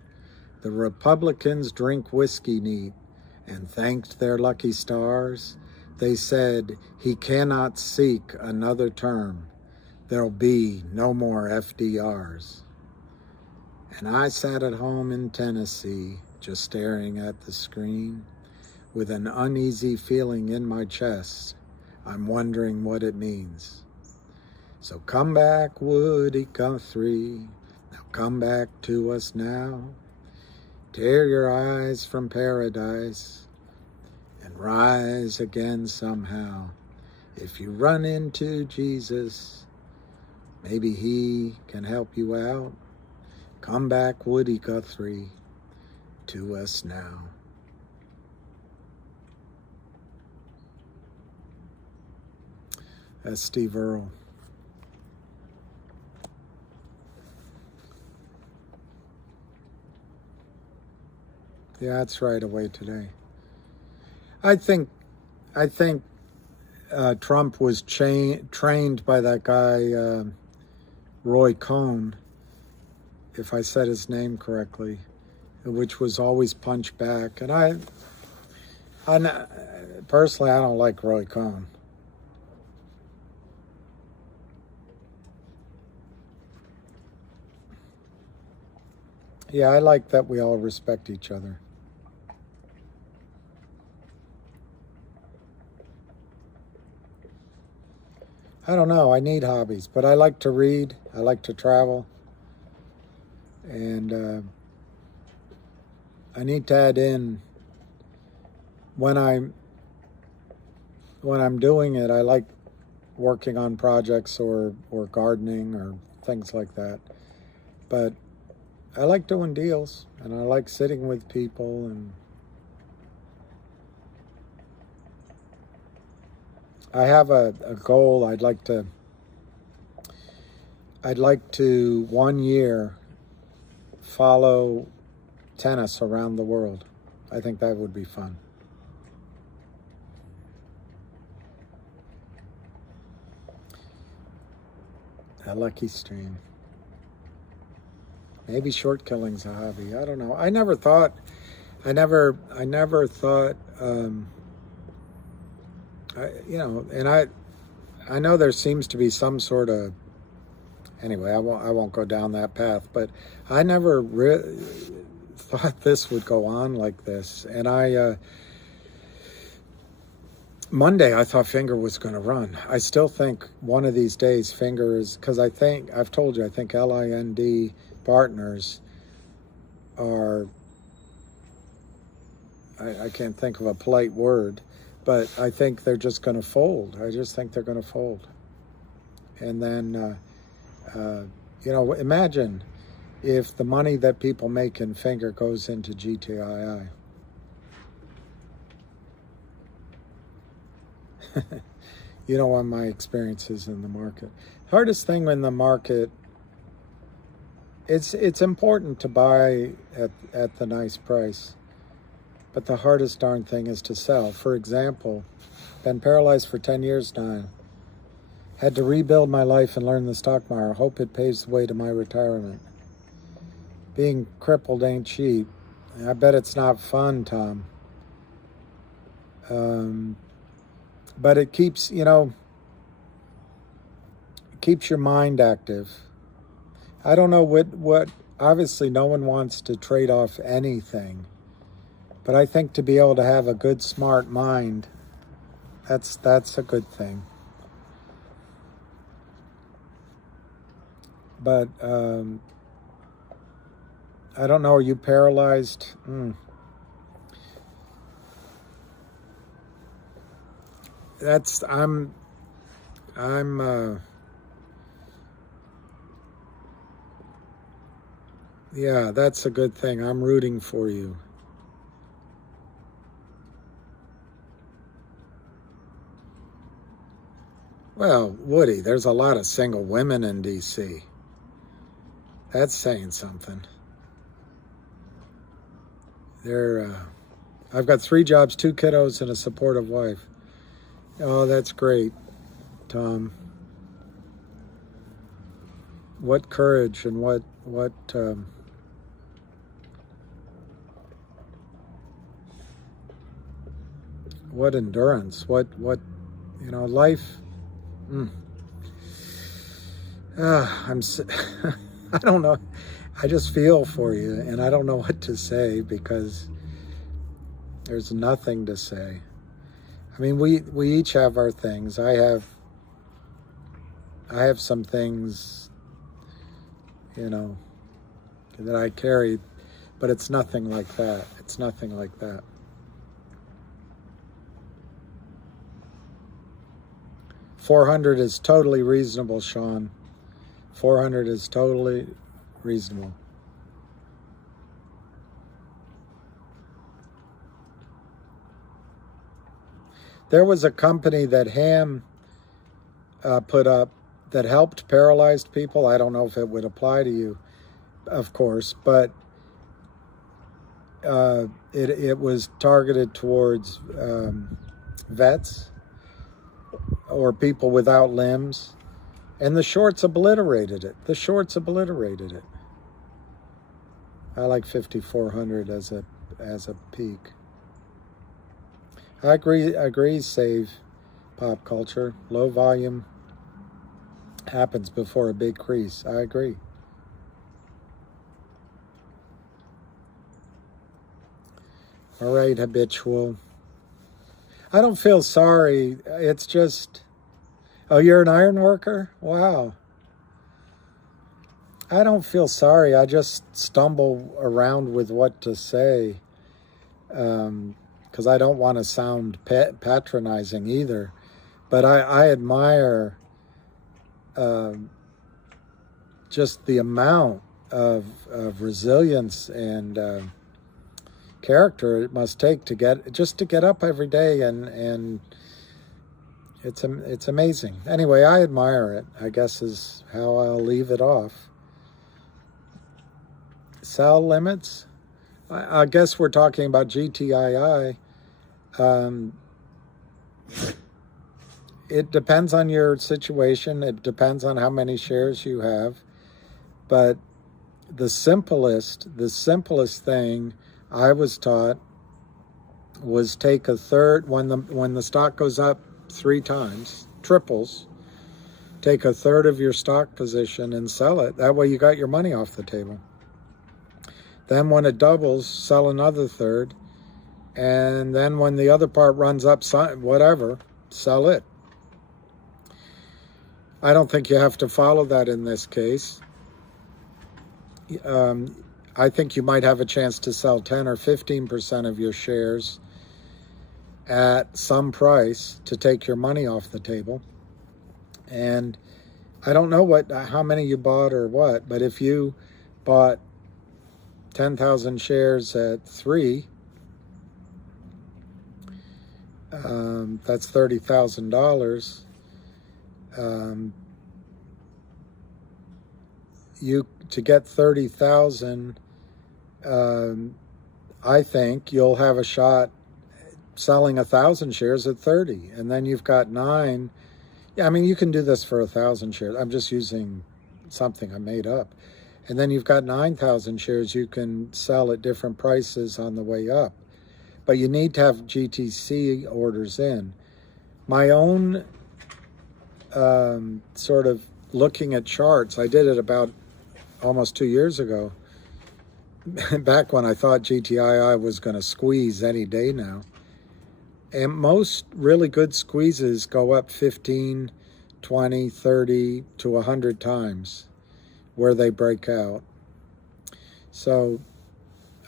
The Republicans drink whiskey neat and thanked their lucky stars. They said he cannot seek another term. There'll be no more FDRs. And I sat at home in Tennessee, just staring at the screen, with an uneasy feeling in my chest. I'm wondering what it means. So come back, Woody Guthrie. Now come back to us now. Tear your eyes from paradise and rise again somehow. If you run into Jesus, maybe he can help you out. Come back, Woody Guthrie, to us now. That's Steve Earle. Yeah, that's right away today. I think Trump was trained by that guy, Roy Cohn, if I said his name correctly, which was always punch back. And I personally, I don't like Roy Cohn. Yeah, I like that we all respect each other. I don't know, I need hobbies, but I like to read, I like to travel, and I need to add in, when I'm doing it, I like working on projects or gardening or things like that, but I like doing deals, and I like sitting with people, and I have a goal. I'd like to 1 year follow tennis around the world. I think that would be fun. A lucky stream. Maybe short killing's a hobby. I don't know. I never thought. And I know there seems to be some sort of. Anyway, I won't go down that path. But I never thought this would go on like this. And Monday, I thought Finger was going to run. I still think one of these days Finger is, because I've told you, I think LIND partners are, I can't think of a polite word, but I think they're just going to fold. I just think they're going to fold. And then, imagine if the money that people make in Finger goes into GTII. You know what my experience is in the market. Hardest thing in the market, it's important to buy at the nice price, but the hardest darn thing is to sell. For example, been paralyzed for 10 years now. Had to rebuild my life and learn the stock market. Hope it paves the way to my retirement. Being crippled ain't cheap. I bet it's not fun, Tom. But it keeps your mind active. I don't know what obviously no one wants to trade off anything, but I think to be able to have a good, smart mind, that's a good thing. But I don't know. Are you paralyzed? Yeah, that's a good thing. I'm rooting for you. Well, Woody, there's a lot of single women in D.C. That's saying something. I've got 3 jobs, 2 kiddos, and a supportive wife. Oh, that's great, Tom. What courage and what endurance, what life. I don't know. I just feel for you, and I don't know what to say because there's nothing to say. I mean, we each have our things. I have some things, that I carry, but it's nothing like that. It's nothing like that. $400 is totally reasonable, Sean. 400 is totally reasonable. There was a company that Ham put up that helped paralyzed people. I don't know if it would apply to you, of course, but it was targeted towards vets or people without limbs. And the shorts obliterated it. I like 5,400 as a peak. I agree, save pop culture. Low volume happens before a big crease. I agree. All right, habitual. I don't feel sorry. It's just, oh, you're an iron worker? Wow. I don't feel sorry. I just stumble around with what to say because I don't want to sound patronizing either. But I admire just the amount of resilience and character it must take to get up every day, and it's amazing. Anyway, I admire it, I guess is how I'll leave it off. Sell limits? I guess we're talking about GTII. It depends on your situation. It depends on how many shares you have. But the simplest thing I was taught was take a third when the stock goes up 3 times, triples. Take a third of your stock position and sell it. That way you got your money off the table. Then when it doubles, sell another third. And then when the other part runs up, whatever, sell it. I don't think you have to follow that in this case. I think you might have a chance to sell 10 or 15% of your shares at some price to take your money off the table. And I don't know how many you bought or what, but if you bought 10,000 shares at 3, that's $30,000. To get 30,000, I think you'll have a shot selling 1,000 shares at 30, and then you've got 9. Yeah, I mean, you can do this for 1,000 shares. I'm just using something I made up. And then you've got 9,000 shares you can sell at different prices on the way up. But you need to have GTC orders in. My own sort of looking at charts, I did it about almost 2 years ago, back when I thought GTII was going to squeeze any day now. And most really good squeezes go up 15, 20, 30 to 100 times where they break out. So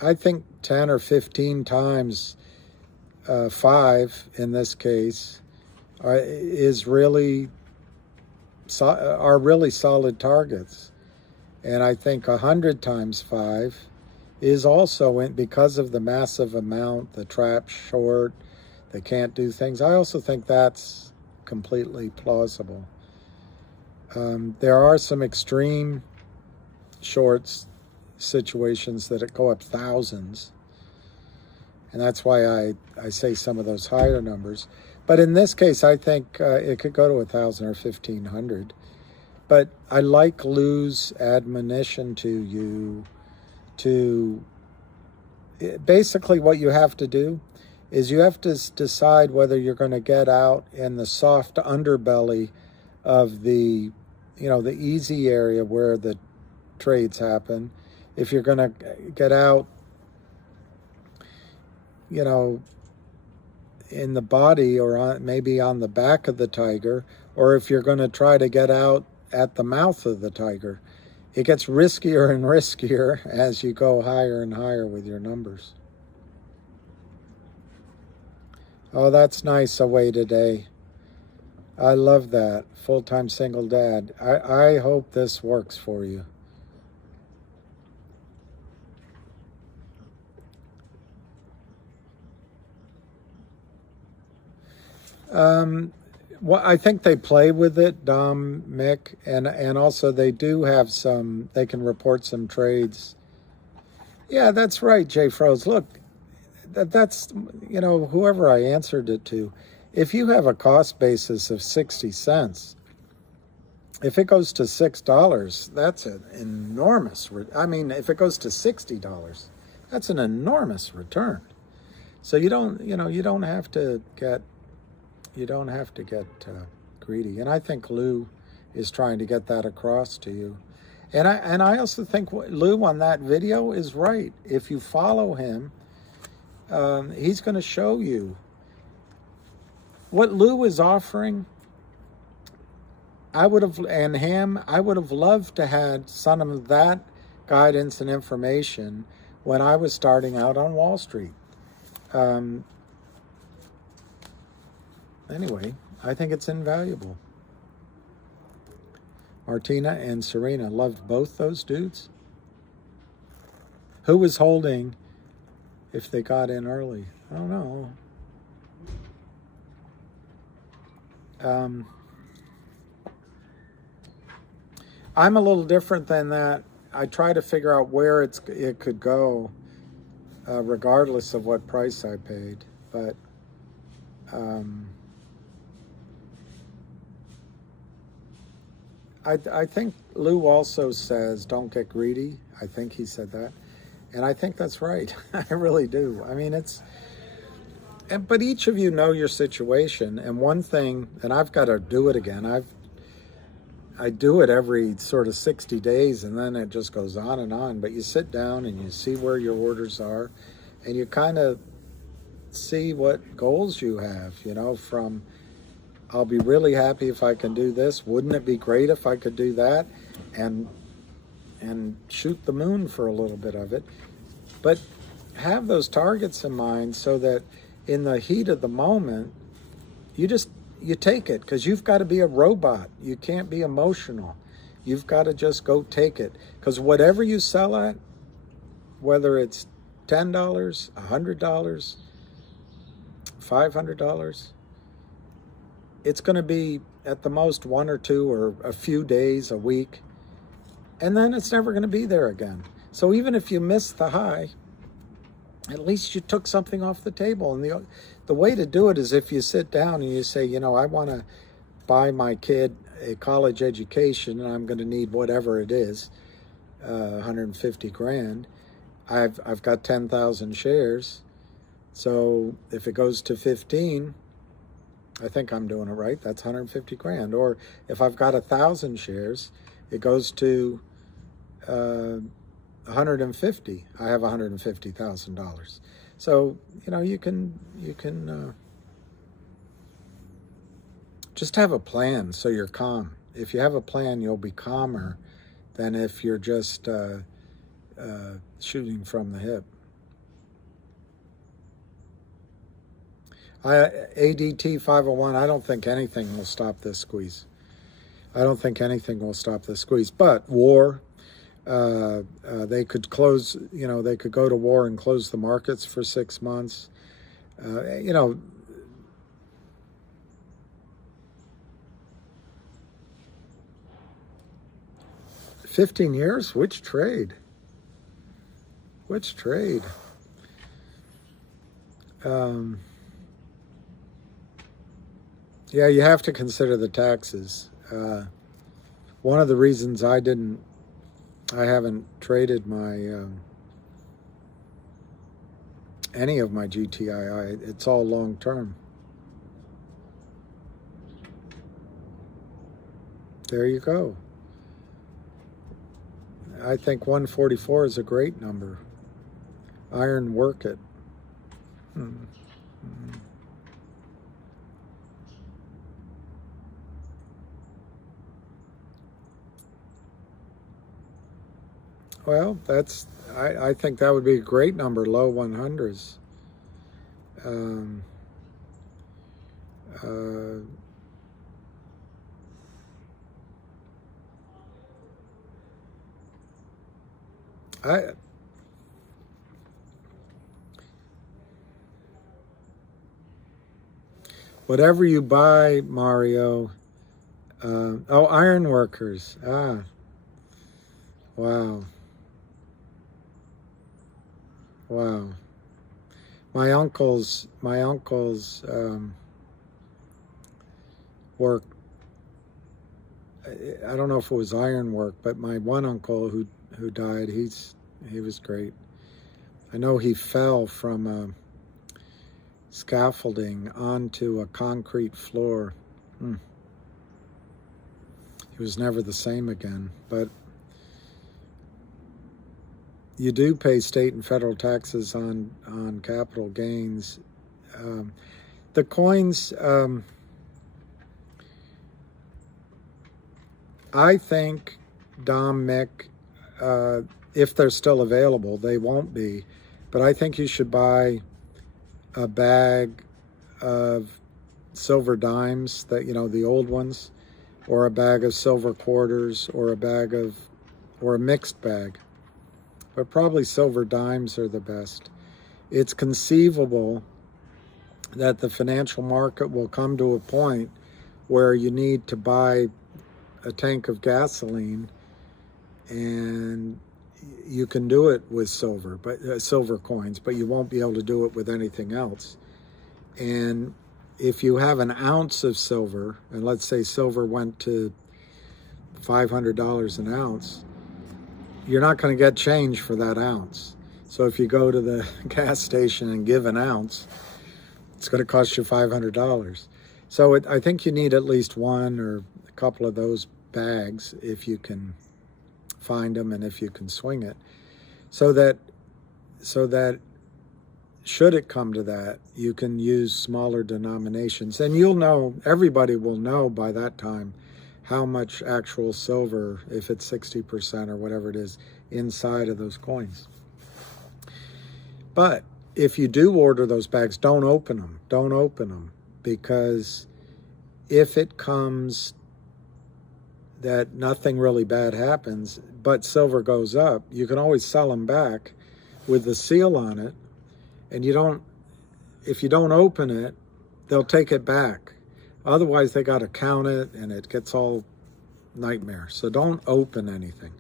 I think 10 or 15 times 5 in this case are really solid targets. And I think 100 times 5 is also, because of the massive amount, the trap short, they can't do things. I also think that's completely plausible. There are some extreme shorts situations that go up thousands, and that's why I say some of those higher numbers. But in this case, I think it could go to 1,000 or 1,500. But I like Lou's admonition to you to basically what you have to do is you have to decide whether you're going to get out in the soft underbelly of the, the easy area where the trades happen. If you're going to get out, in the body or maybe on the back of the tiger, or if you're going to try to get out at the mouth of the tiger. It gets riskier and riskier as you go higher and higher with your numbers. Oh, that's nice away today. I love that. Full-time single dad. I hope this works for you. Well, I think they play with it, Dom, Mick, and also they do have they can report some trades. Yeah, that's right, Jay Froze. Look, that's, whoever I answered it to, if you have a cost basis of 60 cents, if it goes to $6, that's an enormous, if it goes to $60, that's an enormous return. So you don't have to get greedy. And I think Lou is trying to get that across to you. And I also think Lou on that video is right. If you follow him, he's going to show you what Lou is offering. I would have loved to had some of that guidance and information when I was starting out on Wall Street. Anyway, I think it's invaluable. Martina and Serena loved both those dudes. Who was holding if they got in early? I don't know. I'm a little different than that. I try to figure out where it could go, regardless of what price I paid. But I think Lou also says, don't get greedy. I think he said that. And I think that's right. I really do. But each of you know your situation. And one thing, and I've got to do it again. I do it every sort of 60 days, and then it just goes on and on. But you sit down and you see where your orders are, and you kind of see what goals you have, from I'll be really happy if I can do this. Wouldn't it be great if I could do that? And shoot the moon for a little bit of it. But have those targets in mind so that in the heat of the moment, you take it, because you've got to be a robot. You can't be emotional. You've got to just go take it. Because whatever you sell at, whether it's $10, $100, $500, it's going to be at the most 1 or 2 or a few days, a week, and then it's never going to be there again. So even if you miss the high, at least you took something off the table. And the way to do it is if you sit down and you say, I want to buy my kid a college education, and I'm going to need whatever it is, 150 grand. I've got 10,000 shares. So if it goes to 15, I think I'm doing it right. That's 150 grand. Or if I've got 1,000 shares, it goes to 150. I have $150,000. So you can just have a plan so you're calm. If you have a plan, you'll be calmer than if you're just shooting from the hip. ADT 501, I don't think anything will stop this squeeze. I don't think anything will stop this squeeze. But war, they could close, they could go to war and close the markets for 6 months. 15 years? Which trade? Which trade? Yeah, you have to consider the taxes. One of the reasons I haven't traded my any of my GTII, it's all long term. There you go. I think 144 is a great number. Iron work it. Well, I think that would be a great number, low 100s. Whatever you buy, Mario. Oh, iron workers. Ah, wow. Wow. My uncle's work, I don't know if it was iron work, but my one uncle who died, he was great. I know he fell from scaffolding onto a concrete floor. He was never the same again, but you do pay state and federal taxes on capital gains. The coins, I think, Dom, Mick, if they're still available, they won't be, but I think you should buy a bag of silver dimes, that the old ones, or a bag of silver quarters, or a mixed bag. But probably silver dimes are the best. It's conceivable that the financial market will come to a point where you need to buy a tank of gasoline, and you can do it with silver, but silver coins, but you won't be able to do it with anything else. And if you have an ounce of silver, and let's say silver went to $500 an ounce, you're not going to get change for that ounce. So if you go to the gas station and give an ounce, it's going to cost you $500. So I think you need at least one or a couple of those bags if you can find them and if you can swing it, so that should it come to that, you can use smaller denominations, and everybody will know by that time how much actual silver, if it's 60% or whatever it is, inside of those coins. But if you do order those bags, don't open them. Don't open them, because if it comes that nothing really bad happens, but silver goes up, you can always sell them back with the seal on it, and if you don't open it, they'll take it back. Otherwise, they got to count it, and it gets all nightmare. So don't open anything.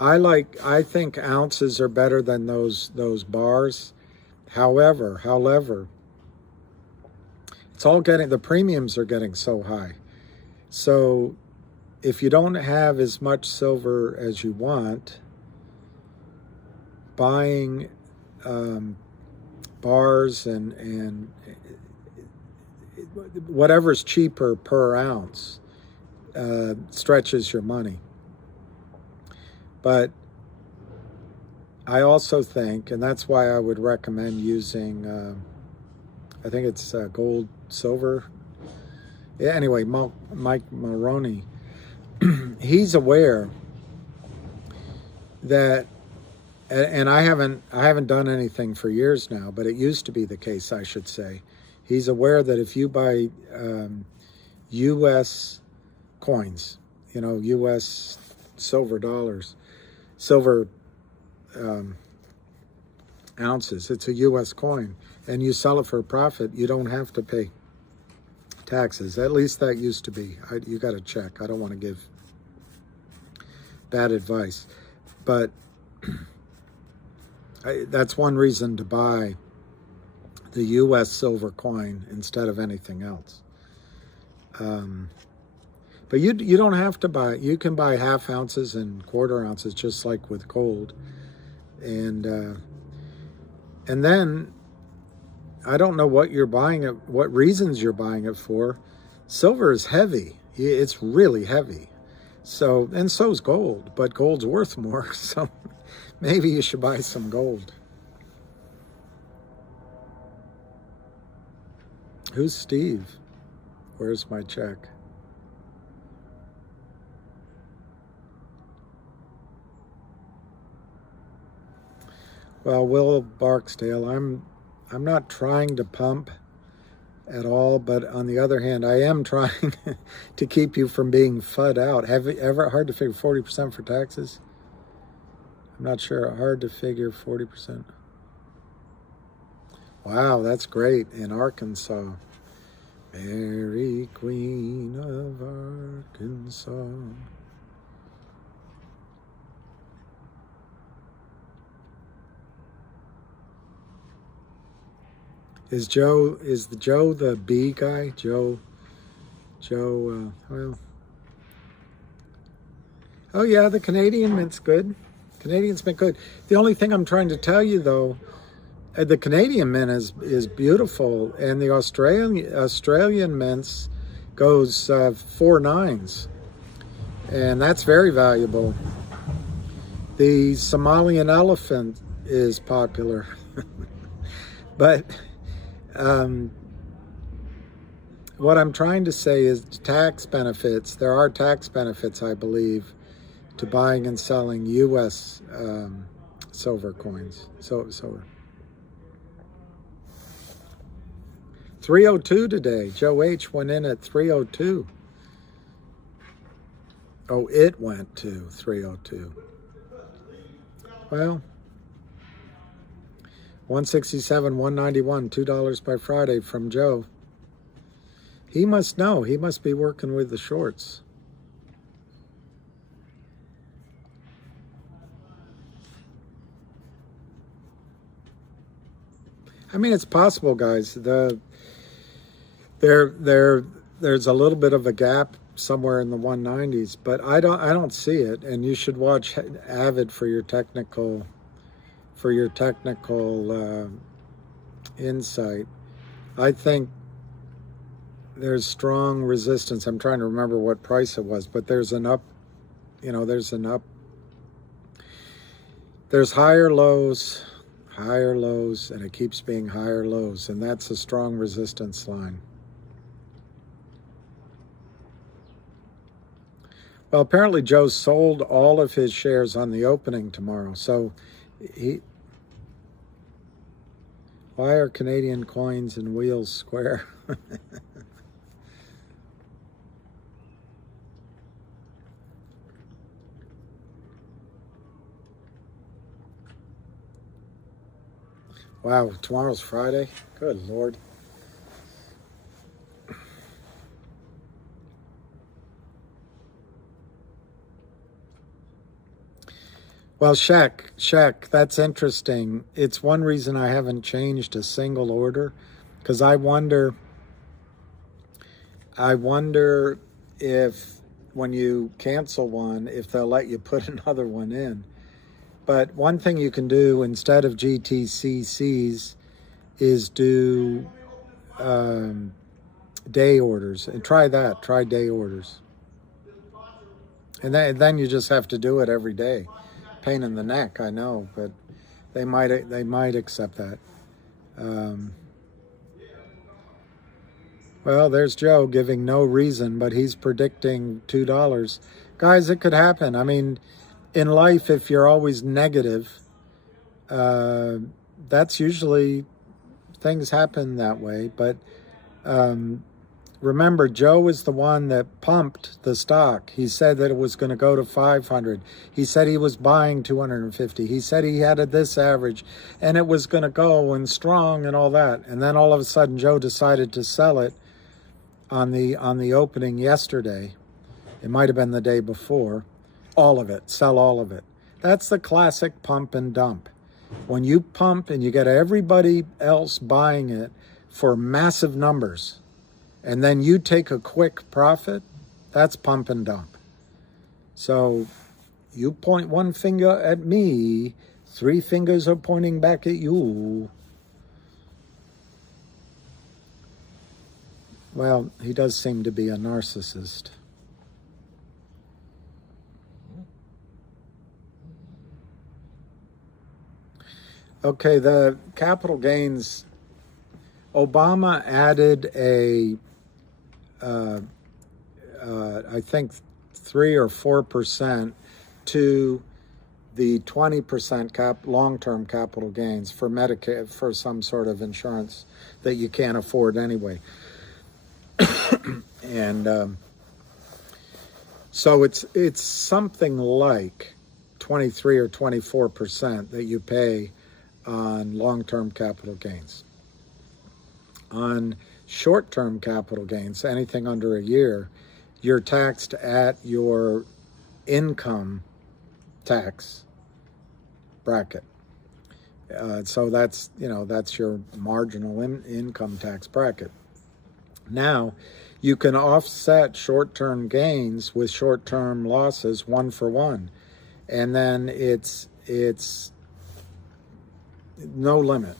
I think ounces are better than those bars. However, it's all the premiums are getting so high. So if you don't have as much silver as you want, buying bars and whatever's cheaper per ounce stretches your money. But I also think, and that's why I would recommend using, I think it's gold, silver. Yeah, anyway, Mike Maroney he's aware that, and I haven't done anything for years now, but it used to be the case, I should say. He's aware that if you buy U.S. coins, you know, U.S. silver dollars, silver ounces, it's a U.S. coin, and you sell it for a profit, you don't have to pay taxes. At least that used to be. You got to check. I don't want to give bad advice, but that's one reason to buy the U.S. silver coin instead of anything else. But you don't have to buy. You can buy half ounces and quarter ounces, just like with gold, and then I don't know what you're buying it, what reasons you're buying it for. Silver is heavy. It's really heavy. So, and so's gold, but gold's worth more. So maybe you should buy some gold. Who's Steve? Where's my check? Well, Will Barksdale, I'm not trying to pump at all, but on the other hand, I am trying to keep you from being FUD out. Have you ever, hard to figure 40% for taxes? I'm not sure, hard to figure 40%. Wow, that's great, in Arkansas. Mary Queen of Arkansas. Is Joe the B guy? Joe, well. Oh yeah, the Canadian mint's good. Canadian's mint good. The only thing I'm trying to tell you though, the Canadian mint is beautiful, and the Australian mints goes 4 9s, and that's very valuable. The Somalian elephant is popular, but what I'm trying to say is tax benefits. There are tax benefits, I believe, to buying and selling U.S. Silver coins. Silver. 302 today. Joe H went in at 302. Oh, it went to 302. Well, 167, 191, $2 by Friday from Joe. He must know. He must be working with the shorts. I mean, it's possible, guys. There's a little bit of a gap somewhere in the 190s, but I don't see it. And you should watch Avid for your technical insight. I think there's strong resistance. I'm trying to remember what price it was, but there's an up, there's higher lows, and it keeps being higher lows, and that's a strong resistance line. Well, apparently Joe sold all of his shares on the opening tomorrow, so why are Canadian coins and wheels square? Wow, tomorrow's Friday? Good Lord. Well, Shaq, that's interesting. It's one reason I haven't changed a single order, because I wonder if when you cancel one, if they'll let you put another one in. But one thing you can do instead of GTCCs is do day orders, and try that. Try day orders, and then you just have to do it every day. Pain in the neck, I know, but they might accept that. Well, there's Joe giving no reason, but he's predicting $2. Guys, it could happen. I mean, in life, if you're always negative, that's usually, things happen that way. But remember, Joe was the one that pumped the stock. He said that it was going to go to 500. He said he was buying 250. He said he had this average, and it was going to go and strong and all that. And then all of a sudden, Joe decided to sell it on the opening yesterday. It might have been the day before. All of it, sell all of it. That's the classic pump and dump. When you pump and you get everybody else buying it for massive numbers, and then you take a quick profit, that's pump and dump. So you point one finger at me, 3 fingers are pointing back at you. Well, he does seem to be a narcissist. Okay, the capital gains. Obama added I think 3 or 4% to the 20% long-term capital gains for Medicare, for some sort of insurance that you can't afford anyway. And so it's something like 23 or 24% that you pay on long-term capital gains. On short-term capital gains, anything under a year, you're taxed at your income tax bracket. So that's your marginal income tax bracket. Now, you can offset short-term gains with short-term losses 1 for 1, and then it's no limit.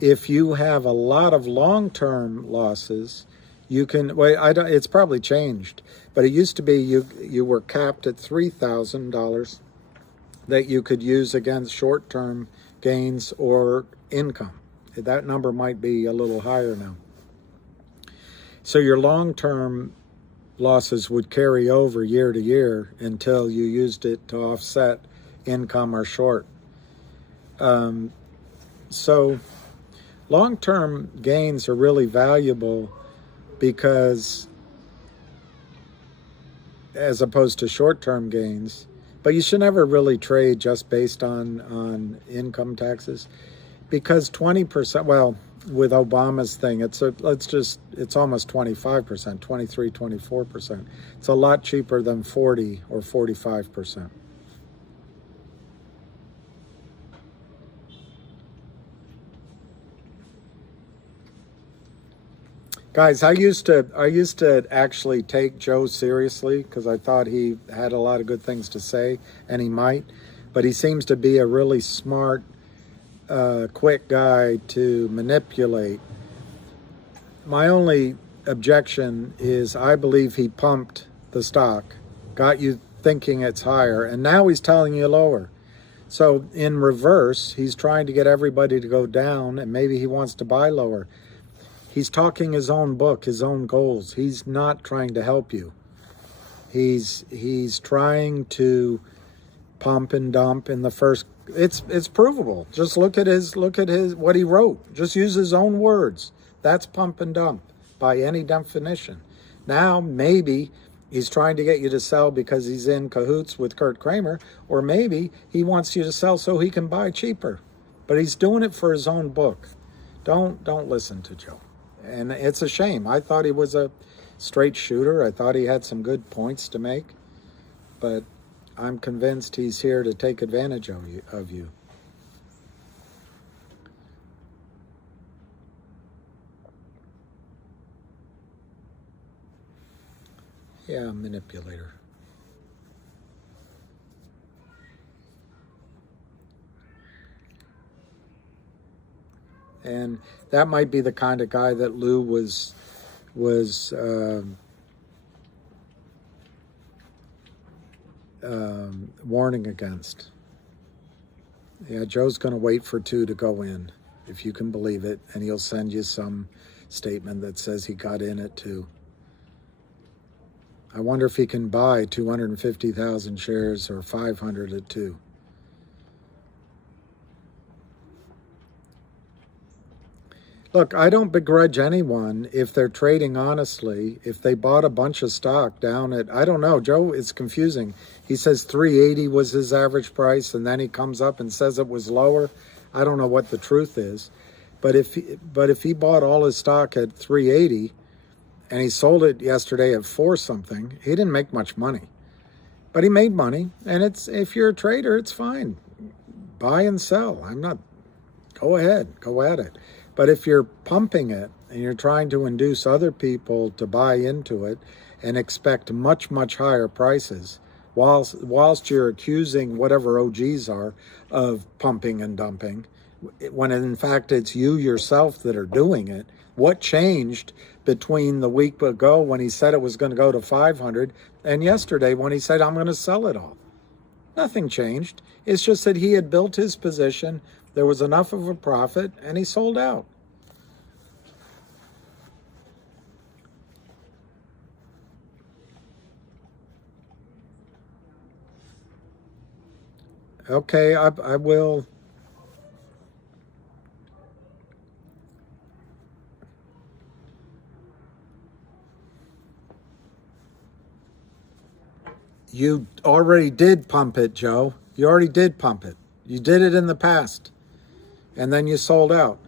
If you have a lot of long-term losses, you can, it's probably changed, but it used to be you were capped at $3,000 that you could use against short-term gains or income. That number might be a little higher now. So your long-term losses would carry over year to year until you used it to offset income or short. So long-term gains are really valuable because, as opposed to short-term gains, but you should never really trade just based on income taxes, because 20%, well, with Obama's thing, it's almost 25%, 23, 24%. It's a lot cheaper than 40 or 45%. Guys, I used to actually take Joe seriously because I thought he had a lot of good things to say, and he might, but he seems to be a really smart, quick guy to manipulate. My only objection is I believe he pumped the stock, got you thinking it's higher, and now he's telling you lower. So in reverse, he's trying to get everybody to go down, and maybe he wants to buy lower. He's talking his own book, his own goals. He's not trying to help you. He's trying to pump and dump in the first. It's provable. Just look at his what he wrote. Just use his own words. That's pump and dump by any definition. Now maybe he's trying to get you to sell because he's in cahoots with Kurt Kramer, or maybe he wants you to sell so he can buy cheaper. But he's doing it for his own book. Don't listen to Joe. And it's a shame. I thought he was a straight shooter. I thought he had some good points to make. But I'm convinced he's here to take advantage of you. Yeah, manipulator. And that might be the kind of guy that Lou was warning against. Yeah, Joe's going to wait for 2 to go in, if you can believe it, and he'll send you some statement that says he got in at 2. I wonder if he can buy 250,000 shares or 500 at 2. Look, I don't begrudge anyone if they're trading honestly. If they bought a bunch of stock down at, I don't know, Joe, it's confusing. He says 380 was his average price, and then he comes up and says it was lower. I don't know what the truth is. But if he bought all his stock at 380 and he sold it yesterday at 4 something, he didn't make much money. But he made money, and it's, if you're a trader, it's fine. Buy and sell. I'm not, go ahead, go at it. But if you're pumping it and you're trying to induce other people to buy into it and expect much, much higher prices, whilst you're accusing whatever OGs are of pumping and dumping, when in fact it's you yourself that are doing it, what changed between the week ago when he said it was going to go to 500 and yesterday when he said, I'm going to sell it all? Nothing changed. It's just that he had built his position. There was enough of a profit, and he sold out. Okay, I will. You already did pump it, Joe. You already did pump it. You did it in the past. And then you sold out.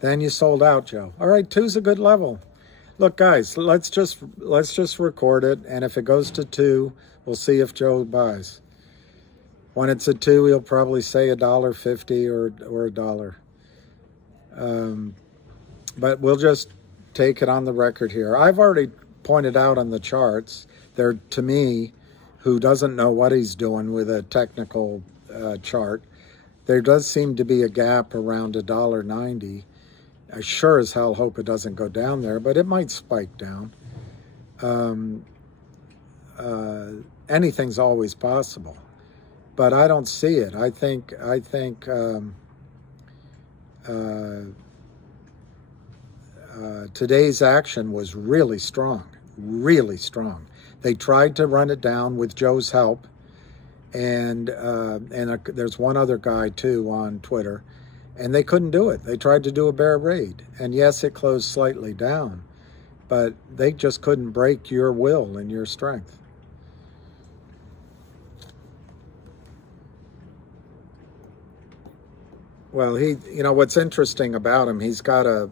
Then you sold out, Joe. All right, 2's a good level. Look, guys, let's just record it, and if it goes to 2, we'll see if Joe buys. When it's at 2, he'll probably say $1.50 or $1. But we'll just take it on the record here. I've already pointed out on the charts there, to me, who doesn't know what he's doing with a technical chart, there does seem to be a gap around $1.90. I sure as hell hope it doesn't go down there, but it might spike down. Anything's always possible, but I don't see it. I think today's action was really strong, really strong. They tried to run it down with Joe's help, and there's one other guy too on Twitter, and they couldn't do it. They tried to do a bear raid, and yes, it closed slightly down, but they just couldn't break your will and your strength. Well, you know what's interesting about him? He's got a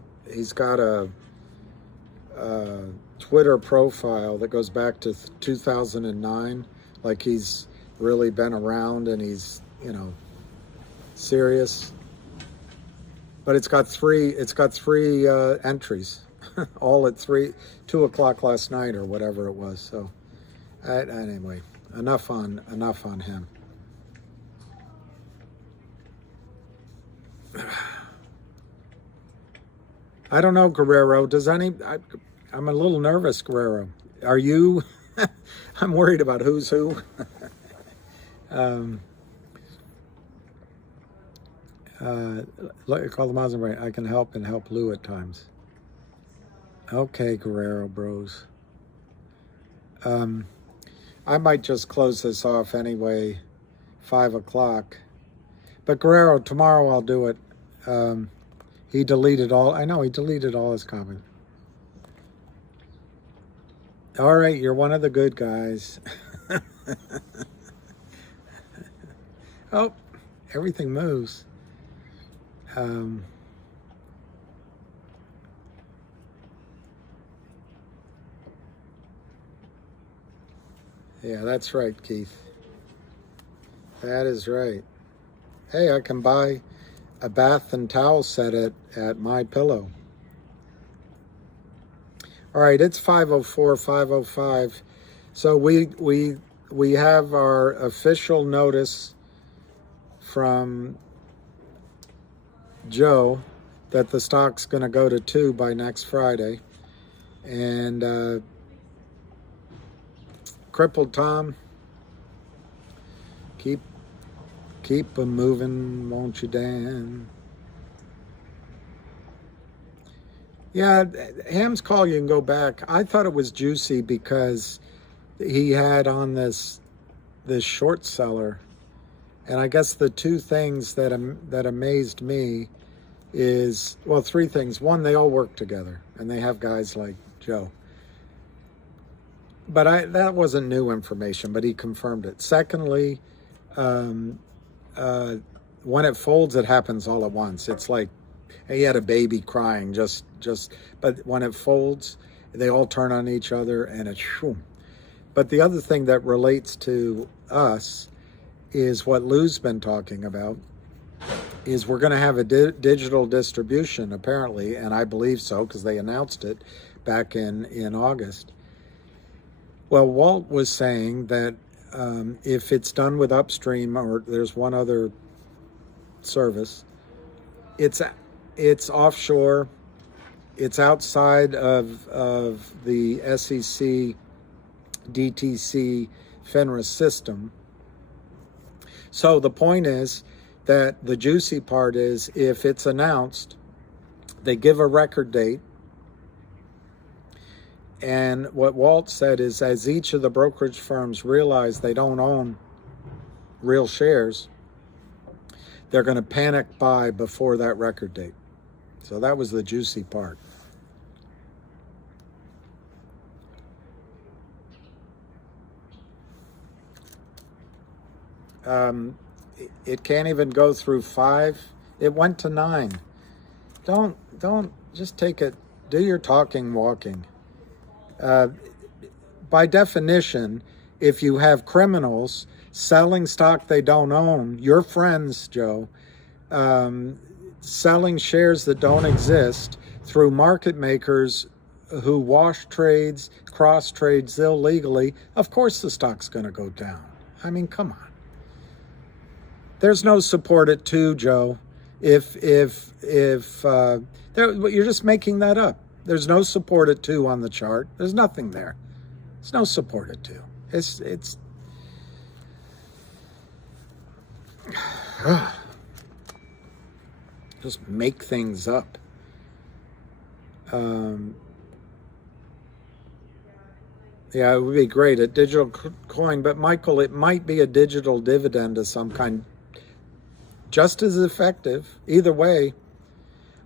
Twitter profile that goes back to 2009, like he's really been around and he's, you know, serious. But it's got three entries, all at 2 o'clock last night or whatever it was. So anyway, enough on him. I don't know, Guerrero. I'm a little nervous, Guerrero. Are you? I'm worried about who's who. Call the Muslim right. I can help and help Lou at times. Okay, Guerrero bros. I might just close this off anyway, 5 o'clock. But Guerrero, tomorrow I'll do it. He deleted all. I know he deleted all his comments. All right, you're one of the good guys. Oh, everything moves. Yeah, that's right, Keith. That is right. Hey, I can buy a bath and towel set at My Pillow. All right, it's 5:04, 5:05. So we have our official notice from Joe that the stock's going to go to 2 by next Friday. And Crippled Tom, keep them moving, won't you, Dan? Yeah, Ham's call, you can go back. I thought it was juicy because he had on this short seller, and I guess the two things that amazed me is, well, three things. One, they all work together, and they have guys like Joe. But that wasn't new information, but he confirmed it. Secondly, when it folds, it happens all at once. It's like he had a baby crying, but when it folds, they all turn on each other, and it's shoom. But the other thing that relates to us is what Lou's been talking about, is we're going to have a digital distribution, apparently, and I believe so because they announced it back in August. Well, Walt was saying that if it's done with Upstream, or there's one other service, it's offshore, it's outside of the SEC, DTC, FINRA system. So the point is that the juicy part is, if it's announced, they give a record date. And what Walt said is, as each of the brokerage firms realize they don't own real shares, they're going to panic buy before that record date. So that was the juicy part. It can't even go through 5. It went to 9. Don't just take it. Do your talking, walking. By definition, if you have criminals selling stock they don't own, your friends, Joe, selling shares that don't exist through market makers who wash trades, cross trades illegally, of course the stock's going to go down. I mean, come on. There's no support at 2, Joe. If you're just making that up. There's no support at 2 on the chart. There's nothing there. There's no support at 2. It's just make things up. Yeah, it would be great, a digital coin, but Michael, it might be a digital dividend of some kind, just as effective. Either way,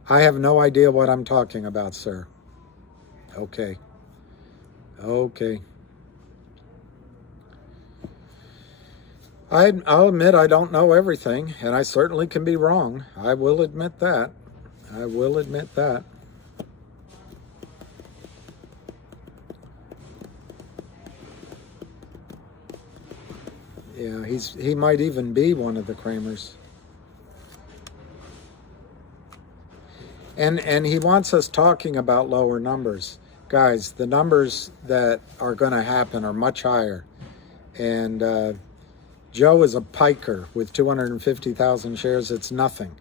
I have no idea what I'm talking about, sir. Okay. I'll admit I don't know everything, and I certainly can be wrong. I will admit that. Yeah, he might even be one of the Kramers. And he wants us talking about lower numbers. Guys, the numbers that are going to happen are much higher. And Joe is a piker with 250,000 shares. It's nothing.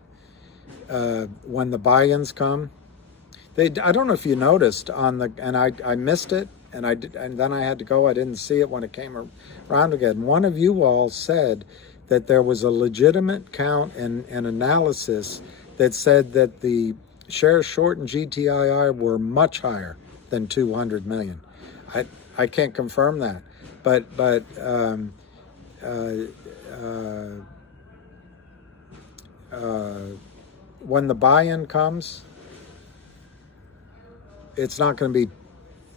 When the buy-ins come, I don't know if you noticed and I missed it, and then I had to go. I didn't see it when it came around again. One of you all said that there was a legitimate count and analysis that said that the shares short in GTII were much higher than 200 million. I can't confirm that, but when the buy-in comes, it's not going to be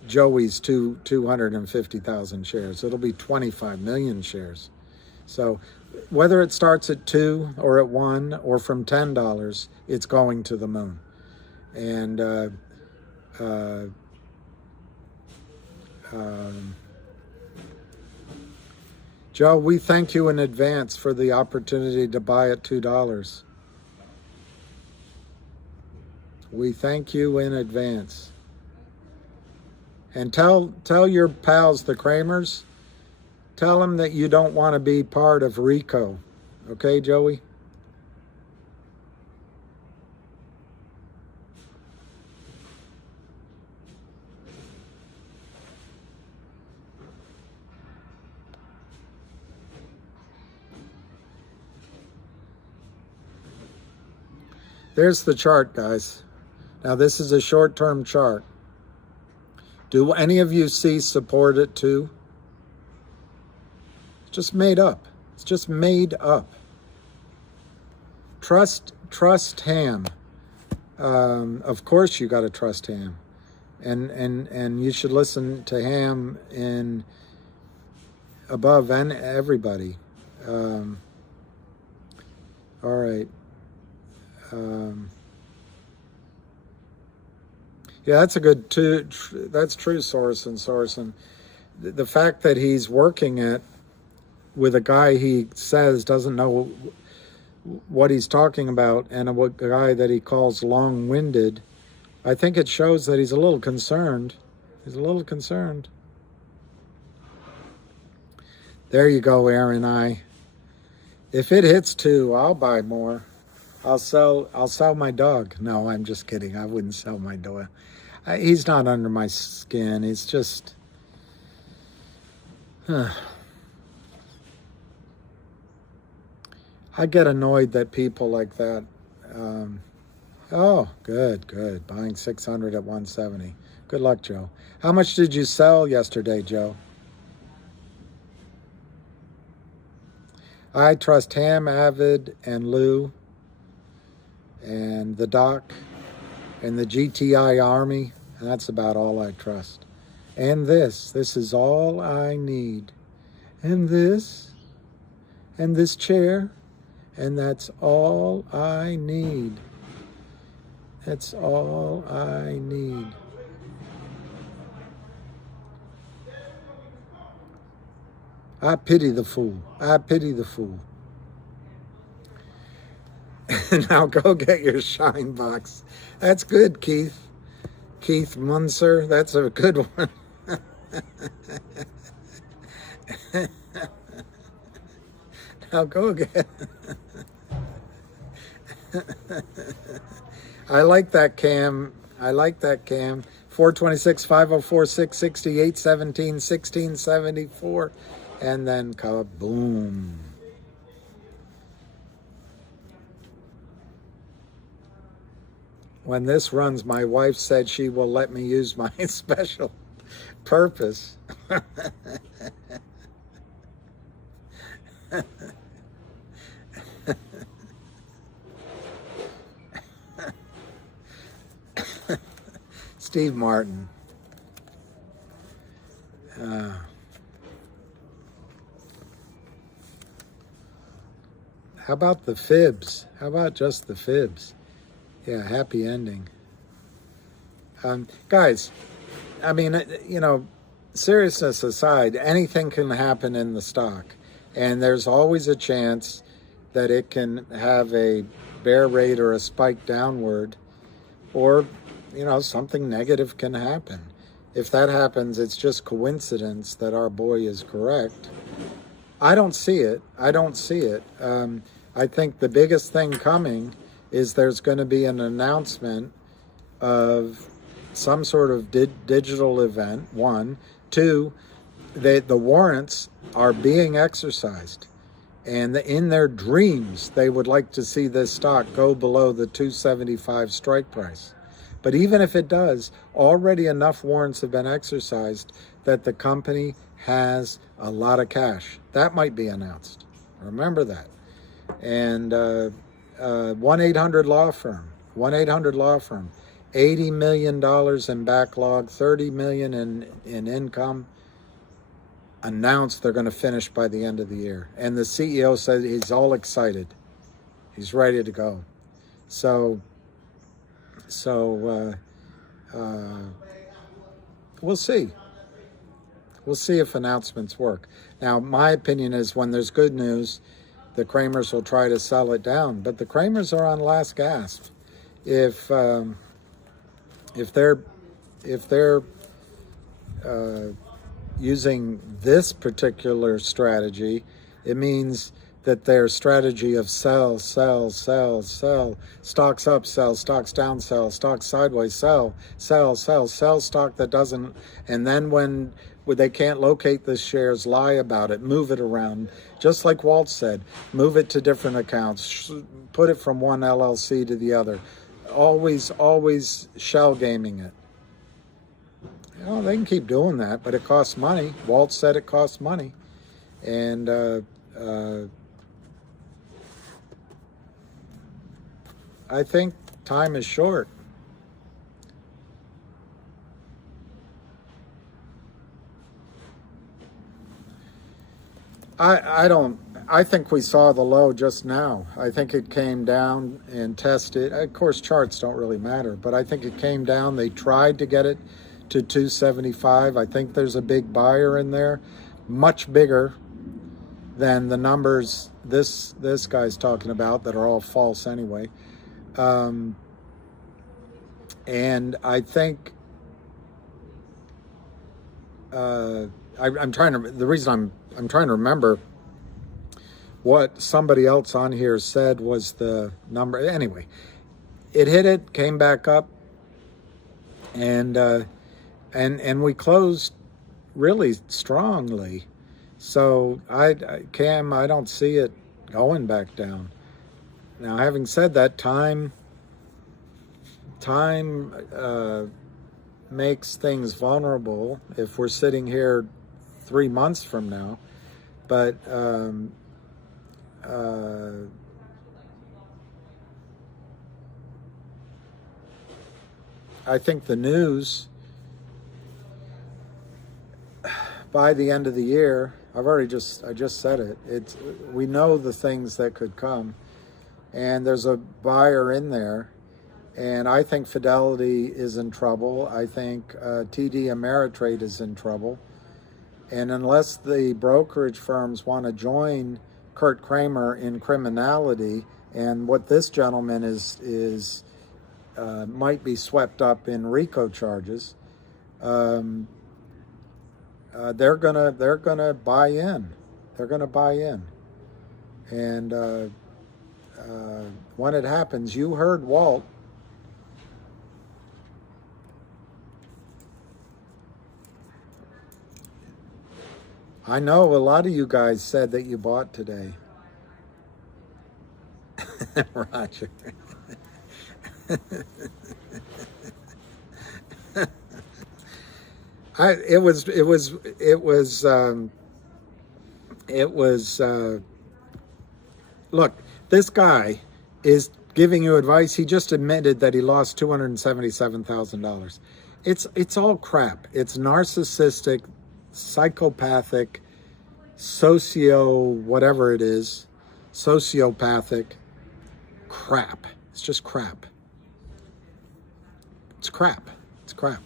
Joey's 250,000 shares. It'll be 25 million shares. So whether it starts at 2 or at 1 or from $10, it's going to the moon. And Joe, we thank you in advance for the opportunity to buy at $2. We thank you in advance. And tell your pals, the Kramers, tell them that you don't want to be part of RICO. Okay, Joey? There's the chart, guys. Now this is a short-term chart. Do any of you see support at 2? It's just made up. It's just made up. Trust Ham. Of course you got to trust Ham. And you should listen to Ham in above and everybody. All right. Yeah, that's a good that's true, Sorensen. The fact that he's working it with a guy he says doesn't know what he's talking about, and a guy that he calls long-winded, I think it shows that he's a little concerned. He's a little concerned. There you go, Aaron I. If it hits 2, I'll buy more. I'll sell my dog. No, I'm just kidding. I wouldn't sell my dog. He's not under my skin. He's just... I get annoyed that people like that... oh, good. Buying 600 at 170. Good luck, Joe. How much did you sell yesterday, Joe? I trust Ham, Avid, and Lou, and the Doc, and the GTI Army, and that's about all I trust. And this is all I need. And this chair, and that's all I need. That's all I need. I pity the fool. I pity the fool. Now go get your shine box. That's good, Keith. Keith Munzer. That's a good one. Now go get... I like that, Cam. I like that, Cam. 426, 504, 660, 817, 1674. And then kaboom. When this runs, my wife said she will let me use my special purpose. Steve Martin. How about the fibs? How about just the fibs? Yeah, happy ending. Guys, I mean, you know, seriousness aside, anything can happen in the stock. And there's always a chance that it can have a bear rate or a spike downward, or, you know, something negative can happen. If that happens, it's just coincidence that our boy is correct. I don't see it. I don't see it. I think the biggest thing coming is there's going to be an announcement of some sort of digital event, 1. 2, the warrants are being exercised. And in their dreams, they would like to see this stock go below the 275 strike price. But even if it does, already enough warrants have been exercised that the company has a lot of cash. That might be announced. Remember that. And 1-800 law firm, 1-800 law firm, $80 million in backlog, $30 million in income, announced they're going to finish by the end of the year. And the CEO said he's all excited. He's ready to go. So we'll see. We'll see if announcements work. Now, my opinion is when there's good news, the Kramers will try to sell it down. But the Kramers are on last gasp. If they're using this particular strategy, it means that their strategy of sell, stocks up, sell, stocks down, sell, stocks sideways, sell stock that doesn't, and then when they can't locate the shares, lie about it, move it around. Just like Walt said, move it to different accounts, put it from one LLC to the other. always shell gaming it. You know, they can keep doing that, but it costs money. Walt said it costs money. And I think time is short. I think we saw the low just now. I think it came down and tested. Of course, charts don't really matter, but I think it came down. They tried to get it to 275. I think there's a big buyer in there, much bigger than the numbers this guy's talking about that are all false anyway. And I think I'm trying to. The reason I'm trying to remember what somebody else on here said was the number. Anyway, it hit it, came back up, and we closed really strongly. So Cam, I don't see it going back down. Now, having said that, time makes things vulnerable if we're sitting here 3 months from now. But I think the news by the end of the year, I just said it. We know the things that could come, and there's a buyer in there. And I think Fidelity is in trouble. I think TD Ameritrade is in trouble. And unless the brokerage firms want to join Kurt Kramer in criminality, and what this gentleman is might be swept up in RICO charges, they're gonna buy in. They're gonna buy in. And when it happens, you heard Walt. I know a lot of you guys said that you bought today. Roger. Look, this guy is giving you advice. He just admitted that he lost $277,000. It's all crap. It's narcissistic, psychopathic, whatever it is, sociopathic crap. It's just crap. It's crap. It's crap.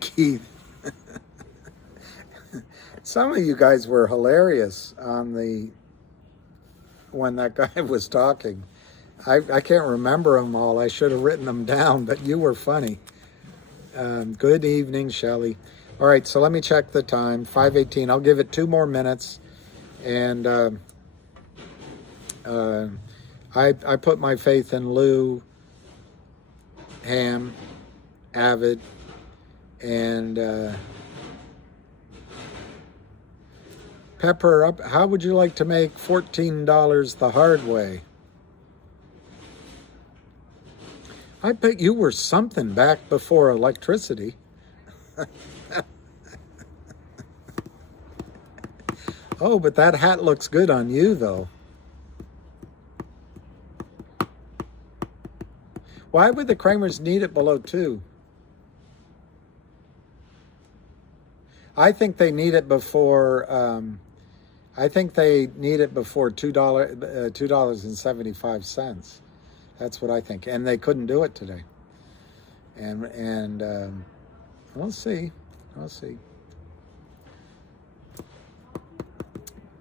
Keith, some of you guys were hilarious when that guy was talking. I can't remember them all. I should have written them down, but you were funny. Good evening, Shelley. All right, so let me check the time. 5:18. I'll give it 2 more minutes. And I put my faith in Lou, Ham, Avid, and Pepper. Up. How would you like to make $14 the hard way? I bet you were something back before electricity. Oh, but that hat looks good on you, though. Why would the Kramers need it below 2? I think they need it before. I think they need it before $2.75. That's what I think, and they couldn't do it today. And we'll see. We'll see.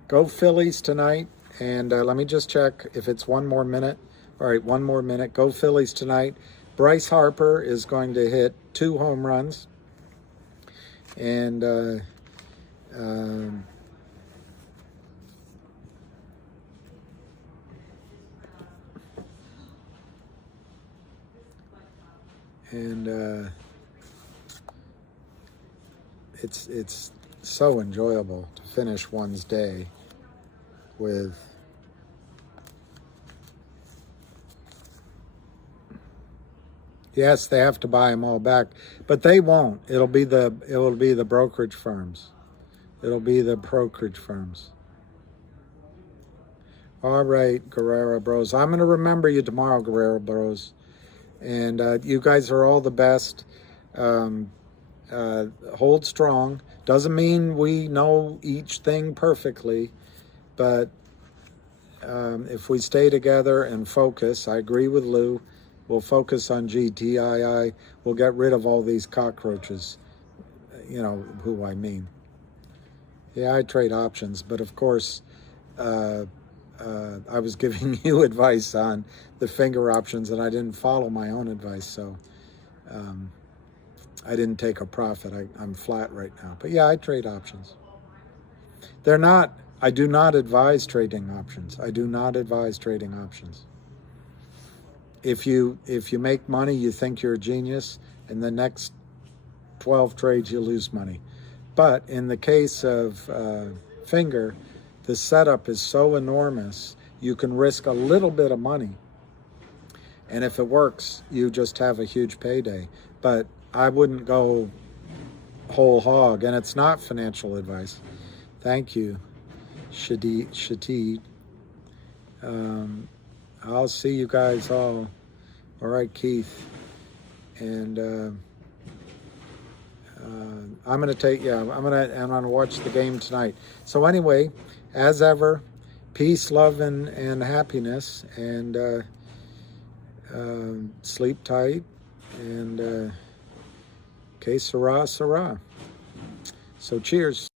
Go Phillies tonight, and let me just check if it's 1 more minute. All right, 1 more minute. Go Phillies tonight. Bryce Harper is going to hit 2 home runs, and it's so enjoyable to finish one's day with yes, they have to buy them all back, but they won't. It'll be the brokerage firms. It'll be the brokerage firms. All right, Guerrero Bros. I'm going to remember you tomorrow, Guerrero Bros. And you guys are all the best. Hold strong. Doesn't mean we know each thing perfectly, but if we stay together and focus, I agree with Lou, we'll focus on GTII. We'll get rid of all these cockroaches. You know who I mean. Yeah, I trade options, but of course, I was giving you advice on the finger options, and I didn't follow my own advice, so I didn't take a profit. I'm flat right now. But yeah, I trade options. They're not. I do not advise trading options. I do not advise trading options. If you make money, you think you're a genius, and the next 12 trades you lose money. But in the case of finger, the setup is so enormous, you can risk a little bit of money. And if it works, you just have a huge payday. But I wouldn't go whole hog, and it's not financial advice. Thank you, Shatid. I'll see you guys all. All right, Keith. And I'm gonna watch the game tonight. So anyway, as ever, peace, love, and happiness, and sleep tight, and que sera, sera. So cheers.